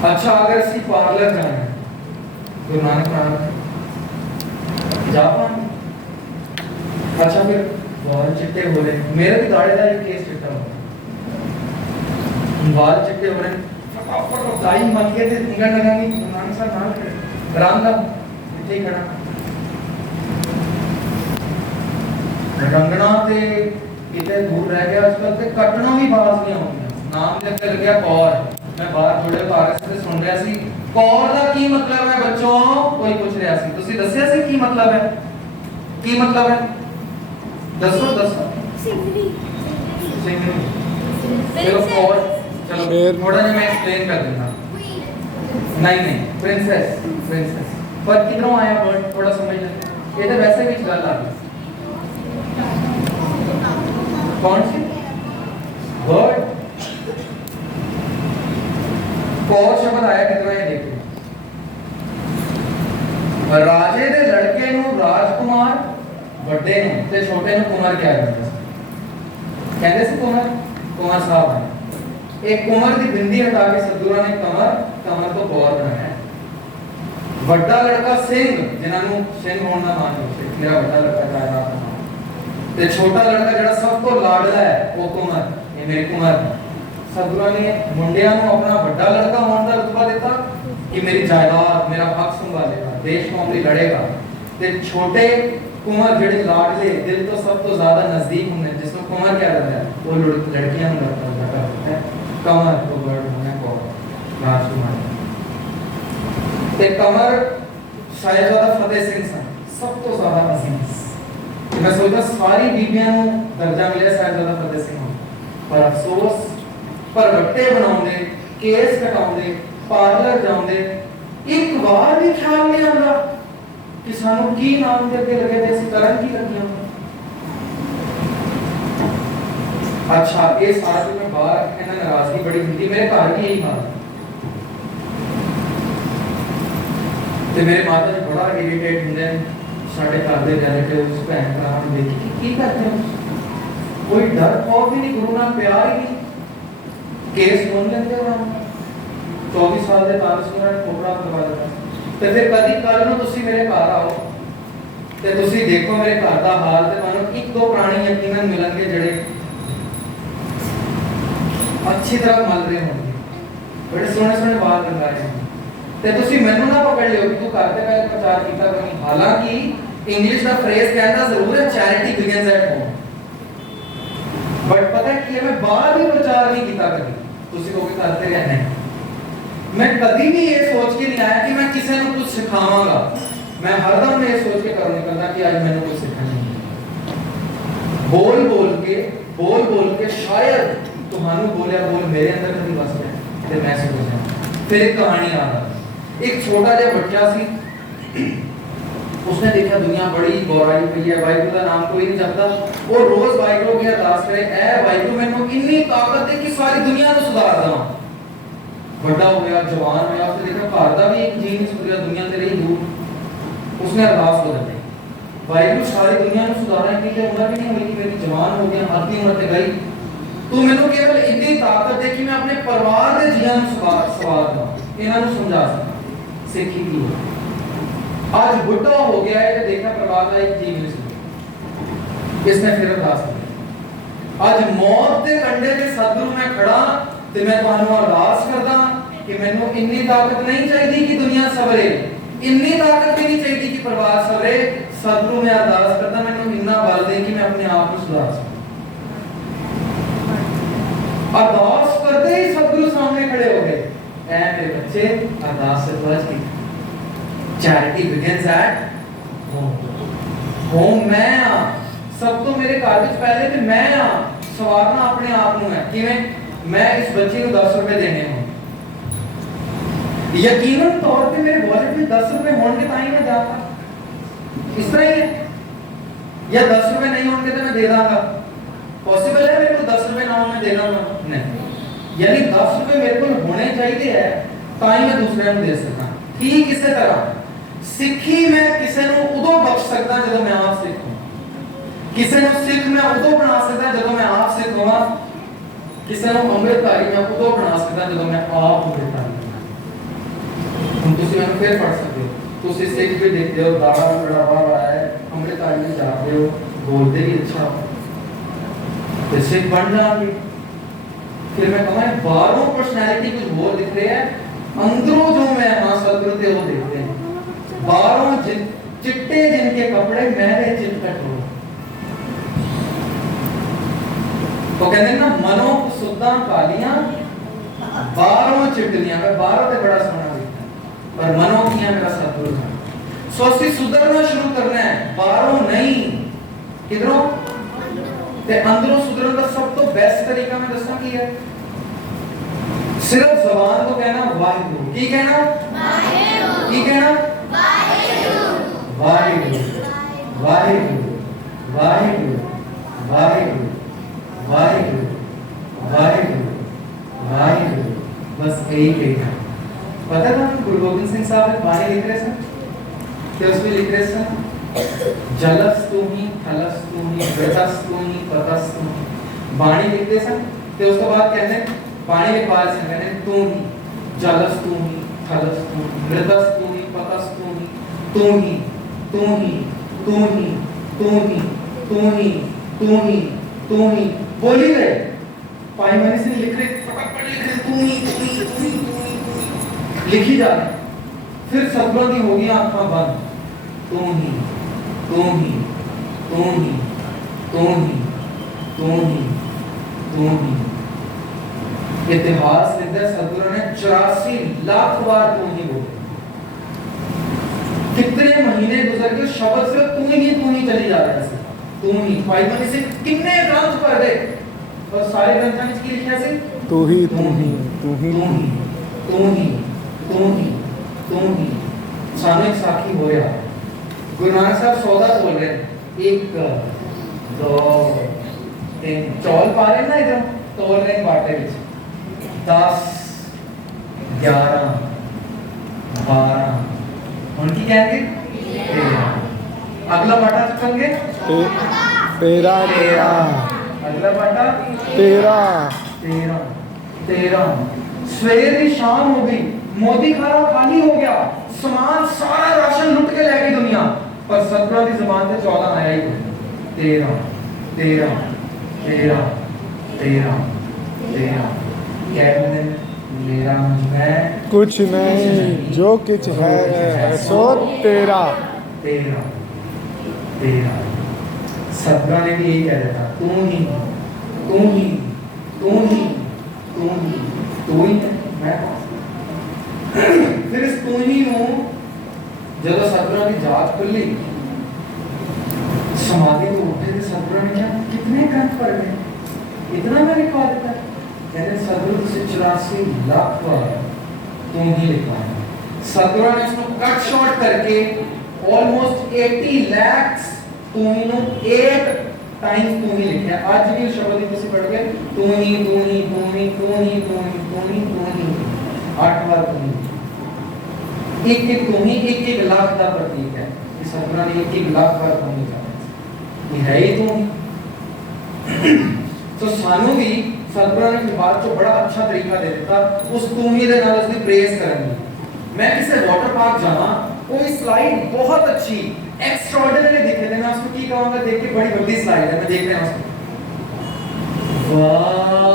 अच्छा अगर ਅਸੀਂ ਪਾਰਲਰ ਜਾਣਾ, ਗੁਰੂ ਨਾਨਕ ਨਾਮ ਜਾ ਪਾਉਂਗੇ? अच्छा फिर बाल चिट्टे हो रहे, मेरे भी दाढ़े का एक केस चिट्टा हो, बाल चिट्टे हो रहे, फटाफट दाई मत के थे निकल लगानी। गुरु नानक साहब नाम खड़े रामदास इतने ही खड़ा रंगना ते कितने दूर रह गया। आजकल ते कटना भी बाज नहीं होंगे। नाम जब लग गया कौर, मैं बाहर जुड़े भारत से सुन रहा सी कौर दा की मतलब है बच्चों, कोई पूछ रहा सी, तुसी दस्सिया सी की मतलब है? की मतलब है दसो दसो। सिंगरी चलो कौर, चलो थोड़ा सा मैं एक्सप्लेन कर देता। नहीं नहीं प्रिंसेस, प्रिंसेस पर किधरों आया वर्ड, थोड़ा समझ लेते। ये तो वैसे भी गल आ गई। कौन सी वर्ड? कौर शब्द आया किधरों है देखो। राजे दे लड़के नु राजकुमार, ਵੱਡੇ ਨੂੰ ਤੇ ਛੋਟੇ ਨੂੰ ਕੁਮਾਰ ਕਿਹਾ ਜਾਂਦਾ ਸੀ। कहते से कुंवर साहब है। एक कुंवर की बिंदी हटा के सतगुਰਾਂ ने कमर तो गौर बनाया। ਵੱਡਾ ਲੜਕਾ ਸਿੰਘ ਜਿਨ੍ਹਾਂ ਨੂੰ ਸਿੰਘ ਹੋਣ ਦਾ ਮਾਣ ਹੈ, ਮੇਰਾ ਵੱਡਾ ਲੜਕਾ ਕਾਇਨਾਤ ਦਾ ਨਾਮ, ਤੇ ਛੋਟਾ ਲੜਕਾ ਜਿਹੜਾ ਸਭ ਤੋਂ ਲਾਡਲਾ ਹੈ ਉਹ ਕੁਮਰ, ਇਹ ਮੇਰੇ ਕੁਮਰ। ਸਤਿਗੁਰਾਂ ਨੇ ਮੁੰਡਿਆਂ ਨੂੰ ਆਪਣਾ ਵੱਡਾ ਲੜਕਾ ਹੋਣ ਦਾ ਰੁਤਬਾ ਦਿੱਤਾ ਕਿ ਮੇਰੀ ਜਾਇਦਾਦ ਮੇਰਾ ਹੱਕ ਸੰਭਾਲੇਗਾ, ਦੇਸ਼ ਕੌਮ ਲਈ ਲੜੇਗਾ, ਤੇ ਛੋਟੇ ਕੁਮਰ ਜਿਹੜੇ ਲਾਡਲੇ ਦਿਲ ਤੋਂ ਸਭ ਤੋਂ ਜ਼ਿਆਦਾ ਨਜ਼ਦੀਕ ਹੁੰਦੇ ਜਿਸ ਨੂੰ ਕੁਮਰ ਕਿਹਾ ਜਾਂਦਾ ਹੈ ਉਹ ਲੜਕੀਆਂ ਨੂੰ ਲੜਕਾ ਹੈ। ਕਮਰ ਤੋਂ ਵਰਡ ਹੋਣਾ ਕੋ ਰਾਜਕੁਮਾਰ ਤੇ ਕਮਰ ਸ਼ਾਹਿਜ਼ਾਦਾ ਫਤਿਹ ਸਿੰਘ ਸਨ ਸਭ ਤੋਂ ਜ਼ਿਆਦਾ ਅਜ਼ੀਜ਼। ਮੈਂ ਸੋਚਦਾ ਸਾਰੀ ਬੀਬੀਆਂ ਨੂੰ ਦਰਜਾ ਮਿਲਿਆ ਸ਼ਾਹਿਜ਼ਾਦਾ ਫਤਿਹ ਸਿੰਘ ਨੂੰ, ਪਰ ਅਫਸੋਸ ਭਰਵੱਟੇ ਬਣਾਉਂਦੇ, ਕੇਸ ਕਟਾਉਂਦੇ, ਪਾਰਲਰ ਜਾਂਦੇ, ਇੱਕ ਵਾਰ ਵੀ ਖਿਆਲ ਨਹੀਂ ਆਉਂਦਾ ਕਿ ਸਾਨੂੰ ਕੀ ਨਾਮ ਦੇ ਅੱਗੇ ਲੱਗੇ ਤੇ ਅਸੀਂ ਕਰਨ ਕੀ ਲੱਗੀਆਂ। अच्छा ये सारा जो मैं बाहर कहना नाराजगी बड़ी ਹੁੰਦੀ, ਮੇਰੇ ਘਰ ਵੀ यही हाल ਤੇ ਮੇਰੇ ਮਾਤਾ ਜੀ ਬੜਾ ਇਰੀਟੇਟ ਹੁੰਦੇ ਨੇ ਸਾਡੇ ਘਰ ਦੇ ਰਿਲੇਟਿਵਸ ਭੈਣ ਭਰਾਵਾਂ ਨੂੰ ਦੇਖ ਕੇ ਕੀ ਕਰਦੇ ਹੋ, ਕੋਈ ਡਰ ਖੌਫ ਵੀ ਨਹੀਂ, ਗੁਰੂ ਨਾਲ ਪਿਆਰ ਹੀ ਨਹੀਂ, ਕੇਸ ਸੁਣ ਲੈਂਦੇ ਹੋ। 24 ਸਾਲ ਦੇ ਕਾਰਜ ਨੂੰ ਕੋਪੜਾ ਕਰਵਾ ਦਿੱਤਾ। ਤੇ ਫਿਰ ਕਦੀ ਕੱਲ ਨੂੰ ਤੁਸੀਂ ਮੇਰੇ ਘਰ ਆਓ ਤੇ ਤੁਸੀਂ ਦੇਖੋ ਮੇਰੇ ਘਰ ਦਾ ਹਾਲ ਤੇ ਤੁਹਾਨੂੰ ਇੱਕ ਦੋ ਪ੍ਰਾਣੀ ਯਕੀਨਨ ਮਿਲਣਗੇ ਜਿਹੜੇ अच्छी तरह मल रहे होंगे, बड़े सोने सोने बाल लगाए होंगे। ते तुसी मैनू ना पकड़ लियो कि तू करते पहले प्रचार कीता कहीं, हालांकि इंग्लिश का फ्रेज कहता जरूर है charity begins at home, but पता है कि मैं बाहर भी प्रचार नहीं कीता कभी, तुसी लोग करते रहने। मैं कभी भी ये सोच के नहीं आया कि मैं किसी को कुछ सिखावांगा, मैं हरदम ये सोच के करूं निकलना कि आज मैंने कुछ सीखना है। बोल बोल के शायद ਤੁਹਾਨੂੰ ਬੋਲਿਆ ਬੋਲ ਮੇਰੇ ਅੰਦਰ ਕਦੀ ਵਸ ਗਿਆ ਤੇ ਮੈਂ ਸਮਝ ਗਿਆ। ਫਿਰ ਇੱਕ ਕਹਾਣੀ ਆ ਗਈ। ਇੱਕ ਛੋਟਾ ਜਿਹਾ ਬੱਚਾ ਸੀ, उसने देखा दुनिया बड़ी गौराई पई है, वाहिगुरू का नाम कोई नहीं जपता, वो रोज वाहिगुरू की अरदास करे, ऐ वाहिगुरू मैनू इन्नी ताकत दे कि सारी दुनिया ਨੂੰ ਸੁਧਾਰ ਦਵਾਂ। ਵੱਡਾ ਹੋ ਗਿਆ, ਜਵਾਨ ਹੋਇਆ, उसने देखा घर ਦਾ ਵੀ ਇੱਕ ਜੀ ਨਹੀਂ ਸੁਧਰਿਆ, दुनिया तेरे ही दूर। उसने अरदास बदल दी, वाहिगुरू सारी दुनिया ਨੂੰ ਸੁਧਾਰਾਂ की ते उम्र भी नहीं हुई कि मेरी जवान हो गया, आधी उम्र ते गई, तू मैनू केवल इतनी ताकत दे कि मैं अपने परिवार के जीवन सवार दूं, इन्हां नूं समझा सकां सिੱਖੀ की है। आज बुढ़ा हो गया है तो देखा परिवार का एक जी नहीं, इसने फिर अरदास की। आज मौत के कंढे ते सतगुरु मैं खड़ा ते मैं तुहानूं अरदास करदा कि मैनू इन्नी ताकत नहीं चाहिए कि दुनिया सवरे, इन्नी ताकत भी नहीं चाहिए कि परिवार सवरे। सतगुरु मैं अरदास करदा मैनू इन्ना बल दे कि मैं अपने आप को सुधार सकां। अरदास करते ही सतगुरु सामने खड़े हो गए, ऐ मेरे बच्चे अरदास से बच की, चैरिटी बिगिंस एट होम। मैं सब तो मेरे घर विच पहले ते मैं सवारना अपने आप नूं है, किवें मैं इस बच्चे को 10 रुपए देने हों, यकीनन तौर पे मेरे वॉलेट में 10 रुपए होंगे ताई मैं जाता, इस तरह ही है। या 10 रुपए नहीं होंगे तो मैं दे दांगा, पॉसिबल है मेरे को 10 रुपए ना हो मैं देना नहीं, यानी 10 रुपए मेरे को होने चाहिए है ताई मैं दूसरे को दे सकता। ठीक इसी तरह सिੱਖੀ मैं किसी ਨੂੰ ਉਦੋਂ ਬਖਸ਼ ਸਕਦਾ ਜਦੋਂ ਮੈਂ ਆਪ ਸਿੱਖ ਹਾਂ, ਕਿਸੇ ਨੂੰ ਸਿੱਖ ਮੈਂ ਉਦੋਂ ਬਣਾ ਸਕਦਾ ਜਦੋਂ ਮੈਂ ਆਪ ਸਿੱਖ ਹੋਵਾਂ, ਕਿਸੇ ਨੂੰ ਅੰਮ੍ਰਿਤਧਾਰੀ ਮੈਂ ਉਦੋਂ ਬਣਾ ਸਕਦਾ ਜਦੋਂ ਮੈਂ ਆਪ ਅੰਮ੍ਰਿਤਧਾਰੀ ਹਾਂ। ਹੁਣ ਤੁਸੀਂ ਮੈਨੂੰ ਫੇਰ ਪੜ ਸਕਦੇ ਹੋ, ਤੁਸੀਂ ਸਿੱਖ ਵੀ ਦੇਖਦੇ ਹੋ, ਦਾੜਾ ਬੜਾ ਬਾਹਰ ਆਇਆ ਹੈ, ਅੰਮ੍ਰਿਤਧਾਰੀ ਵੀ ਜਾਂਦੇ ਹੋ, ਬੋਲਦੇ ਵੀ ਅੱਛਾ, ਤੇ ਸਿੱਖ ਬਣ ਜਾਓਗੇ। फिर मैं कहूँ बाहरों पर्सनैलिटी कुछ और दिख रही है, अंदरों जो मैं हाँ सतगुरु ते वो देखते हैं। बाहरों चिट्टे जिनके कपड़े मैले चितकट हो, तो कहते हैं ना मनो सुद्धा कालियां बाहरों चिटलियां। मैं बाहरों ते बड़ा सोना दिखता है पर मनो किया मेरा सतगुरु है। सो असि सुधरना शुरू करना है, बाहरों नहीं, किधरों ते अंदरों सुधरन का सब तो बेस्ट तरीका मैं दसना की है, सिर्फ ज़बान तो कहना वाहिगुरू, की कहना वाहिगुरू, की कहना वाहिगुरू, वाहिगुरू, वाहिगुरू, वाहिगुरू, वाहिगुरू, वाहिगुरू, वाहिगुरू, वाहिगुरू, बस यही कहना। पता था गुरु गोबिंद सिंह साहब ने बाणी लिख रहे थे, क्या उसमें लिख रहे थे, जलस्तु ही थलस्तु ही घटस्तु ही पतस्तु ही ਬਾਣੀ ਲਿਖਦੇ ਸਨ ਤੇ ਉਸ ਤੋਂ ਬਾਅਦ ਕਹਿੰਦੇ ਬਾਣੀ ਦੇ ਪਾਲ ਸਨ ਕਹਿੰਦੇ ਤੂੰ ਹੀ ਜਲਸ ਤੂੰ ਹੀ ਥਲਸ ਤੂੰ ਹੀ ਮ੍ਰਿਦਸ ਤੂੰ ਹੀ ਪਤਸ ਤੂੰ ਹੀ ਤੂੰ ਹੀ ਤੂੰ ਹੀ ਤੂੰ ਹੀ ਤੂੰ ਹੀ ਤੂੰ ਹੀ ਤੂੰ ਹੀ ਤੂੰ ही बोली रहे पाई मनी से लिख रहे फटाफट लिख रहे तू ही तू ही तू ही तू ही तू ही लिखी जा रहे फिर शब्दों की हो गई आंखें बंद तू ही तू ही तू ही तू ही तू ही तू ही इतिहास लिखा सदगुरु ने 84 लाख बार तू ही बोले कितने महीने गुजर के शब्द से तू ही चली जा रहा है तू ही भाई मन से कितने ग्रंथ पढ़ दे और सारे ग्रंथों में की लिखा से तू ही तू ही तू ही तू ही तू ही तू ही तू ही सामने साखी होया गुरु नानक साहब सौदा बोल रहे एक दो तीन चौल पा रहे ना इधर तोल रहे बाटे में 10 11 12 उनकी कहेंगे 13 अगला बाटा चुकेंगे तेरा तेरा अगला बाटा 13 13 सवेर की शाम हो गई मोदी खाना खाली हो गया सामान सारा राशन लुट के ले गई दुनिया पर सतगुरु की जुबान से 14 आया ही 13 13 13 13 13 कहने मेरा मैं कुछ नहीं जो कुछ है सो तेरा तेरा तेरा सदगुरु ने भी यही कह रहा था तू ही तू ही तू ही तू ही तू ही है मैं फिर इस तू ही नु जब सदगुरु की जात खुली समाधि तो उठे थे सदगुरु ने क्या कितने ग्रंथ पढ़ गए इतना मैं लिखवा देता कहते सदगुरु से 84 लाख बार तू ही लिखवा सदगुरु ने इसको कट शॉर्ट करके ऑलमोस्ट 80 lakhs तू ही नो 8 टाइम्स तू ही लिखा आज भी शब्द ही ਤੁਸੀਂ ਪੜ੍ਹ ਗਏ ਤੂੰ ਹੀ ਤੂੰ ਹੀ ਤੂੰ ਹੀ ਤੂੰ ही तू ही तू ही तू ही 8 बार तू ही एक तू ही एक लाख का प्रतीक है इस सदगुरु ने एक लाख बार तू ही कहा ये है ही तू ही तो सानू भी सदगुरु ने बात को बड़ा अच्छा तरीका दे ਦਿੱਤਾ उस तू ही ਦੇ ਨਾਲ उसकी प्रेज करनी मैं किसी वाटर पार्क जावा कोई स्लाइड बहुत अच्छी एक्स्ट्राऑर्डिनरी दिखे देना उसको की कहूंगा देख के बड़ी बड़ी स्लाइड है मैं देख रहा हूं उसको वाह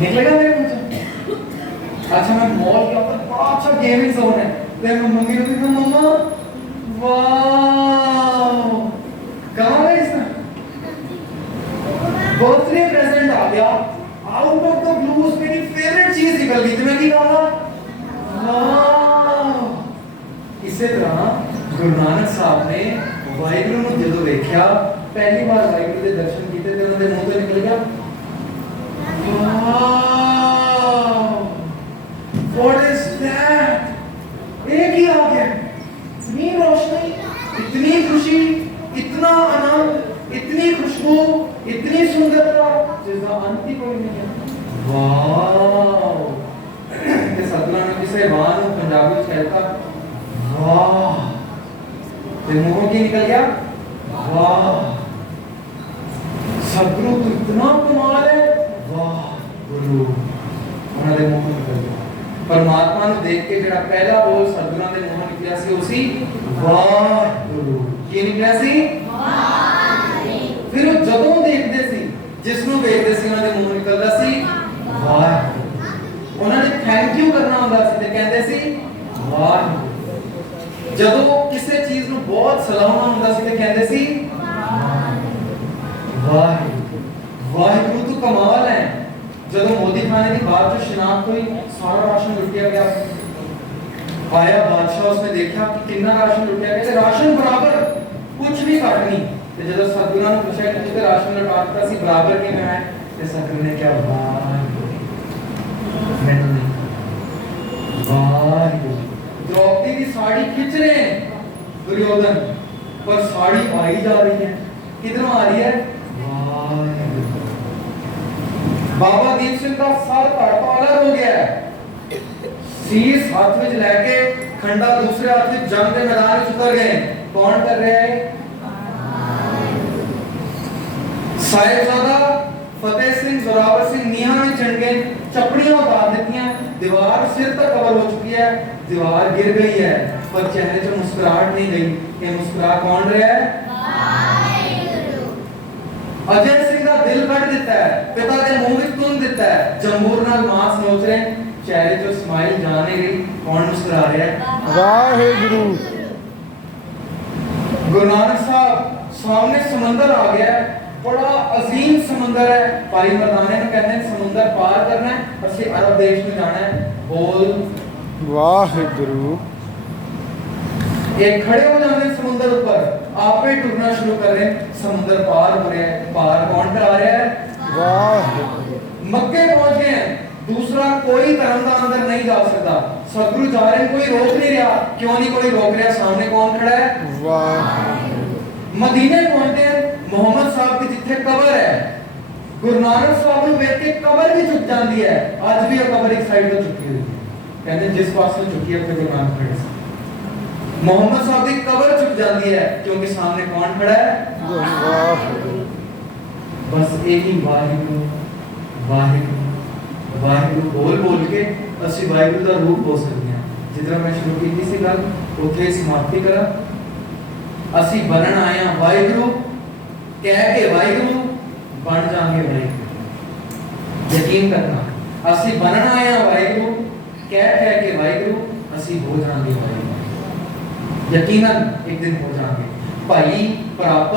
निकलेगा मेरे मुंह से अच्छा मैं मॉल के ऊपर बड़ा अच्छा गेमिंग जोन है तो मैं मम्मी को कहूं मम्मा वाह कहां है इसमें बर्थडे प्रेजेंट आ गया आउट ऑफ द ब्लू मेरी फेवरेट चीज निकल गई तो मैं की कहूंगा इसी तरह गुरु नानक साहब ने वाहिगुरु ਨੂੰ ਜਦੋਂ ਵੇਖਿਆ ਪਹਿਲੀ ਵਾਰ ਵਾਹਿਗੁਰੂ ਦੇ ਦਰਸ਼ਨ ਕੀਤੇ ਤੇ ਉਹਨਾਂ ਦੇ ਮੂੰਹ ਤੋਂ ਨਿਕਲ ਗਿਆ व्हाट इज दैट एक ही आ गया इतनी रोशनी इतनी खुशी इतना आनंद इतनी खुशबू इतनी सुंदरता जिसका अंत ही कोई नहीं है वाह ये सतगुरु ने किसे वाह ਨੂੰ ਪੰਜਾਬੀ ਵਿੱਚ ਕਹਿਤਾ वाह ते मुंह की निकल गया वाह सदगुरु तू इतना कमाल है वाह गुरु उन्होंने मुंह निकल गया परमात्मा ਨੂੰ देख के ਜਿਹੜਾ ਪਹਿਲਾ ਬੋਲ ਸਤਿਗੁਰਾਂ ਦੇ ਮੂੰਹੋਂ ਨਿਕਲਿਆ ਸੀ ਉਹ ਸੀ ਵਾਹਿਗੁਰੂ ਕੀ ਨਿਕਲਿਆ ਸੀ ਵਾਹਿਗੁਰੂ ਫਿਰ ਉਹ ਜਦੋਂ ਦੇਖਦੇ ਸੀ ਜਿਸ ਨੂੰ ਵੇਖਦੇ ਸੀ ਉਹਨਾਂ ਦੇ ਮੂੰਹੋਂ ਨਿਕਲਦਾ ਸੀ ਵਾਹਿਗੁਰੂ ਉਹਨਾਂ ਨੇ ਥੈਂਕ ਯੂ ਕਰਨਾ ਹੁੰਦਾ ਸੀ ਤੇ ਕਹਿੰਦੇ ਸੀ ਵਾਹਿਗੁਰੂ ਜਦੋਂ ਕਿਸੇ ਚੀਜ਼ ਨੂੰ ਬਹੁਤ ਸਲਾਹਣਾ ਹੁੰਦਾ ਸੀ ਤੇ ਕਹਿੰਦੇ ਸੀ ਵਾਹਿਗੁਰੂ ਵਾਹਿਗੁਰੂ ਤੂੰ ਕਮਾਲ ਹੈ ਜਦੋਂ ਮੋਦੀ ਖਾਨੇ ਦੀ ਬਾਤ ਤੋਂ ਸ਼ਨਾਖਤ ਹੋਈ सारा राशन लुटिया गया आया बादशाह उसने देखा कि कितना राशन लुटिया गया राशन बराबर कुछ भी घट नहीं ते जब सतगुरु ने पूछा कि तुझे राशन लुटाता सी बराबर के में है ते सतगुरु ने क्या मैंने नहीं द्रौपदी की साड़ी खींच रहे हैं दुर्योधन पर साड़ी आई जा रही है किधरों आ रही है बाबा दीप सिंह का सर घाटा अलग हो गया है शीश हाथ में लेके खंडा दूसरे हाथ में जंग के मैदान में उतर गए कौन कर रहे हैं साहिबजादा फतेह सिंह जोरावर सिंह नीहां में चढ़ गए, चपड़ियां उतार दी, दीवार सिर तक कवर हो चुकी है, दीवार गिर गई है, पर चेहरे से मुस्कुराहट नहीं गई। ये मुस्कुरा कौन रहा है? अजय सिंह का दिल कट दिता है, पिता के मुंह में तुन दिता है, जमहूर नाल मांस नोच रहे, चेहरे जो स्माइल जाने गई, कौन मुस्कुरा रहा है? वाहिगुरु। गुरु नानक साहब सामने समंदर आ गया है, बड़ा अजीम समंदर है, भाई मर्दाने ने कहते हैं समुंदर पार करना है, असि अरब देश में जाना है। बोल वाहिगुरु। एक खड़े हो जाते हैं समुंदर ऊपर, आप ही डूबना शुरू कर रहे हैं, समुंदर पार हो रहा है। पार कौन करा रहा है? वाहिगुरु। मक्के पहुंच गए हैं, दूसरा कोई धर्म का अंदर नहीं जा सकता, सदगुरु जा रहे हैं, कोई रोक नहीं रहा। क्यों नहीं कोई रोक रहा? सामने कौन खड़ा है? वाहिगुरु। मदीने पहुंचते हैं, मोहम्मद साहब की जिथे कबर है, गुरु नानक साहब ने वेख के कबर भी झुक जाती है। आज भी कबर एक साइड पर झुकी हुई है, कहते जिस पास से झुकी है फिर गुरु नानक खड़े से। मोहम्मद साहब की कबर झुक जाती है, क्योंकि सामने कौन खड़ा है? वाहिगुरु। बस एक ही वाहिगुरु वाहिगुरु वाहिगुरु बोल बोल के असि वाहिगुरु का रूप हो सकते हैं। जितना मैं शुरू की थी सी गल उथे समाप्ति करा। असि बनन आया वाहिगुरु, कह के वाहिगुरु बन जाएंगे वाहिगुरु। यकीन करना, असि बनन आया वाहिगुरु, कह के वाहिगुरु, असि हो जाएंगे वाहिगुरु। यकीनन एक दिन हो जाएंगे। भाई प्राप्त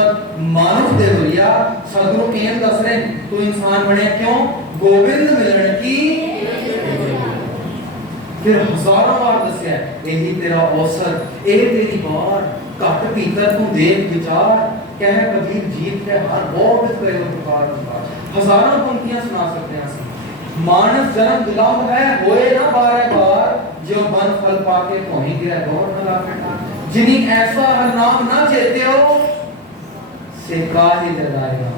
मानुष दे होया, सदगुरु केम दस रहे, तू इंसान बने क्यों? गोविंद मिलन की। फिर हजारों बार दसिया, यही तेरा अवसर, ए तेरी बार, घट भीतर तू देख विचार, कह कबीर जीत है हर बहुत कयो पुकार पुकार। हजारों पंक्तियां सुना सकते हैं। मानस जन्म विलंब है, होए ना बार बार, जो बन फल पाके पहुंच गया दौड़ न लागे। जिन्हें ऐसा हर नाम ना चेते हो, से काहे जगाएगा।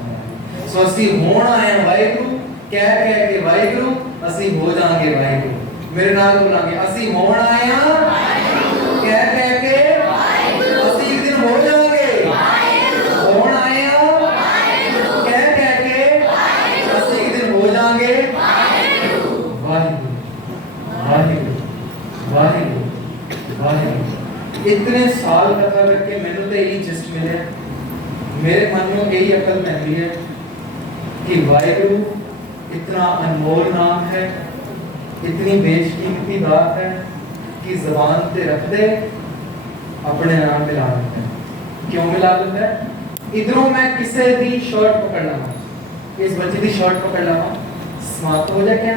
सो असी होण आए वाहिगुरु, कह के वाहिगुरु, असी हो जाएंगे वाहिगुरु। मेरे नाल बोलांगे, असी होण आए वाहिगुरु, कह के वाहिगुरु, असी एक दिन हो जाएंगे वाहिगुरु। होण आए वाहिगुरु, कह के वाहिगुरु, असी एक दिन हो जाएंगे वाहिगुरु। वाहिगुरु वाहिगुरु वाहिगुरु वाहिगुरु। इतने साल कथा करके मैंने तो यही जिस्ट मिले, मेरे मन में यही अकल पैंदी है कि वाहिगुरु इतना अनमोल नाम है, इतनी बेशकीमती बात है कि ज़बान पे रख दे अपने नाम मिला लेते हैं। क्यों मिला लेते हैं? इधरों मैं किसी भी शर्ट पकड़ लगा, इस बच्चे की शर्ट पकड़ लगा, समाप्त हो जाए क्या?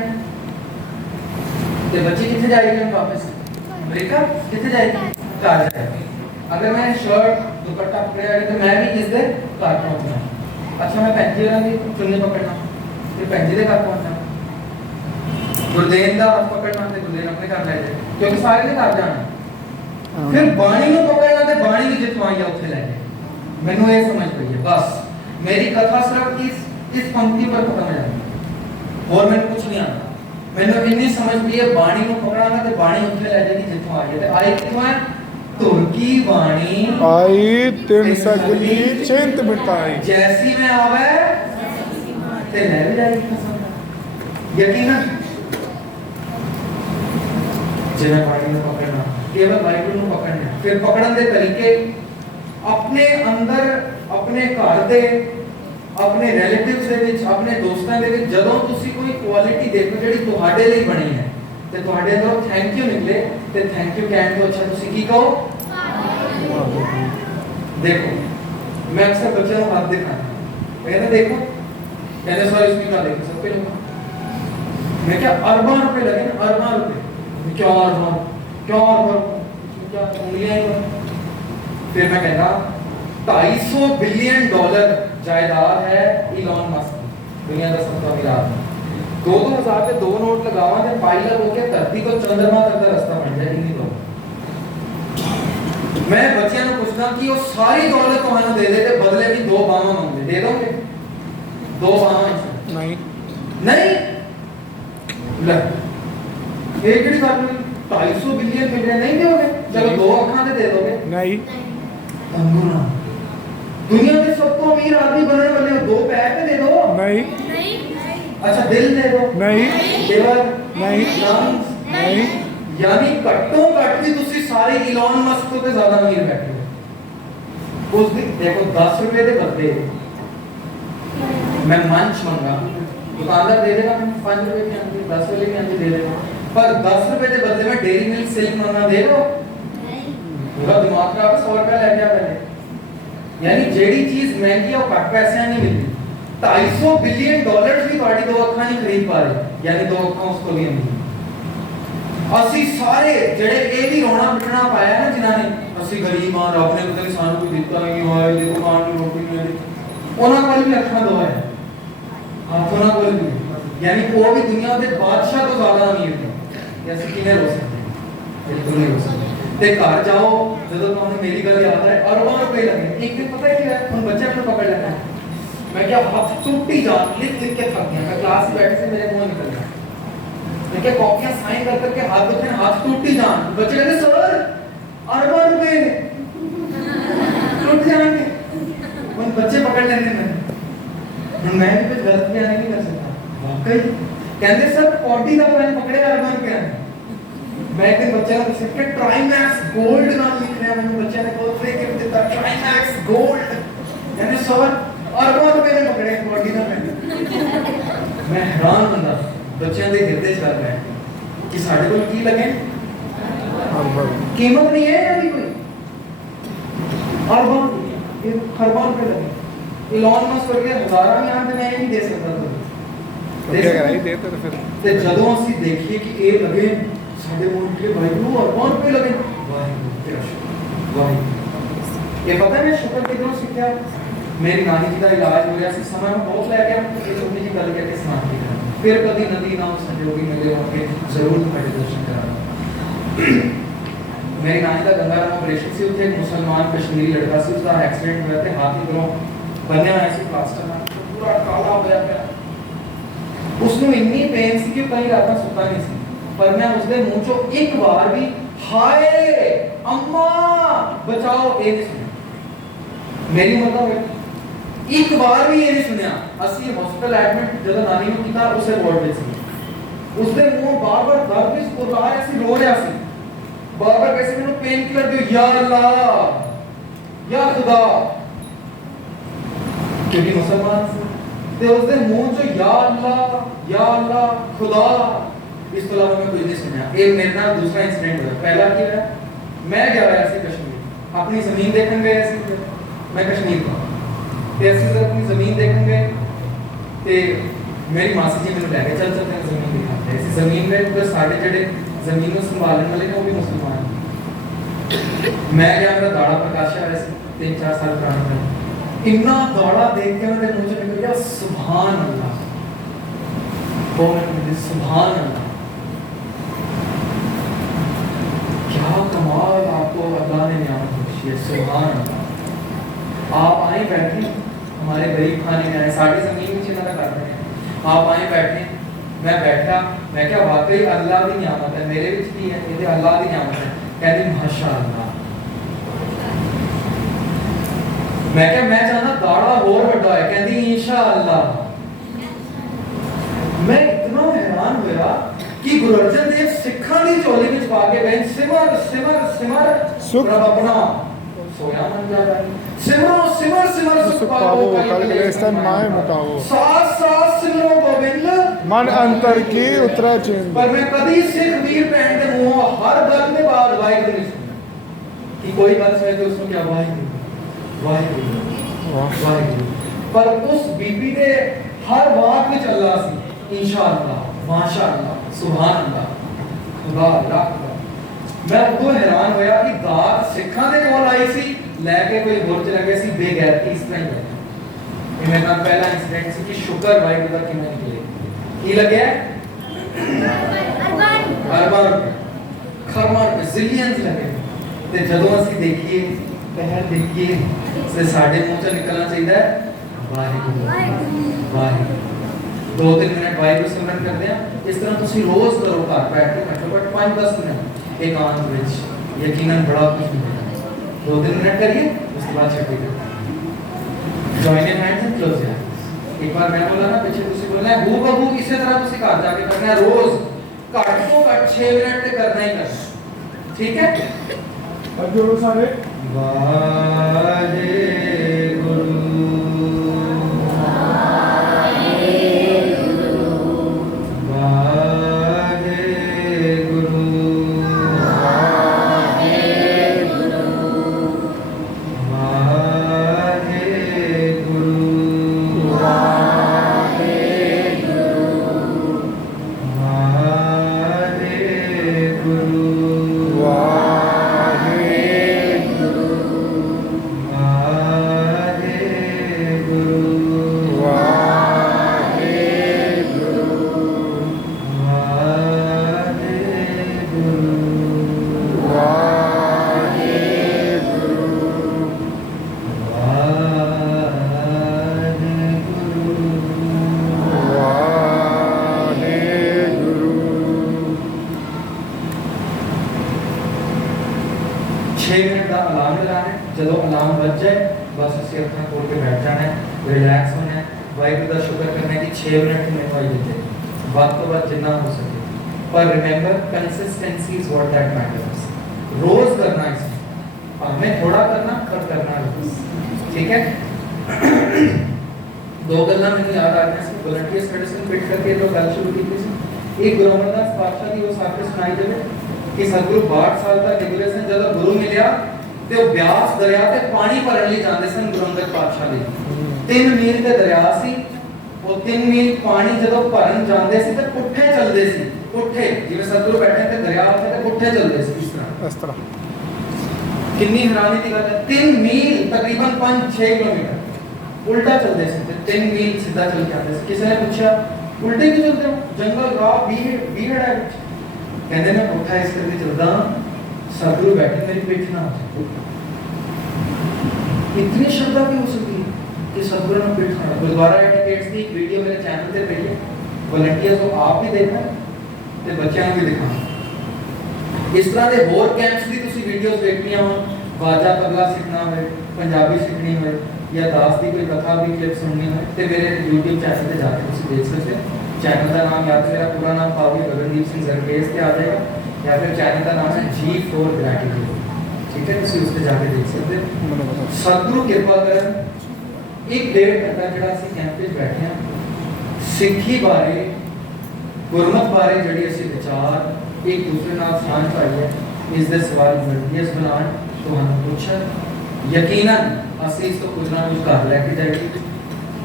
तो बच्ची कितने जाएगी वापस? अमेरिका कितने जाएगी? घर जाएगी। अगर मैं शर्ट दुपट्टा पकड़े तो मैं भी किस दे घर पहुंचना। अच्छा मैं पैंजी रही चुन्नी पकड़ना, फिर पैंजी दे घर पहुंचना। गुरदेन का हाथ पकड़ना ते गुरदेन अपने घर ले जाए, क्योंकि सारे ने घर जाना। फिर बाणी को पकड़ना ते बाणी की जितवाइयां उठे ले जाए। मैनू ये समझ पई है, बस मेरी कथा सिर्फ इस पंक्ति पर खत्म हो जाती है और मैंने कुछ नहीं आता। मैंने इतनी समझ पई है, बाणी को पकड़ना ते बाणी उठे ले जाएगी जितों आ जाए। आई कितों है? तुर्की बाणी आई तिन सगली चिंत मिटाई, जैसी में आवे ते ले भी जाएगी कसम। यकीनन जिन्हें बाणी को पकड़ना, केवल वाहिगुरु को पकड़ना। फिर पकड़न दे तरीके अपने अंदर, अपने घर दे, अपने रिलेटिव्स दे विच, अपने दोस्तां दे विच जदों तुसी कोई क्वालिटी देखो ਜਿਹੜੀ ਤੁਹਾਡੇ ਲਈ ਬਣੀ ਹੈ ਤੇ ਤੁਹਾਡੇ ਅੰਦਰੋਂ ਥੈਂਕ ਯੂ ਨਿਕਲੇ ਤੇ ਥੈਂਕ ਯੂ ਕਹਿਣ ਤੋਂ ਅੱਛਾ ਤੁਸੀਂ ਕੀ ਕਹੋ? देखो मैं अक्सर बच्चों को हाथ दिखाता हूं, कहते देखो, कहते सर इसमें क्या देखो, सब पे लगा। मैं क्या अरबों रुपए लगे ना, अरबों रुपए, क्या अरबों, क्या अरबों, क्या उंगलियां ही। फिर मैं कहता $250 बिलियन जायदाद है इलॉन मस्क की, दुनिया का सबसे अमीर आदमी। 2000 के 2 नोट लगावा ते पायलट होके धरती को चंद्रमा तक का रास्ता बन जाए। नहीं तो मैं बच्चों को पूछना कि वो सारी दौलत तुम्हें दे दे ते बदले भी 2 बामा मांगते, दे दोगे? 2 बामा नहीं नहीं ले एक ही बात में 250 बिलियन मिल रहे नहीं दोगे? चलो 2 अखां दे दोगे? नहीं। तंगुना दुनिया के सब तो अमीर आदमी बनने वाले हो, 2 पैसे दे दो। नहीं अच्छा दिल दे दो। नहीं लिवर नहीं लंग्स नहीं यानी घट्टों घट भी तुसी सारे इलॉन मस्क तो ज्यादा अमीर बैठे हो। उस दिन देखो 10 रुपए के बदले मैं मंच मंगा, दुकानदार दे देगा 5 रुपए की आंटी, 10 रुपए की आंटी दे देगा, पर 10 रुपए के बदले में डेयरी मिल्क सिल्क मंगा दे दो, पूरा दिमाग खराब है। 100 रुपए ले गया पहले। यानी जेडी चीज महंगी और घट पैसे नहीं मिलती। 250 बिलियन डॉलर्स भी ਤੁਹਾਡੀ 2 ਅੱਖਾਂ नहीं खरीद पा रहे, यानी 2 ਅੱਖਾਂ उसको भी नहीं। ਅਸੀਂ ਸਾਰੇ ਜਿਹੜੇ ਇਹ ਵੀ ਰੋਣਾ ਪਿਟਣਾ ਪਾਇਆ ਨਾ ਜਿਨ੍ਹਾਂ ਨੇ ਅਸੀਂ ਗਰੀਬ ਆ, ਰੱਬ ਨੇ ਪਤਾ ਨਹੀਂ ਸਾਨੂੰ ਕੋਈ ਦਿੱਤਾ ਨਹੀਂ, ਹਾਏ ਦੇਖੋ ਖਾਣ ਨੂੰ ਰੋਟੀ ਨਹੀਂ ਮਿਲਦੀ, ਉਹਨਾਂ ਕੋਲ ਵੀ ਅੱਖਾਂ ਦੋ ਹੈ। ਉਹਨਾਂ ਕੋਲ ਵੀ ਯਾਨੀ ਉਹ ਵੀ ਦੁਨੀਆ ਦੇ ਬਾਦਸ਼ਾਹ ਤੋਂ ਜ਼ਿਆਦਾ ਅਮੀਰ ਨੇ। ਇਹ ਅਸੀਂ ਕਿਵੇਂ ਰੋ ਸਕਦੇ ਹਾਂ? ਬਿਲਕੁਲ ਨਹੀਂ ਰੋ ਸਕਦੇ। ਤੇ ਘਰ ਜਾਓ, ਜਦੋਂ ਤੁਹਾਨੂੰ ਮੇਰੀ ਗੱਲ ਯਾਦ ਹੈ ਅਰਬਾਂ ਰੁਪਏ ਲੱਗੇ। ਇੱਕ ਦਿਨ ਪਤਾ ਕੀ ਹੈ, ਹੁਣ ਬੱਚੇ ਨੂੰ ਪਕੜ ਲੈਣਾ, मैं क्या हाथ टूटी जान लिख लिख के थक गया। मैं क्लास में बैठे से मेरे मुंह निकल गया, मैं क्या कॉपियां साइन कर करके हाथ दुखे, हाथ टूटी जान। बच्चे कहते सर अरबा रुपए टूट जाएंगे। उन बच्चे पकड़ लेते मैं भी कुछ गलत बयान नहीं कर सकता। वाकई कहते सर पॉटी का पेन पकड़े अरबा रुपए। मैं एक दिन बच्चे ने पूछा ट्राइमैक्स गोल्ड नाम लिख रहे हैं, मैंने बच्चे ने बोल रहे कि देता ट्राइमैक्स गोल्ड, यानी सर अरबों रुपए ने पकड़े बॉडी का पेन। मैं हैरान बंदा बच्चों के हिरदे च कर रहा है कि साढ़े को की लगे कीमत नहीं है यानी कोई अरबों खरबों रुपए लगे। इलॉन मस्क करके हजारों में आंटे मैं नहीं दे सकता तो क्या कराई देते तो फिर ते ਜਦੋਂ ਅਸੀਂ ਦੇਖੀਏ ਕਿ ਇਹ ਲਗੇ ਸਾਡੇ ਮੁਲਕ ਦੇ ਵਾਹਿਗੁਰੂ ਅਰਬੋਂ ਰੁਪਏ ਲਗੇ, ਵਾਹਿਗੁਰੂ ਇਹ ਪਤਾ ਹੈ ਮੈਂ ਸ਼ੁਕਰ ਕਿਦੋਂ ਸਿੱਖਿਆ। मेरी नानी जी का इलाज हो गया सी, समय में बहुत लग गया, ये छोटी जी गल करके समाप्ति करा। फिर कभी नदी ना संजोगी मिले होंगे जरूर तुम्हारे दर्शन कराना। मेरी नानी का गंगाराम ऑपरेशन से उठे, एक मुसलमान कश्मीरी लड़का से उसका एक्सीडेंट हुआ थे, हाथ इधरों बनने आए सी प्लास्टर में, पूरा काला होया पिया। उसनु इतनी पेन सी कि कई रात सुता नहीं सी, पर मैं उसके मुंह चो एक बार भी हाय अम्मा बचाओ ये नहीं सुना। मेरी मतलब एक बार भी ये नहीं सुनिया। ਅਸੀਂ ਹਸਪੀਟਲ ਐਡਮਿਟ ਜਦੋਂ ਨਾਨੀ ਨੂੰ ਕੀਤਾ ਉਸੇ ਵਾਰਡ ਵਿੱਚ ਸੀ, ਉਸਦੇ ਮੂੰਹ ਬਾਰ-ਬਾਰ ਦਰਦ ਵਿੱਚ ਪੁਰਲਾ ਰਿਹਾ ਸੀ, ਰੋ ਰਿਹਾ ਸੀ, ਬਾਰ-ਬਾਰ ਕਿਸੇ ਮੈਨੂੰ ਪੇਨ ਕਿਲਰ ਦਿਓ ਯਾ ਅੱਲਾ ਯਾ ਖੁਦਾ, ਕਿਉਂਕਿ ਮੁਸਲਮਾਨ ਸੀ। ਤੇ ਉਸਦੇ ਮੂੰਹ ਚੋਂ ਯਾ ਅੱਲਾ ਖੁਦਾ ਇਸ ਤੋਂ ਇਲਾਵਾ ਮੈਂ ਕੁਝ ਨਹੀਂ ਸੁਣਿਆ। ਇਹ ਮੇਰੇ ਨਾਲ ਦੂਸਰਾ ਇਨਸੀਡੈਂਟ ਹੋਇਆ। ਪਹਿਲਾ ਕੀ ਹੋਇਆ, ਮੈਂ ਗਿਆ ਹੋਇਆ ਸੀ ਕਸ਼ਮੀਰ, ਆਪਣੀ ਜ਼ਮੀਨ ਦੇਖਣ ਗਏ ਸੀ। मैं कश्मीर का ते ਅਸੀਂ जब अपनी ज़मीन देखने गए ते मेरी मासी जी मैंने लेके चल चलते हैं ज़मीन दिखाते हैं। ज़मीन में उधर साढ़े जड़े ज़मीन में संभालने वाले ने वो भी मुसलमान हैं। मैं क्या मेरा दाड़ा प्रकाशा वैसे 3-4 साल पुराना था, इतना दाड़ा देख के मेरे मुंह से निकल गया सुभान अल्लाह, वो मैंने सुभान अल्लाह, क्या कमाल आपको अल्लाह ने नियामत बख्शी है, सुभान अल्लाह। आप आए बैठे, हमारे गरीब खाने में आए, साड़ी ज़मीन में चिन्ह कर रहे हैं, आप आए बैठे, मैं बैठा, मैं क्या वाकई अल्लाह की नियामत है, मेरे विच भी है, ये अल्लाह की नियामत है। कहती माशाअल्लाह, मैं क्या मैं चाहना दाड़ा और बड़ा है, कहती इंशाअल्लाह। मैं इतना हैरान हुआ कि गुरु अर्जन देव सिखा दी झोली में पा के गए, सिमर सिमर सिमर रब अपना सोया मन जाता है, सिमरो सिमर सिमर सुख पावो कल क्लेशन माए मुकावो, साथ साथ सिमरो गोविंद मन अंतर की उतरा चिन्ह। पर मैं कभी सिख वीर पहन के मुंह हर गल में बात वाहिगुरू नहीं सुना कि कोई गल सुने तो उसको क्या वाहिगुरू वाहिगुरू वाहिगुरू, पर उस बीबी ने हर बात में चल रहा सी इंशाअल्लाह माशाअल्लाह सुभान अल्लाह खुदा अल्लाह। मैं उदों हैरान होया कि दात सिखां दे कोल आई सी, लैके कोई होर चला गया सी बेगैरती इस तरह ही है। ये मेरा पहला इंसिडेंट सी कि शुक्र वाहिगुरू दा कि मैं निकले की लगे अरबां रुपए खरमां रुपए जिलियंस लगे। ते जदों ਅਸੀਂ देखिए पहल देखिए ते साडे मुंह चों निकलना चाहिए वाहिगुरू वाहिगुरू। 2-3 मिनट वाहिगुरू सिमरन करते हैं, इस तरह तुसी रोज करो घर बैठ के घੱਟੋ ਘੱਟ 5-10 मिनट एकांत विच, यकीनन बड़ा कुछ मिलेगा। 2-3 मिनट करिए, उसके बाद छुट्टी करिए। Join in hands and close your eyes. एक बार मैं बोला ना, पीछे तुसी बोलना है हू बहू, इसी तरह तुसी घर जाके करना है रोज घट तो घट 6 मिनट ते करना ही करना, ठीक है। अब जोड़ो सारे। वाहे गुरु ਜਦੋਂ ਅਲਾਰਮ ਵੱਜ ਜਾਏ ਬਸ ਅਸੀਂ ਅੱਖਾਂ ਖੋਲ ਕੇ ਬੈਠ ਜਾਣਾ ਹੈ, ਰਿਲੈਕਸ ਹੋਣਾ ਹੈ, ਵਾਹਿਗੁਰੂ ਦਾ ਸ਼ੁਕਰ ਕਰਨਾ ਹੈ ਕਿ 6 ਮਿੰਟ ਮੈਨੂੰ ਆਈ ਦਿੱਤੇ, ਵੱਧ ਤੋਂ ਵੱਧ ਜਿੰਨਾ ਹੋ ਸਕੇ। ਪਰ remember consistency is what that matters. ਰੋਜ਼ ਕਰਨਾ ਇਸ ਭਾਵੇਂ ਥੋੜਾ ਕਰਨਾ ਪਰ ਕਰਨਾ ਰੋਜ਼, ਠੀਕ ਹੈ। ਦੋ ਗੱਲਾਂ ਮੈਨੂੰ ਯਾਦ ਆ ਗਈਆਂ ਸੀ, ਵਲੰਟੀਅਰ ਸਟੱਡੀਜ਼ ਨੂੰ ਫਿੱਟ ਕਰਕੇ ਜੋ ਗੱਲ ਸ਼ੁਰੂ ਕੀਤੀ ਸੀ। ਇੱਕ ਗੁਰੂ ਅਮਰਦਾਸ ਪਾਤਸ਼ਾਹ ਦੀ ਉਹ ਸਾਖੀ ਸੁਣਾਈ ਜਾਵੇ ਕਿ ਸਤਿਗੁਰੂ 62 ਸਾਲ ਤੱਕ ਨਿਕਲੇ ਸਨ, ਜਦੋਂ ਗੁਰੂ ਮਿਲਿਆ ਤੇ ਉਹ ਬਿਆਸ ਦਰਿਆ ਤੇ ਪਾਣੀ ਭਰਨ ਲਈ ਜਾਂਦੇ ਸਨ ਗੁਰੂ ਅੰਗਦ ਪਾਤਸ਼ਾਹ ਲਈ। 3 ਮੀਲ ਦੇ ਦਰਿਆ ਸੀ, ਉਹ 3 ਮੀਲ ਪਾਣੀ ਜਦੋਂ ਭਰਨ ਜਾਂਦੇ ਸੀ ਤੇ ਪੁੱਠੇ ਚੱਲਦੇ ਸੀ, ਪੁੱਠੇ ਜਿਵੇਂ ਸਤਿਗੁਰੂ ਬੈਠੇ ਤੇ ਦਰਿਆ ਉੱਤੇ ਤੇ ਪੁੱਠੇ ਚੱਲਦੇ ਸੀ ਇਸ ਤਰ੍ਹਾਂ। ਕਿੰਨੀ ਹੈਰਾਨੀ ਦੀ ਗੱਲ ਹੈ, 3 ਮੀਲ ਤਕਰੀਬਨ 5-6 ਕਿਲੋਮੀਟਰ ਉਲਟਾ ਚੱਲਦੇ ਸੀ ਤੇ 3 ਮੀਲ ਸਿੱਧਾ ਚੱਲ ਕੇ ਆਉਂਦੇ ਸੀ। ਕਿਸੇ ਨੇ ਪੁੱਛਿਆ ਉਲਟੇ ਕਿਉਂ ਚੱਲਦੇ ਹੋ, ਜੰਗਲ ਰਾਹ ਬੀੜ ਹੈ ਵਿੱਚ। ਕਹਿੰਦੇ ਨੇ ਪੁੱਠਾ ਇਸ ਕਰਕੇ ਚੱਲਦਾ सतगुरु बैठे मेरी पिठ ना हो। इतनी श्रद्धा भी हो सकती है कि सतगुरु ने पिठ ना। गुरुद्वारा एटिकेट्स की एक वीडियो मेरे चैनल पे पई है, वॉलंटियर्स को आप भी देखना ते बच्चों को भी दिखाना। इस तरह के होर कैंप्स की तुसी वीडियोस देखनियां हो, बाजा तबला सीखना हो, पंजाबी सीखनी हो या दास की कोई कथा भी क्लिप सुननी हो ते मेरे YouTube चैनल पे जाके तुसी देख सकते हो। चैनल का नाम या तो मेरा पूरा नाम पाओगे गगनदीप सिंह जरकेस पे आ जाएगा या फिर चैनल का नाम है G4 ग्रैटिट्यूड, ठीक है। तुसी उस पे जाके देख सकते हो। सतगुरु कृपा करन 1-1.5 घंटा ਜਿਹੜਾ ਅਸੀਂ ਕੈਂਪ ਵਿੱਚ ਬੈਠੇ ਹਾਂ, ਸਿੱਖੀ ਬਾਰੇ ਗੁਰਮਤ ਬਾਰੇ ਜਿਹੜੀ ਅਸੀਂ ਵਿਚਾਰ ਇੱਕ ਦੂਸਰੇ ਨਾਲ ਸਾਂਝ ਪਾਈ ਹੈ, ਇਸ ਦੇ ਸਵਾਲ ਵਰਡੀਅਸ ਬਣਾਉਣ ਤੁਹਾਨੂੰ ਪੁੱਛਣ, ਯਕੀਨਨ ਅਸੀਂ ਇਸ ਤੋਂ ਕੁਝ ਨਾ ਕੁਝ ਕਰ ਲੈ ਕੇ ਜਾਈਏ।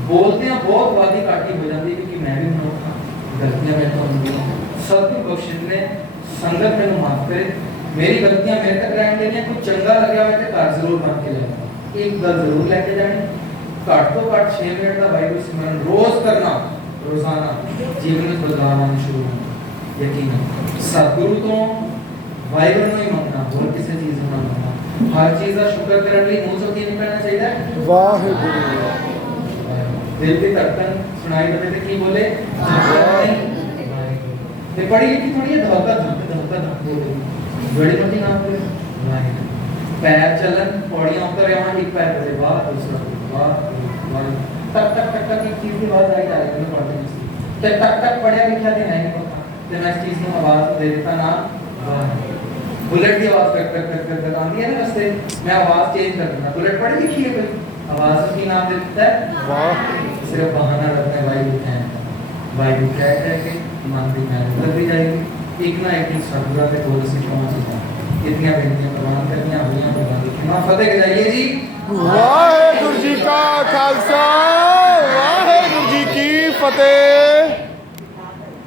ਬੋਲਦੇ ਹਾਂ ਬਹੁਤ ਵਾਦੀ ਘਾਟੀ ਹੋ ਜਾਂਦੀ ਕਿਉਂਕਿ ਮੈਂ ਵੀ ਮਨੁੱਖ ਹਾਂ, ਗਲਤੀਆਂ ਮੇਰੇ ਤੋਂ ਹੁੰਦੀਆਂ। ਸਤਿਗੁਰੂ ਬਖਸ਼ਿਸ਼ ਨੇ संगत में माफ करे, मेरी गलतियां मेरे तक रहने देनी, कुछ चंगा लगे हुए तो घर जरूर बन के जाना, एक गल जरूर लेके जानी। घट तो घट 6 मिनट का वाहिगुरू सिमरन रोज करना, रोजाना जीवन में बदलाव आना शुरू होना। यकीन सतगुरु तो वाहिगुरू ਨੂੰ ਹੀ ਮੰਗਣਾ, ਹੋਰ ਕਿਸੇ ਚੀਜ਼ ਨੂੰ ਨਾ ਮੰਗਣਾ। हर चीज का शुक्र ਕਰਨ ਲਈ ਮੂੰਹ ਤੋਂ ਕੀ ਨਿਕਲਣਾ ਚਾਹੀਦਾ ਹੈ, ਵਾਹਿਗੁਰੂ। दिल की धड़कन सुनाई देवे तो की बोले वाहिगुरू। ते पढ़ी लिखी थोड़ी है धड़का धड़क बोल रही बड़ी मोटी नाम बोले वाहिगुरू। पैर चलन पौड़ियां उतर यहाँ एक पैर बोले वाह, दूसरा वाह, टक टक टक टक एक चीज की आवाज आई जा रही है पढ़ने में, ते टक टक पढ़िया लिखा थे नहीं पता ते मैं इस चीज को आवाज दे देता नाम वाह। बुलेट की आवाज टक टक टक टक आती है ना रास्ते, मैं आवाज चेंज कर दूंगा। बुलेट पढ़ी लिखी है कोई, आवाज की नाम दे देता है वाह। सिर्फ बहाना रखने वाहिगुरू है, वाहिगुरू कहते हैं कि मन की मेहनत करती जाएगी, एक ना एक दिन सतगुरु के कोल से पहुंच जाए। इतनी बेनतियां प्रवान करनियां हुईਆਂ भगवान की खिमा फतेह गजाइए जी। वाहिगुरू जी का खालसा, वाहिगुरू जी की फतेह।